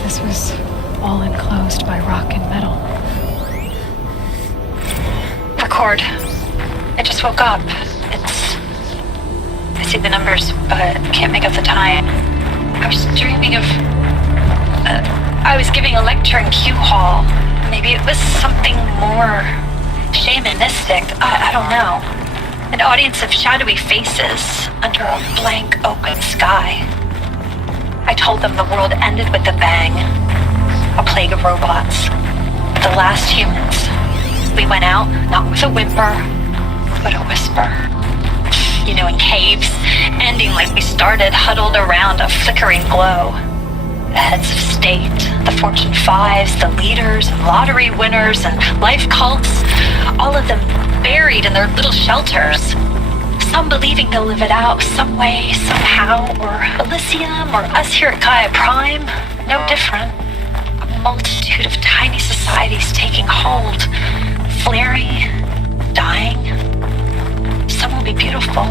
This was all enclosed by rock and metal. Record. I just woke up. I see the numbers, but can't make out the time. I was dreaming of... I was giving a lecture in Q Hall. Maybe it was something more shamanistic. I don't know. An audience of shadowy faces under a blank open sky. I told them the world ended with a bang. A plague of robots. The last humans. We went out, not with a whimper, but a whisper. You know, in caves, ending like we started, huddled around a flickering glow. The heads of state, the Fortune 5s, the leaders, and lottery winners, and life cults, all of them buried in their little shelters. Some believing they'll live it out some way, somehow, or Elysium, or us here at Gaia Prime, no different. A multitude of tiny societies taking hold, flaring, dying. Some will be beautiful,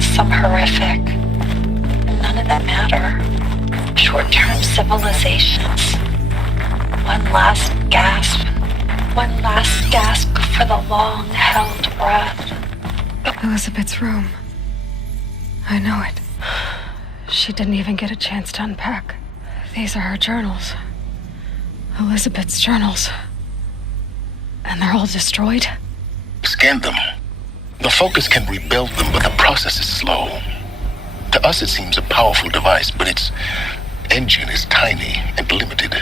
some horrific. None of them matter. Short-term civilizations. One last gasp for the long-held breath. Elizabeth's room. I know it. She didn't even get a chance to unpack. These are her journals. Elizabeth's journals. And they're all destroyed? Scan them. The Focus can rebuild them, but the process is slow. To us, it seems a powerful device, but its engine is tiny and limited.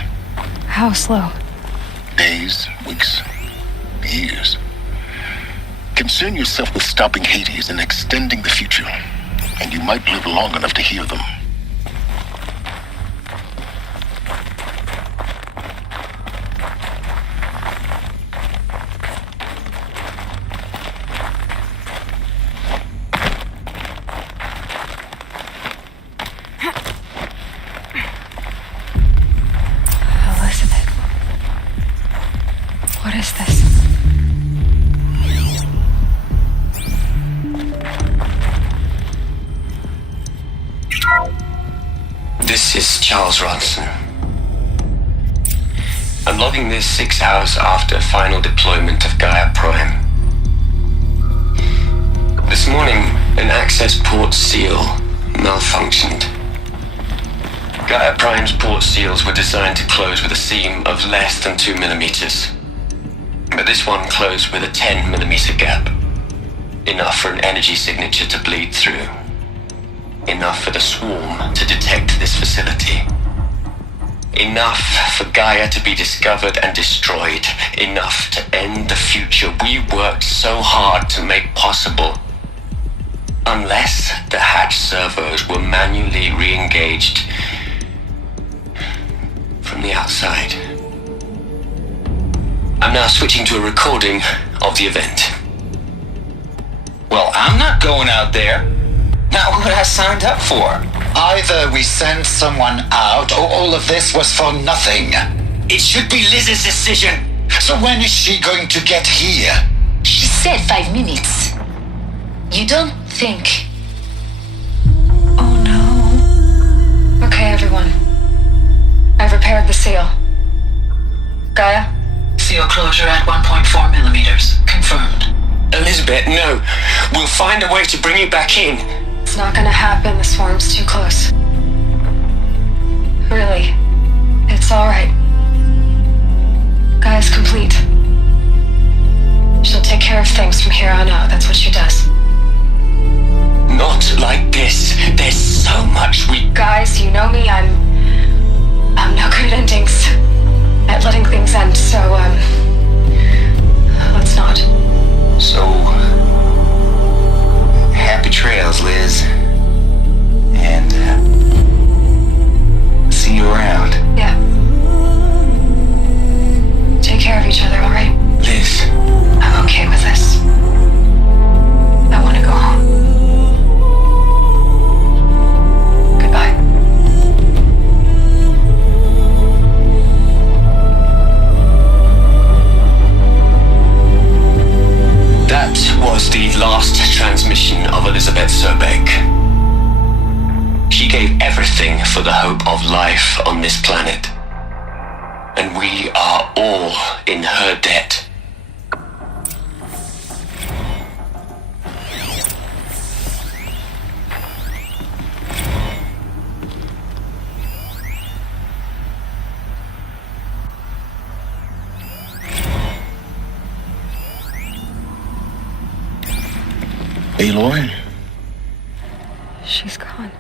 How slow? Days, weeks, years. Concern yourself with stopping Hades and extending the future, and you might live long enough to hear them. Elizabeth. What is this? This is Charles Ronson. I'm logging this 6 hours after final deployment of Gaia Prime. This morning, an access port seal malfunctioned. Gaia Prime's port seals were designed to close with a seam of less than 2 millimeters. But this one closed with a 10 millimeter gap. Enough for an energy signature to bleed through. Enough for the swarm to detect this facility. Enough for Gaia to be discovered and destroyed. Enough to end the future we worked so hard to make possible. Unless the hatch servos were manually re-engaged from the outside. I'm now switching to a recording of the event. Well, I'm not going out there. Not what I signed up for. Either we send someone out, or all of this was for nothing. It should be Liz's decision. So when is she going to get here? She said 5 minutes. You don't think... Okay, everyone. I've repaired the seal. Gaia? Seal closure at 1.4 millimeters. Confirmed. Elizabeth, no. We'll find a way to bring you back in. It's not gonna happen. The swarm's too close. Really. It's alright. Gaia's complete. She'll take care of things from here on out. That's what she does. Not like this. There's so much we... Guys, you know me. I'm no good at endings. At letting things end, so, let's not. So... happy trails, Liz. And, see you around. Yeah. Take care of each other, alright? Liz. I'm okay with this. I want to go home. Goodbye. That was the last transmission of Elizabeth Sobek. She gave everything for the hope of life on this planet. And we are all in her debt. Aloy? She's gone.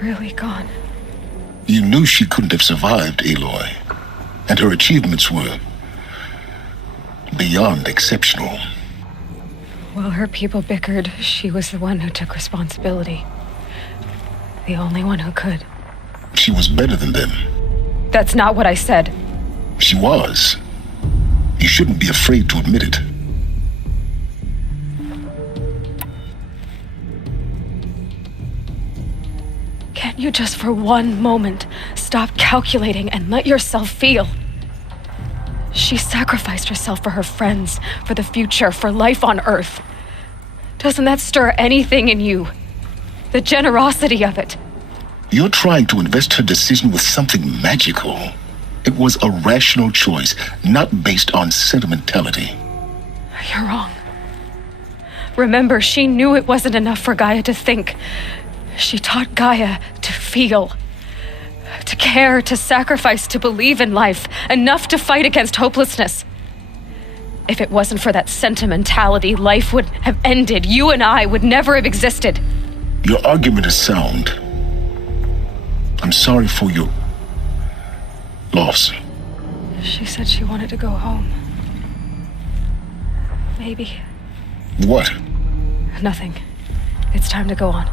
Really gone. You knew she couldn't have survived, Aloy. And her achievements were beyond exceptional. While her people bickered, she was the one who took responsibility. The only one who could. She was better than them. That's not what I said. She was. You shouldn't be afraid to admit it. Can't you just for one moment stop calculating and let yourself feel? She sacrificed herself for her friends, for the future, for life on Earth. Doesn't that stir anything in you? The generosity of it. You're trying to invest her decision with something magical. It was a rational choice, not based on sentimentality. You're wrong. Remember, she knew it wasn't enough for Gaia to think. She taught Gaia to feel, to care, to sacrifice, to believe in life, enough to fight against hopelessness. If it wasn't for that sentimentality, life would have ended. You and I would never have existed. Your argument is sound. I'm sorry for your loss. She said she wanted to go home. Maybe. What? Nothing. It's time to go on.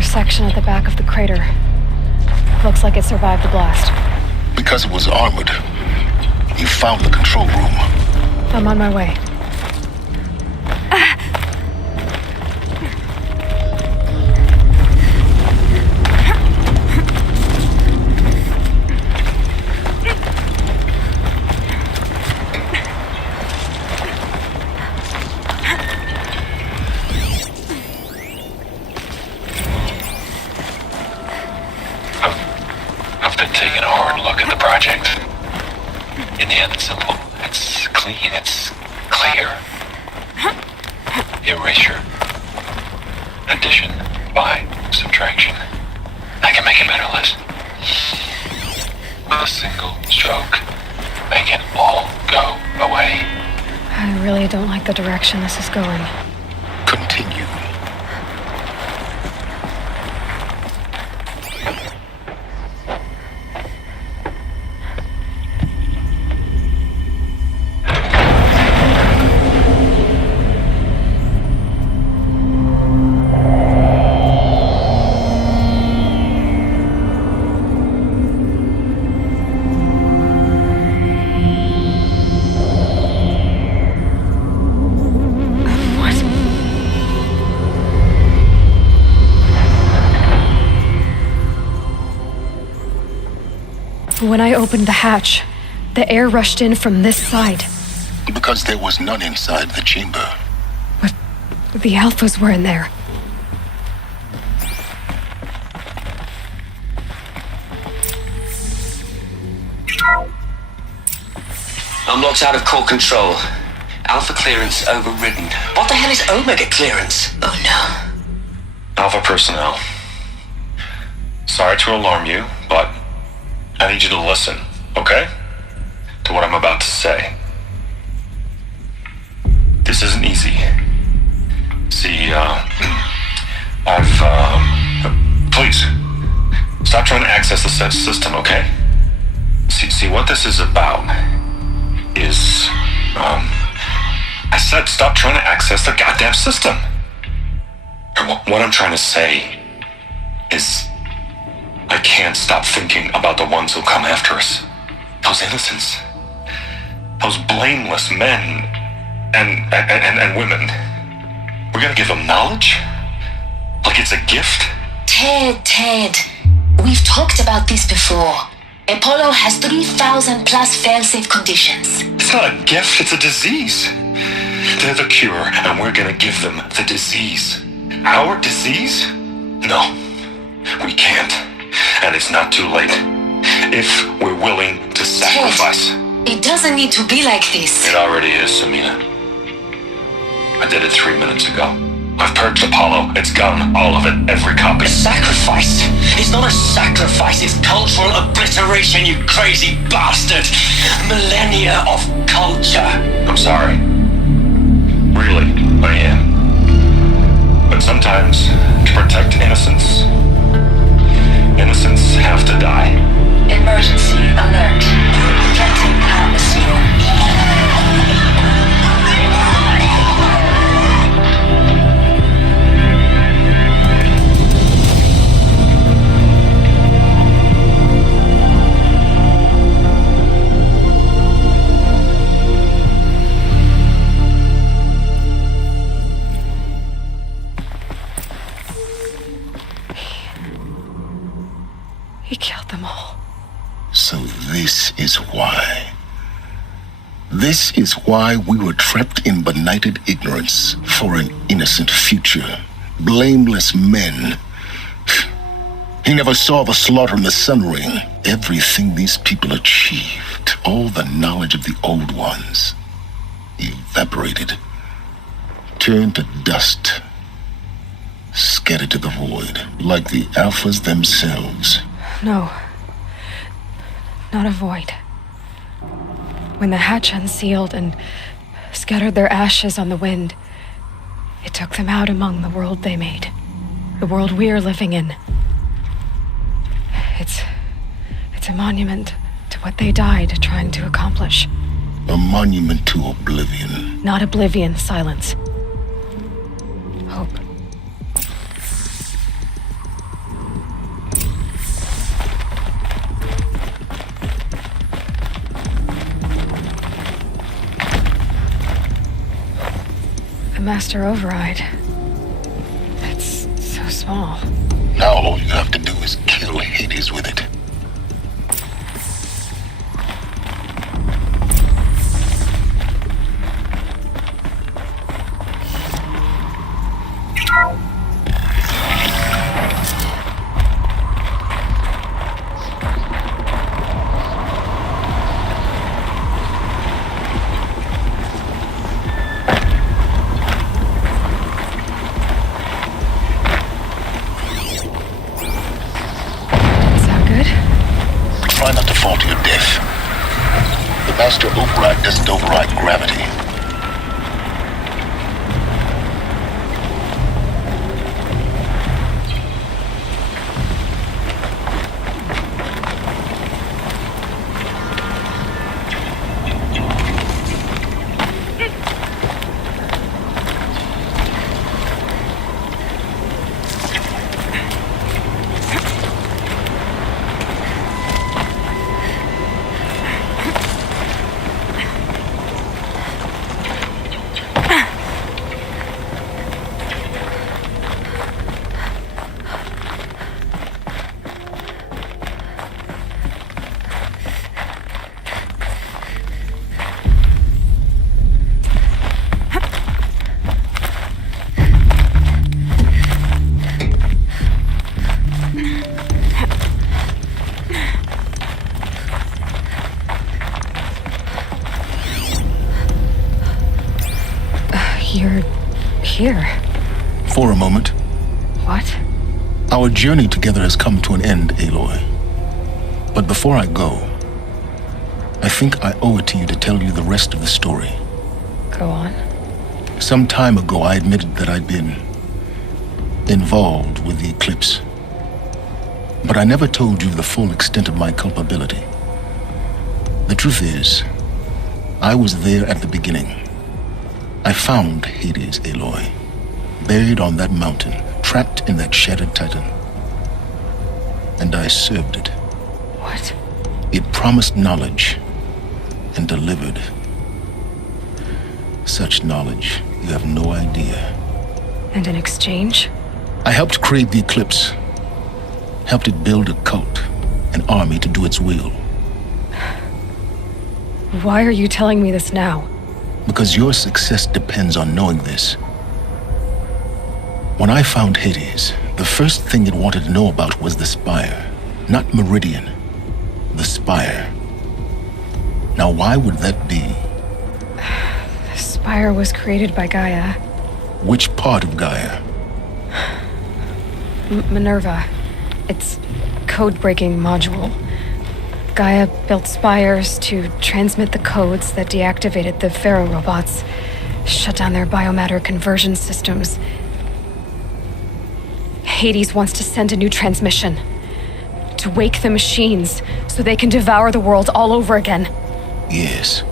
another section at the back of the crater. Looks like it survived the blast. Because it was armored, you found the control room. I'm on my way. I've been taking a hard look at the project. In the end, it's simple. It's clean. It's clear. Erasure. Addition by subtraction. I can make a better list. With a single stroke, make it all go away. I really don't like the direction this is going. Continue. When I opened the hatch, the air rushed in from this side. Because there was none inside the chamber. But the alphas were in there. I'm locked out of core control. Alpha clearance overridden. What the hell is Omega clearance? Oh no. Alpha personnel. Sorry to alarm you, but I need you to listen, okay? To what I'm about to say. This isn't easy. See, please, stop trying to access the system, okay? See, what this is about is, I said stop trying to access the goddamn system. What I'm trying to say is, I can't stop thinking about the ones who come after us. Those innocents. Those blameless men and women. We're gonna give them knowledge? Like it's a gift? Ted. We've talked about this before. Apollo has 3,000 plus fail-safe conditions. It's not a gift, it's a disease. They're the cure, and we're gonna give them the disease. Our disease? No, we can't. And it's not too late. If we're willing to sacrifice. Ted, it doesn't need to be like this. It already is, Samina. I did it 3 minutes ago. I've purged Apollo. It's gone. All of it. Every copy. A sacrifice? It's not a sacrifice. It's cultural obliteration, you crazy bastard. Millennia of culture. I'm sorry. Really, I am. But sometimes, to protect innocence, innocents have to die. Emergency alert. Detecting atmosphere. He killed them all. So this is why. This is why we were trapped in benighted ignorance for an innocent future. Blameless men. He never saw the slaughter in the Sun Ring. Everything these people achieved, all the knowledge of the old ones, evaporated, turned to dust, scattered to the void, like the alphas themselves. No. Not a void. When the hatch unsealed and scattered their ashes on the wind, it took them out among the world they made. The world we're living in. It's a monument to what they died trying to accomplish. A monument to oblivion. Not oblivion, silence. Hope. A master override. It's so small. Now all you have to do is kill Hades with it. Try not to fall to your death. The master override doesn't override gravity. You're here. For a moment. What? Our journey together has come to an end, Aloy. But before I go, I think I owe it to you to tell you the rest of the story. Go on. Some time ago, I admitted that I'd been involved with the eclipse. But I never told you the full extent of my culpability. The truth is, I was there at the beginning. I found Hades, Aloy, buried on that mountain, trapped in that shattered titan. And I served it. What? It promised knowledge and delivered. Such knowledge, you have no idea. And in exchange? I helped create the eclipse. Helped it build a cult, an army to do its will. Why are you telling me this now? Because your success depends on knowing this. When I found Hades, the first thing it wanted to know about was the Spire, not Meridian. The Spire. Now, why would that be? The Spire was created by Gaia. Which part of Gaia? Minerva. Its code-breaking module. Gaia built spires to transmit the codes that deactivated the Pharaoh robots, shut down their biomatter conversion systems. Hades wants to send a new transmission. To wake the machines so they can devour the world all over again. Yes.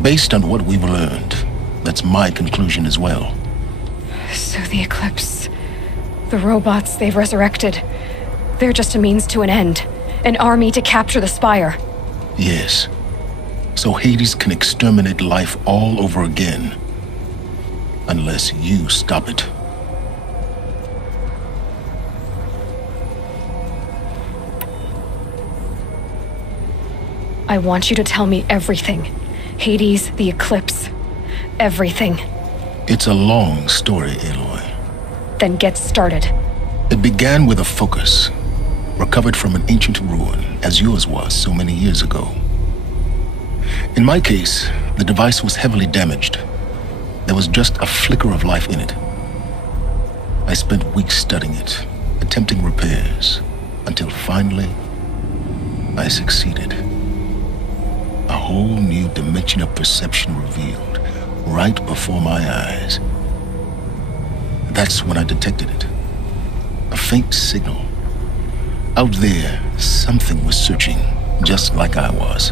Based on what we've learned, that's my conclusion as well. So the Eclipse, the robots they've resurrected, they're just a means to an end. An army to capture the Spire. Yes. So Hades can exterminate life all over again. Unless you stop it. I want you to tell me everything. Hades, the Eclipse, everything. It's a long story, Aloy. Then get started. It began with a focus. Recovered from an ancient ruin, as yours was so many years ago. In my case, the device was heavily damaged. There was just a flicker of life in it. I spent weeks studying it, attempting repairs, until finally, I succeeded. A whole new dimension of perception revealed, right before my eyes. That's when I detected it. A faint signal. Out there, something was searching, just like I was.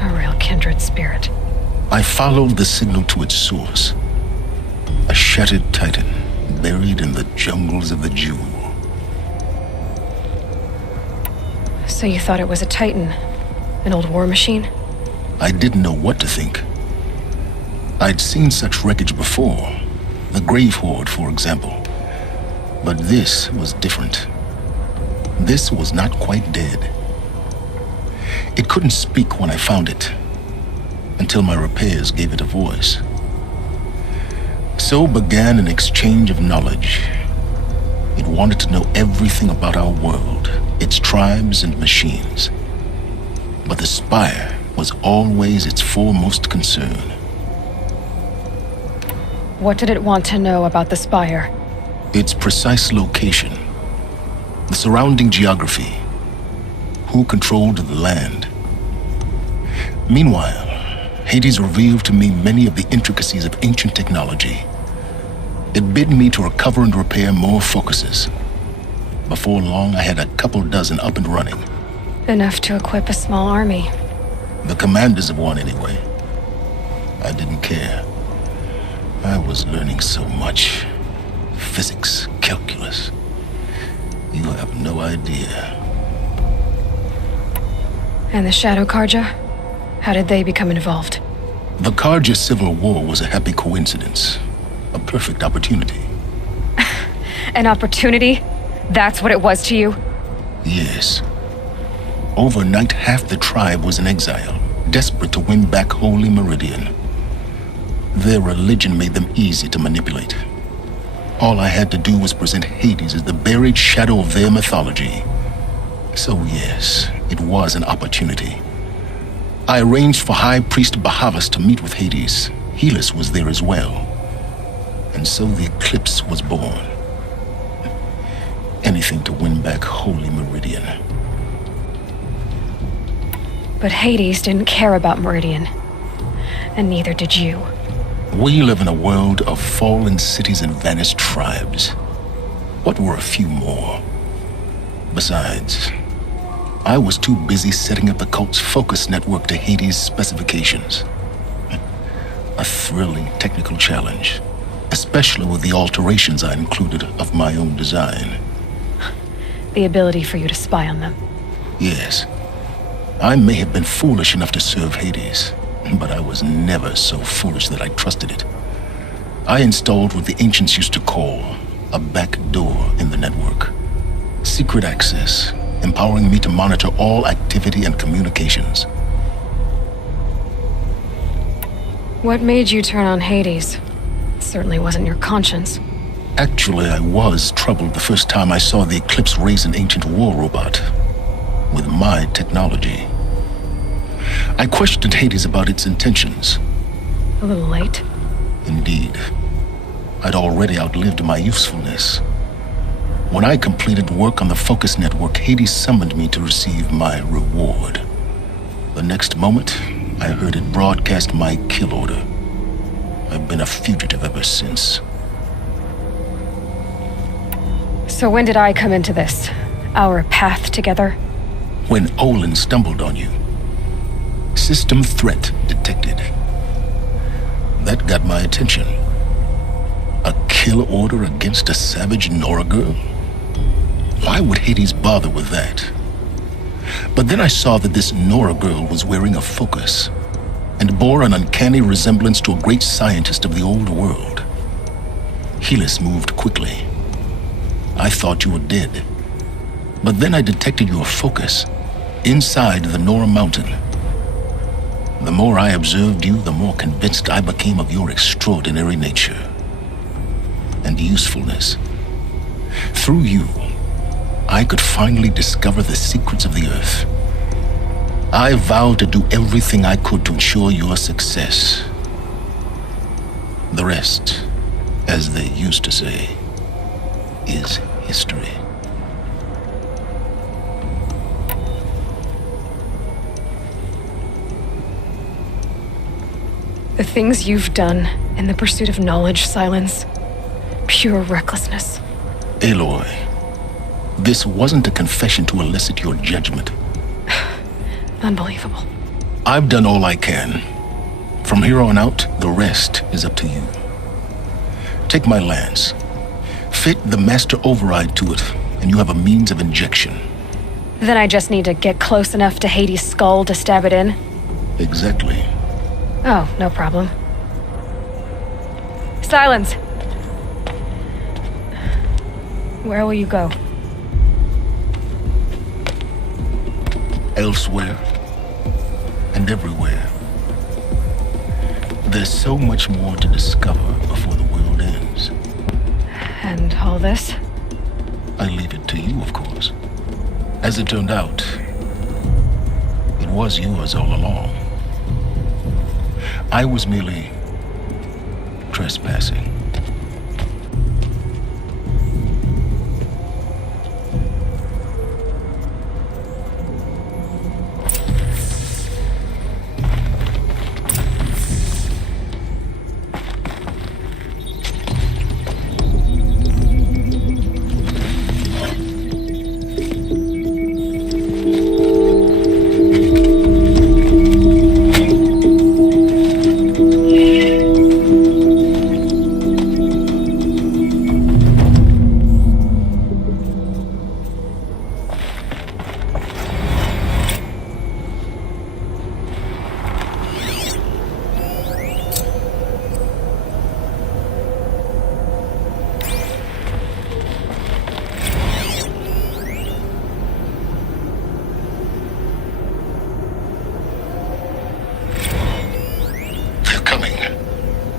A real kindred spirit. I followed the signal to its source. A shattered titan, buried in the jungles of the Jewel. So you thought it was a titan? An old war machine? I didn't know what to think. I'd seen such wreckage before. The Grave Horde, for example. But this was different. This was not quite dead. It couldn't speak when I found it, until my repairs gave it a voice. So began an exchange of knowledge. It wanted to know everything about our world, its tribes and machines. But the Spire was always its foremost concern. What did it want to know about the Spire? Its precise location, the surrounding geography, who controlled the land. Meanwhile, Hades revealed to me many of the intricacies of ancient technology. It bid me to recover and repair more focuses. Before long, I had a couple dozen up and running. Enough to equip a small army. The commanders of one, anyway. I didn't care. I was learning so much. Physics, calculus. You have no idea. And the Shadow Karja? How did they become involved? The Karja Civil War was a happy coincidence. A perfect opportunity. An opportunity? That's what it was to you? Yes. Overnight, half the tribe was in exile, desperate to win back Holy Meridian. Their religion made them easy to manipulate. All I had to do was present Hades as the buried shadow of their mythology. So yes, it was an opportunity. I arranged for High Priest Bahavas to meet with Hades. Helis was there as well. And so the eclipse was born. Anything to win back Holy Meridian. But Hades didn't care about Meridian. And neither did you. We live in a world of fallen cities and vanished tribes. What were a few more? Besides, I was too busy setting up the cult's focus network to Hades' specifications. A thrilling technical challenge, especially with the alterations I included of my own design. The ability for you to spy on them. Yes. I may have been foolish enough to serve Hades, but I was never so foolish that I trusted it. I installed what the ancients used to call a back door in the network. Secret access, empowering me to monitor all activity and communications. What made you turn on Hades? It certainly wasn't your conscience. Actually, I was troubled the first time I saw the Eclipse raise an ancient war robot with my technology. I questioned Hades about its intentions. A little late. Indeed. I'd already outlived my usefulness. When I completed work on the Focus Network, Hades summoned me to receive my reward. The next moment, I heard it broadcast my kill order. I've been a fugitive ever since. So when did I come into this? Our path together? When Olin stumbled on you. System threat detected. That got my attention. A kill order against a savage Nora girl? Why would Hades bother with that? But then I saw that this Nora girl was wearing a focus and bore an uncanny resemblance to a great scientist of the old world. Helis moved quickly. I thought you were dead. But then I detected your focus inside the Nora mountain. The more I observed you, the more convinced I became of your extraordinary nature and usefulness. Through you, I could finally discover the secrets of the Earth. I vowed to do everything I could to ensure your success. The rest, as they used to say, is history. The things you've done in the pursuit of knowledge, Silence. Pure recklessness. Aloy, this wasn't a confession to elicit your judgment. Unbelievable. I've done all I can. From here on out, the rest is up to you. Take my lance. Fit the master override to it, and you have a means of injection. Then I just need to get close enough to Hades' skull to stab it in? Exactly. Oh, no problem. Silence. Where will you go? Elsewhere and everywhere. There's so much more to discover before the world ends. And all this? I leave it to you, of course. As it turned out, it was yours all along. I was merely trespassing.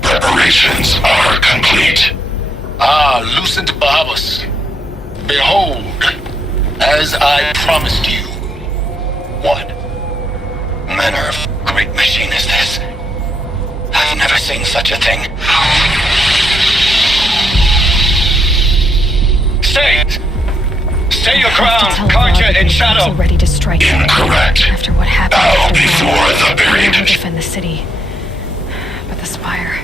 Preparations are complete. Lucent Bahabas, behold, as I promised you. What manner of great machine is this? I've never seen such a thing. Stay your ground, Karja in shadow. Ready to strike. Incorrect. After what happened, Bow before the we period. defend the city. But the spire.